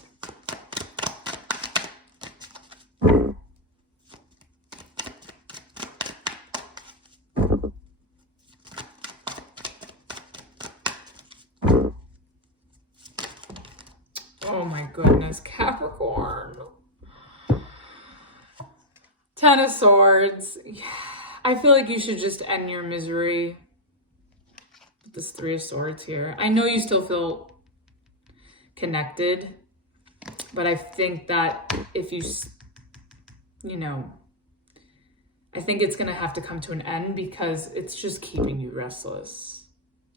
Oh my goodness, Capricorn. Ten of Swords. I feel like you should just end your misery with this Three of Swords here. I know you still feel connected, but I think that if I think it's going to have to come to an end, because it's just keeping you restless.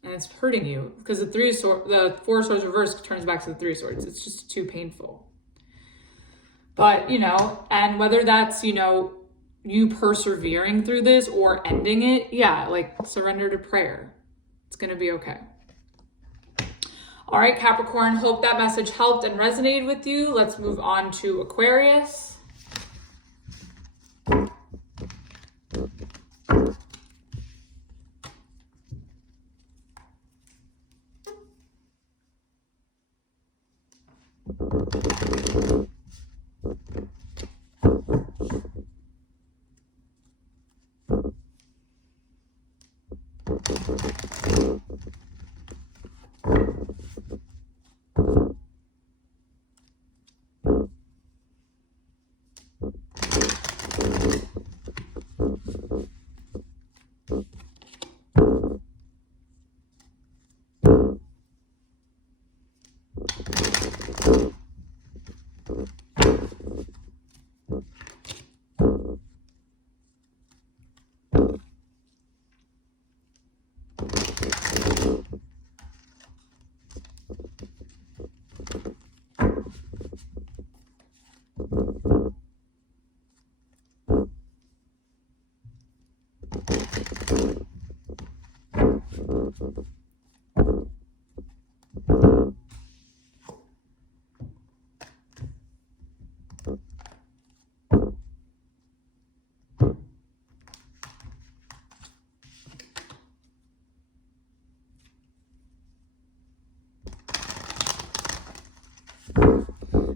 And it's hurting you, because the Four of Swords reverse turns back to the Three of Swords. It's just too painful. But, and whether that's, you persevering through this or ending it, surrender to prayer. It's going to be okay. All right, Capricorn, hope that message helped and resonated with you. Let's move on to Aquarius.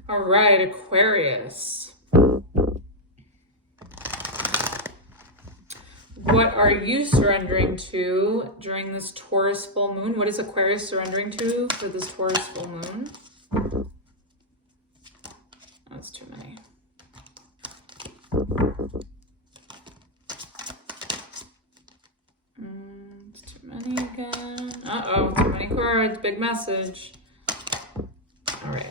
All right, Aquarius. What are you surrendering to during this Taurus full moon? What is Aquarius surrendering to for this Taurus full moon? That's too many. cards, big message. All right.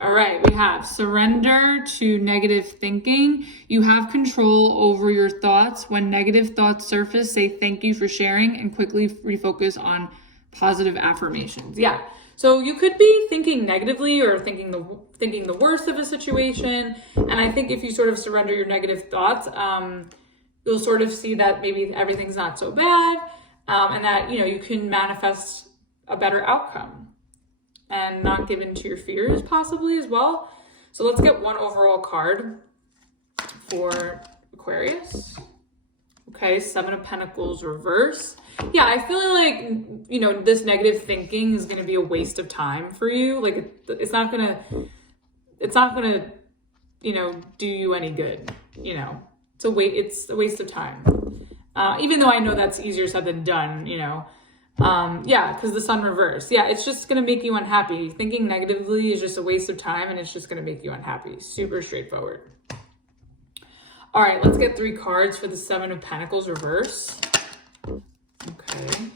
All right, we have surrender to negative thinking. You have control over your thoughts. When negative thoughts surface, say thank you for sharing and quickly refocus on positive affirmations. Yeah, so you could be thinking negatively or thinking the worst of a situation. And I think if you sort of surrender your negative thoughts, you'll sort of see that maybe everything's not so bad, and that, you know, you can manifest a better outcome and not give in to your fears possibly as well. So let's get one overall card for Aquarius. Okay, Seven of Pentacles reverse. Yeah, I feel like, you know, this negative thinking is going to be a waste of time for you. Like it's not going to, you know, do you any good, you know. It's a waste of time. Even though I know that's easier said than done, you know. Yeah, because the sun reversed. Yeah, it's just going to make you unhappy. Thinking negatively is just a waste of time, and it's just going to make you unhappy. Super straightforward. All right, let's get 3 cards for the Seven of Pentacles reverse. Okay.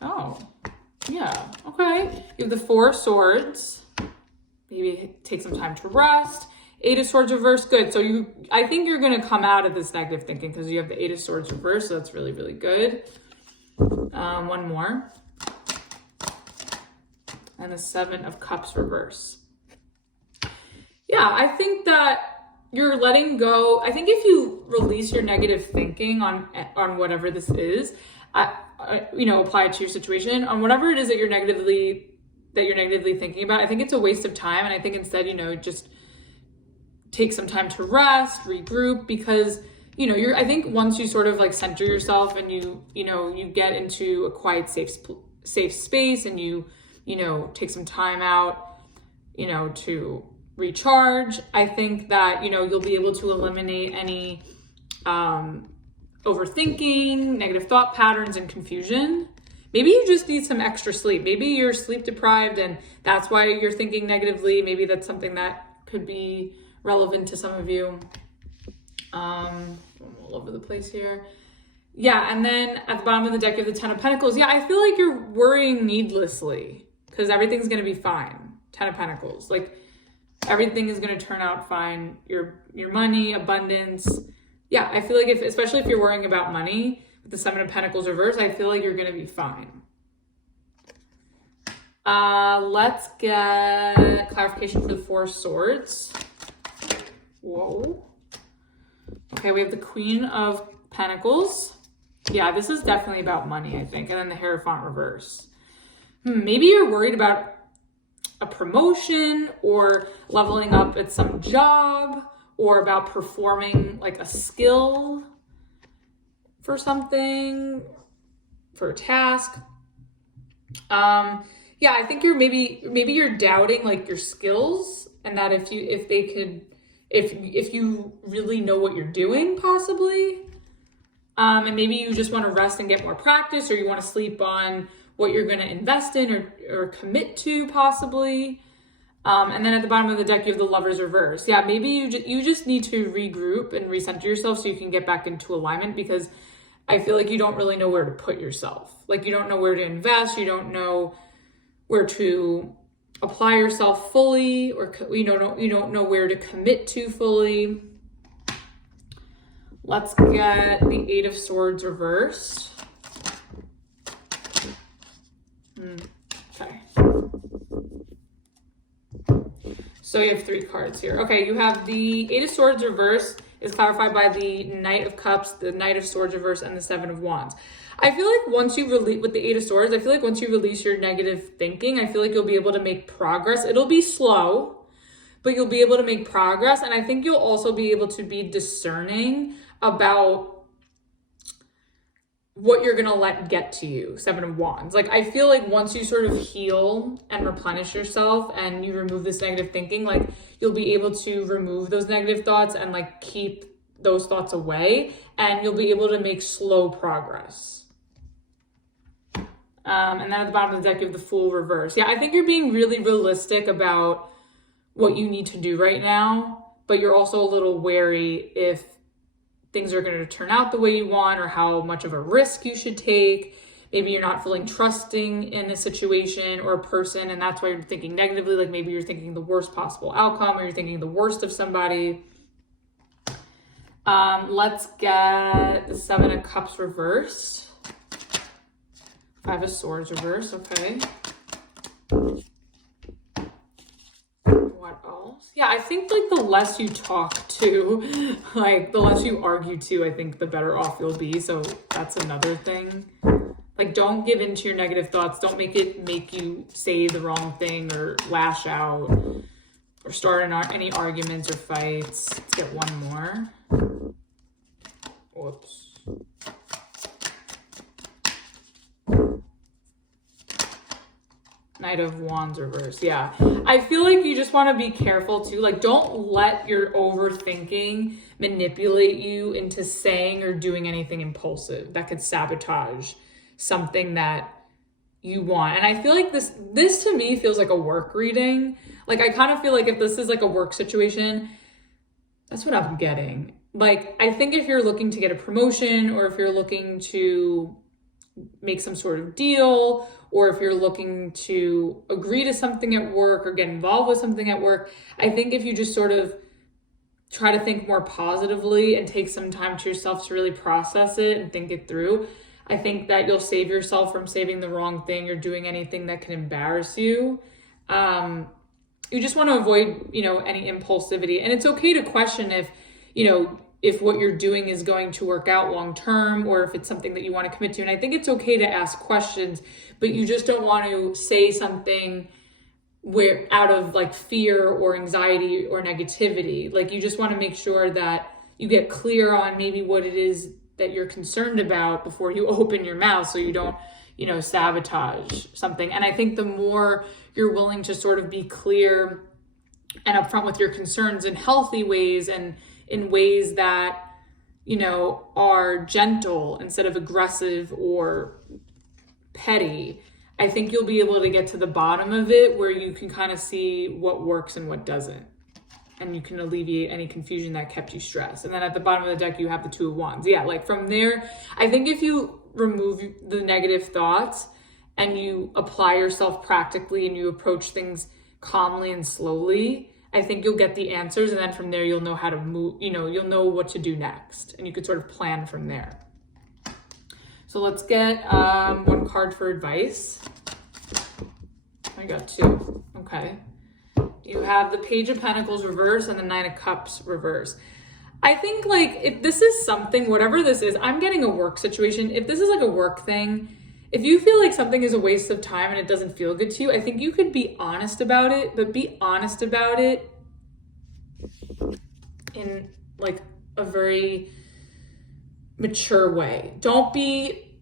Oh, yeah. Okay. You have the Four of Swords. Maybe take some time to rest. Eight of Swords reverse. Good. So I think you're going to come out of this negative thinking because you have the Eight of Swords reverse. So that's really, really good. One more. And the Seven of Cups reverse. Yeah, I think that you're letting go. I think if you release your negative thinking on whatever this is, you know, apply it to your situation on whatever it is that you're negatively thinking about. I think it's a waste of time. And I think instead, you know, just take some time to rest, regroup, because, you know, I think once you sort of like center yourself and you get into a quiet, safe space and you know, take some time out, you know, to recharge, I think that, you know, you'll be able to eliminate any overthinking, negative thought patterns, and confusion. Maybe you just need some extra sleep. Maybe you're sleep deprived and that's why you're thinking negatively. Maybe that's something that could be relevant to some of you. I'm all over the place here. Yeah, and then at the bottom of the deck, you have the Ten of Pentacles. Yeah, I feel like you're worrying needlessly because everything's going to be fine. Ten of Pentacles. Like, everything is going to turn out fine. Your money, abundance. Yeah, I feel like especially if you're worrying about money, with the Seven of Pentacles reverse, I feel like you're going to be fine. Let's get clarification for the Four of Swords. Whoa. Okay, we have the Queen of Pentacles. Yeah, this is definitely about money, I think. And then the Hierophant reverse. Maybe you're worried about a promotion or leveling up at some job or about performing like a skill for something, for a task. Yeah, I think maybe you're doubting like your skills and that if you really know what you're doing, possibly. And maybe you just want to rest and get more practice, or you want to sleep on what you're going to invest in or commit to, possibly. And then at the bottom of the deck, you have the Lovers reverse. Yeah, maybe you just need to regroup and recenter yourself so you can get back into alignment, because I feel like you don't really know where to put yourself. Like, you don't know where to invest. You don't know where to apply yourself fully, or you don't know where to commit to fully. Let's get the Eight of Swords reversed. Okay. So you have 3 cards here. Okay, you have the Eight of Swords reverse is clarified by the Knight of Cups, the Knight of Swords reverse, and the Seven of Wands. I feel like once you release, with the Eight of Swords, I feel like once you release your negative thinking, I feel like you'll be able to make progress. It'll be slow, but you'll be able to make progress. And I think you'll also be able to be discerning about what you're going to let get to you. Seven of Wands. Like, I feel like once you sort of heal and replenish yourself and you remove this negative thinking, like, you'll be able to remove those negative thoughts and like keep those thoughts away, and you'll be able to make slow progress. And then at the bottom of the deck, you have the Fool reverse. Yeah, I think you're being really realistic about what you need to do right now, but you're also a little wary if things are going to turn out the way you want or how much of a risk you should take. maybe you're not feeling trusting in a situation or a person, and that's why you're thinking negatively. Like maybe you're thinking the worst possible outcome, or you're thinking the worst of somebody. Let's get the 7 of Cups reversed. 5 of Swords reversed, okay. What else? Yeah, I think like the less you talk to, like the less you argue to, I think the better off you'll be. So that's another thing. Like don't give in to your negative thoughts. Don't make it make you say the wrong thing or lash out or start any arguments or fights. Let's get one more. Whoops. Knight of Wands reverse. Yeah. I feel like you just want to be careful too. Like don't let your overthinking manipulate you into saying or doing anything impulsive that could sabotage something that you want. And I feel like this to me feels like a work reading. Like I kind of feel like if this is like a work situation, that's what I'm getting. Like I think if you're looking to get a promotion, or if you're looking to make some sort of deal, or if you're looking to agree to something at work or get involved with something at work, I think if you just sort of try to think more positively and take some time to yourself to really process it and think it through, I think that you'll save yourself from saying the wrong thing or doing anything that can embarrass you. You just want to avoid, any impulsivity. And it's okay to question if what you're doing is going to work out long-term, or if it's something that you want to commit to. And I think it's okay to ask questions, but you just don't want to say something where out of like fear or anxiety or negativity. Like you just want to make sure that you get clear on maybe what it is that you're concerned about before you open your mouth, so you don't, sabotage something. And I think the more you're willing to sort of be clear and upfront with your concerns in healthy ways and in ways that, are gentle instead of aggressive or petty, I think you'll be able to get to the bottom of it, where you can kind of see what works and what doesn't. And you can alleviate any confusion that kept you stressed. And then at the bottom of the deck, you have the 2 of Wands. Yeah, like from there, I think if you remove the negative thoughts and you apply yourself practically and you approach things calmly and slowly, I think you'll get the answers. And then from there, you'll know how to move, you'll know what to do next. And you could sort of plan from there. So let's get one card for advice. I got 2. Okay. You have the Page of Pentacles reverse and the 9 of Cups reverse. I think like if this is something, whatever this is, I'm getting a work situation. If this is like a work thing, if you feel like something is a waste of time and it doesn't feel good to you, I think you could be honest about it, but be honest about it in like a very mature way. Don't be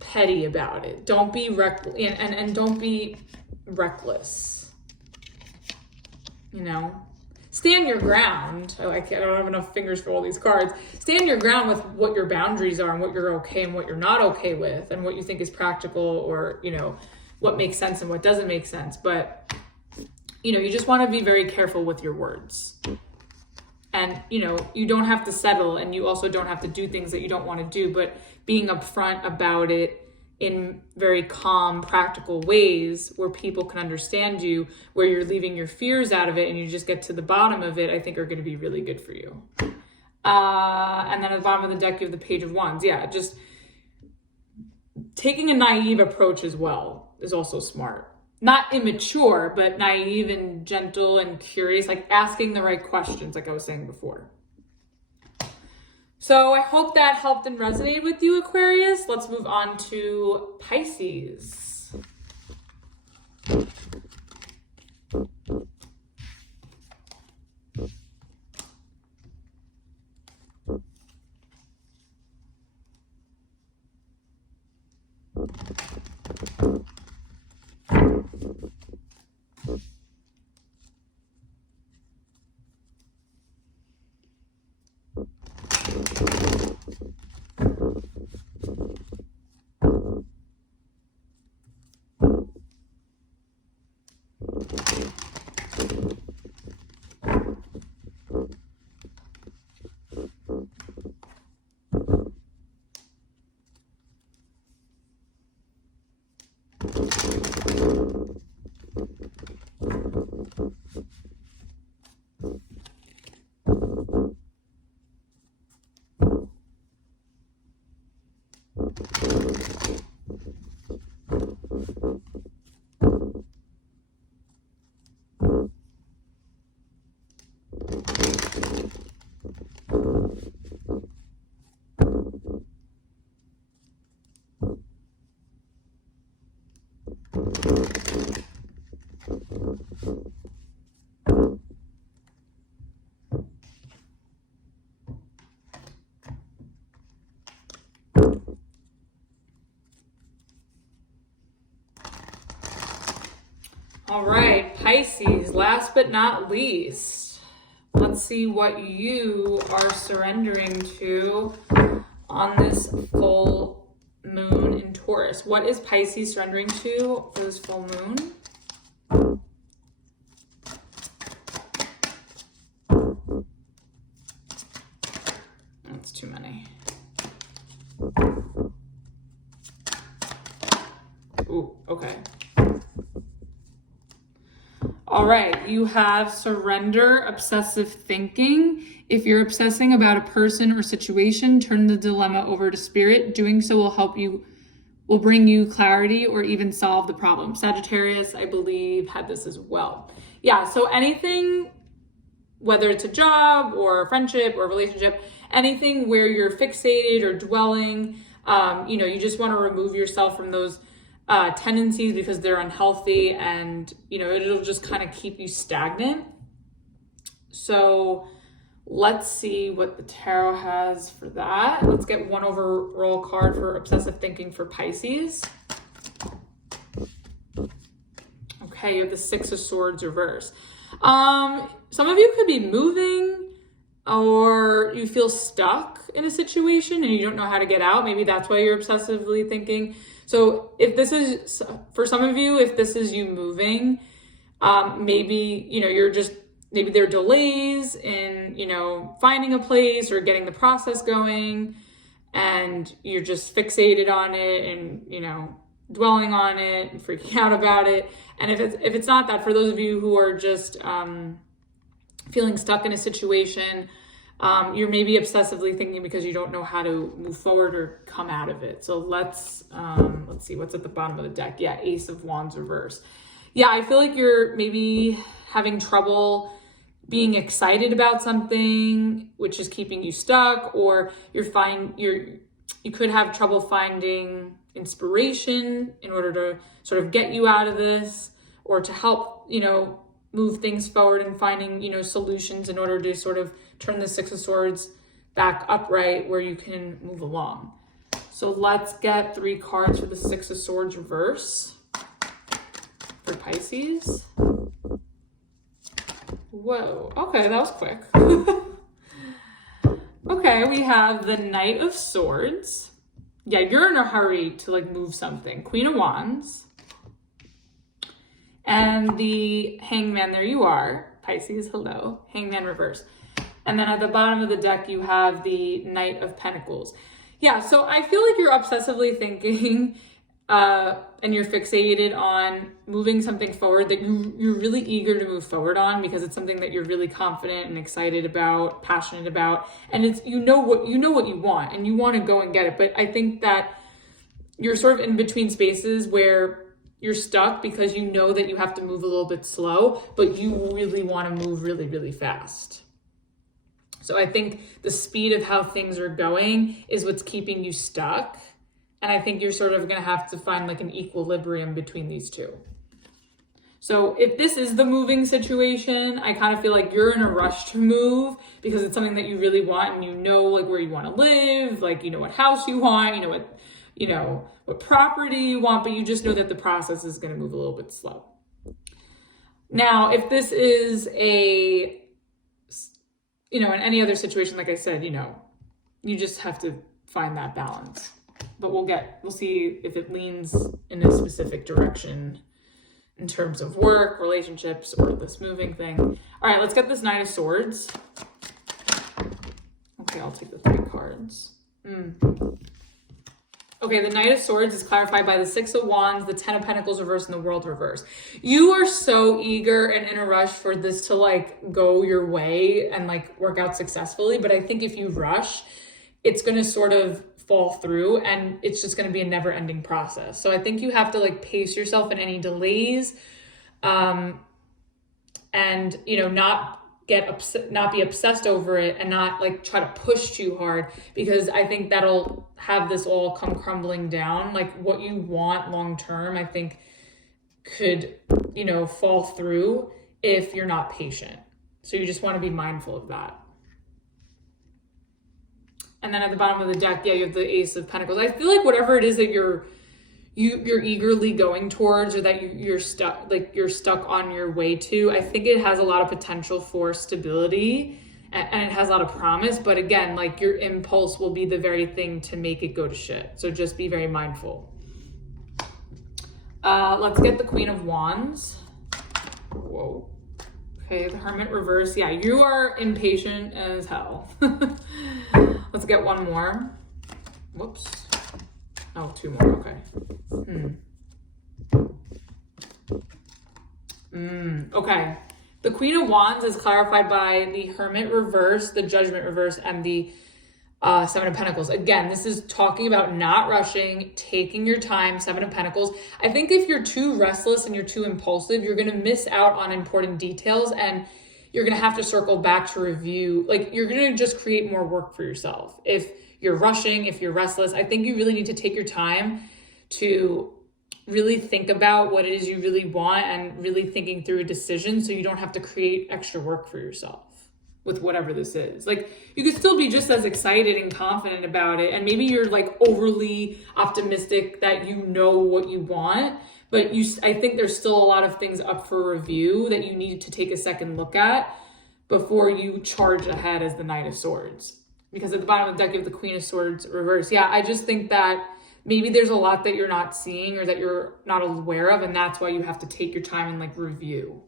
petty about it. Don't be and don't be reckless. Stand your ground. I don't have enough fingers for all these cards. Stand your ground with what your boundaries are and what you're okay and what you're not okay with, and what you think is practical, or, what makes sense and what doesn't make sense. But, you just want to be very careful with your words. And, you don't have to settle, and you also don't have to do things that you don't want to do, but being upfront about it in very calm, practical ways where people can understand you, where you're leaving your fears out of it and you just get to the bottom of it, I think are going to be really good for you. And then at the bottom of the deck, you have the Page of Wands. Yeah, just taking a naive approach as well is also smart. Not immature, but naive and gentle and curious, like asking the right questions, like I was saying before. So I hope that helped and resonated with you, Aquarius. Let's move on to Pisces. All right, Pisces, last but not least, let's see what you are surrendering to on this full moon in Taurus. What is Pisces surrendering to for this full moon? That's too many. Ooh, okay. All right, you have surrender, obsessive thinking. If you're obsessing about a person or situation, turn the dilemma over to spirit. Doing so will bring you clarity or even solve the problem. Sagittarius, I believe, had this as well. Yeah, so anything, whether it's a job or a friendship or a relationship, anything where you're fixated or dwelling, you just want to remove yourself from those tendencies because they're unhealthy, and it'll just kind of keep you stagnant. So let's see what the tarot has for that. Let's get one overall card for obsessive thinking for Pisces. Okay, you have the Six of Swords reverse. Some of you could be moving, or you feel stuck in a situation and you don't know how to get out. Maybe that's why you're obsessively thinking. So if this is, for some of you, if this is you moving, maybe, maybe there are delays in, finding a place or getting the process going, and you're just fixated on it and, dwelling on it and freaking out about it. And if it's not that, for those of you who are just feeling stuck in a situation, you're maybe obsessively thinking because you don't know how to move forward or come out of it. So let's see what's at the bottom of the deck. Yeah, Ace of Wands reverse. Yeah, I feel like you're maybe having trouble being excited about something, which is keeping you stuck, or you could have trouble finding inspiration in order to sort of get you out of this, or to help, move things forward and finding, solutions in order to sort of turn the Six of Swords back upright where you can move along. So let's get 3 cards for the Six of Swords reverse for Pisces. Whoa, okay, that was quick. Okay, we have the Knight of Swords. Yeah, you're in a hurry to move something. Queen of Wands. And the Hangman, there you are. Pisces, hello. Hangman reverse. And then at the bottom of the deck, you have the Knight of Pentacles. Yeah, so I feel like you're obsessively thinking and you're fixated on moving something forward that you're really eager to move forward on, because it's something that you're really confident and excited about, passionate about. And it's you know what you want, and you want to go and get it. But I think that you're sort of in between spaces where you're stuck because you know that you have to move a little bit slow, but you really want to move really, really fast. So I think the speed of how things are going is what's keeping you stuck. And I think you're sort of going to have to find an equilibrium between these two. So if this is the moving situation, I kind of feel like you're in a rush to move because it's something that you really want, and where you want to live, what house you want, what property you want, but you just know that the process is going to move a little bit slow. Now, if this is in any other situation, like I said, you just have to find that balance. But we'll see if it leans in a specific direction in terms of work, relationships, or this moving thing. All right, let's get this Nine of Swords. Okay, I'll take the 3 cards. Okay, the Knight of Swords is clarified by the Six of Wands, the Ten of Pentacles reverse, and the World reverse. You are so eager and in a rush for this to like go your way and like work out successfully. But I think if you rush, it's going to sort of fall through and it's just going to be a never ending process. So I think you have to like pace yourself in any delays, and, you know, not be obsessed over it and not like try to push too hard, because I think that'll have this all come crumbling down. Like what you want long term, I think could, you know, fall through if you're not patient. So you just want to be mindful of that. And then at the bottom of the deck, yeah, you have the Ace of Pentacles. I feel like whatever it is that you're eagerly going towards, or that you're stuck on your way to, I think it has a lot of potential for stability and it has a lot of promise. But again, like your impulse will be the very thing to make it go to shit. So just be very mindful. Let's get the Queen of Wands. Whoa. Okay, the Hermit reverse. Yeah, you are impatient as hell. Let's get one more. Whoops. Oh, two more. Okay. Okay. The Queen of Wands is clarified by the Hermit reverse, the Judgment reverse, and the Seven of Pentacles. Again, this is talking about not rushing, taking your time. Seven of Pentacles. I think if you're too restless and you're too impulsive, you're going to miss out on important details, and you're going to have to circle back to review. Like you're going to just create more work for yourself. If you're rushing, if you're restless, I think you really need to take your time to really think about what it is you really want and really thinking through a decision, so you don't have to create extra work for yourself with whatever this is. Like you could still be just as excited and confident about it, and maybe you're like overly optimistic that you know what you want, but I think there's still a lot of things up for review that you need to take a second look at before you charge ahead as the Knight of Swords. Because at the bottom of the deck you have the Queen of Swords reverse. Yeah, I just think that maybe there's a lot that you're not seeing or that you're not aware of, and that's why you have to take your time and like review.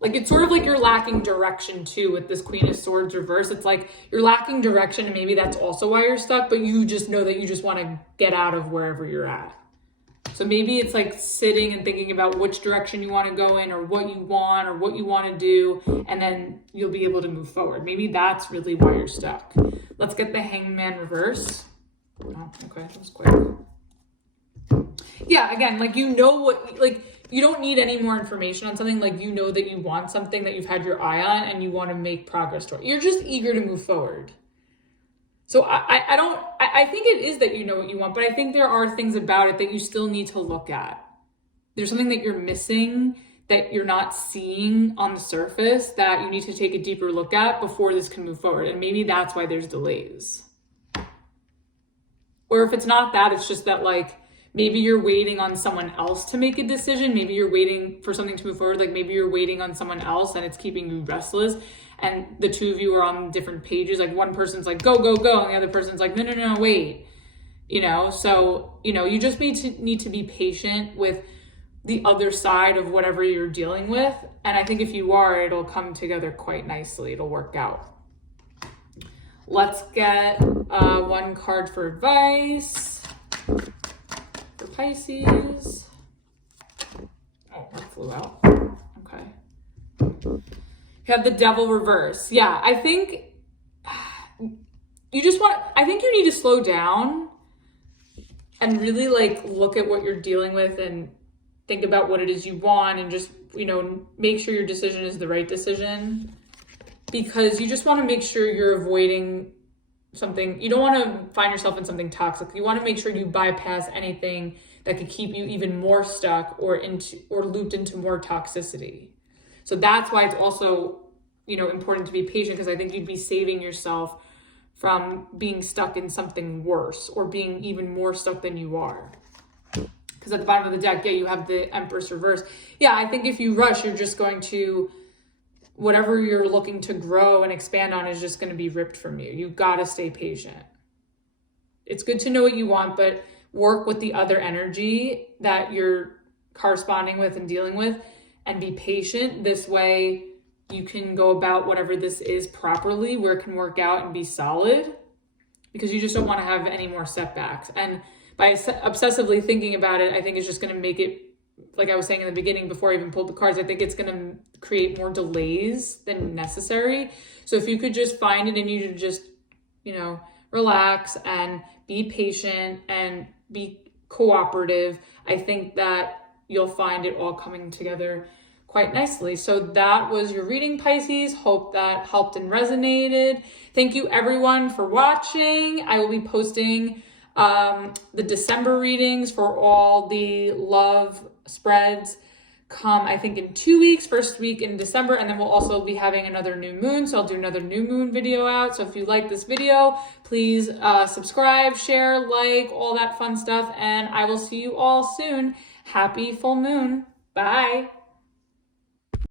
Like it's sort of like you're lacking direction too with this Queen of Swords reverse. It's like you're lacking direction, and maybe that's also why you're stuck, but you just know that you just want to get out of wherever you're at. So maybe it's like sitting and thinking about which direction you want to go in, or what you want, or what you want to do, and then you'll be able to move forward. Maybe that's really why you're stuck. Let's get the Hangman reverse. Oh, okay, that was quick. Yeah, again, like you know what, like you don't need any more information on something. Like you know that you want something that you've had your eye on and you want to make progress toward. You're just eager to move forward. So I think it is that you know what you want, but I think there are things about it that you still need to look at. There's something that you're missing, that you're not seeing on the surface, that you need to take a deeper look at before this can move forward. And maybe that's why there's delays. Or if it's not that, it's just that like, maybe you're waiting on someone else to make a decision. Maybe you're waiting for something to move forward. Like maybe you're waiting on someone else and it's keeping you restless. And the two of you are on different pages. Like one person's like, go, go, go. And the other person's like, no, wait. You know, so, you know, you just need to be patient with the other side of whatever you're dealing with. And I think if you are, it'll come together quite nicely. It'll work out. Let's get one card for advice for Pisces. Oh, that flew out. Okay. You have the Devil reverse. Yeah, I think you need to slow down and really like look at what you're dealing with and think about what it is you want, and just, you know, make sure your decision is the right decision, because you just want to make sure you're avoiding something. You don't want to find yourself in something toxic. You want to make sure you bypass anything that could keep you even more stuck or looped into more toxicity. So that's why it's also, you know, important to be patient, because I think you'd be saving yourself from being stuck in something worse or being even more stuck than you are. Because at the bottom of the deck, yeah, you have the Empress reverse. Yeah, I think if you rush, you're just going to, whatever you're looking to grow and expand on is just going to be ripped from you. You've got to stay patient. It's good to know what you want, but work with the other energy that you're corresponding with and dealing with, and be patient. This way you can go about whatever this is properly, where it can work out and be solid. because you just don't want to have any more setbacks. And by obsessively thinking about it, I think it's just going to make it, like I was saying in the beginning before I even pulled the cards, I think it's going to create more delays than necessary. So if you could just find it in you to just, you know, relax and be patient and be cooperative, I think that you'll find it all coming together quite nicely. So that was your reading, Pisces. Hope that helped and resonated. Thank you everyone for watching. I will be posting the December readings for all the love spreads come, I think, in 2 weeks, first week in December, and then we'll also be having another new moon, so I'll do another new moon video out. So if you like this video, please subscribe, share, like, all that fun stuff, and I will see you all soon. Happy full moon. Bye.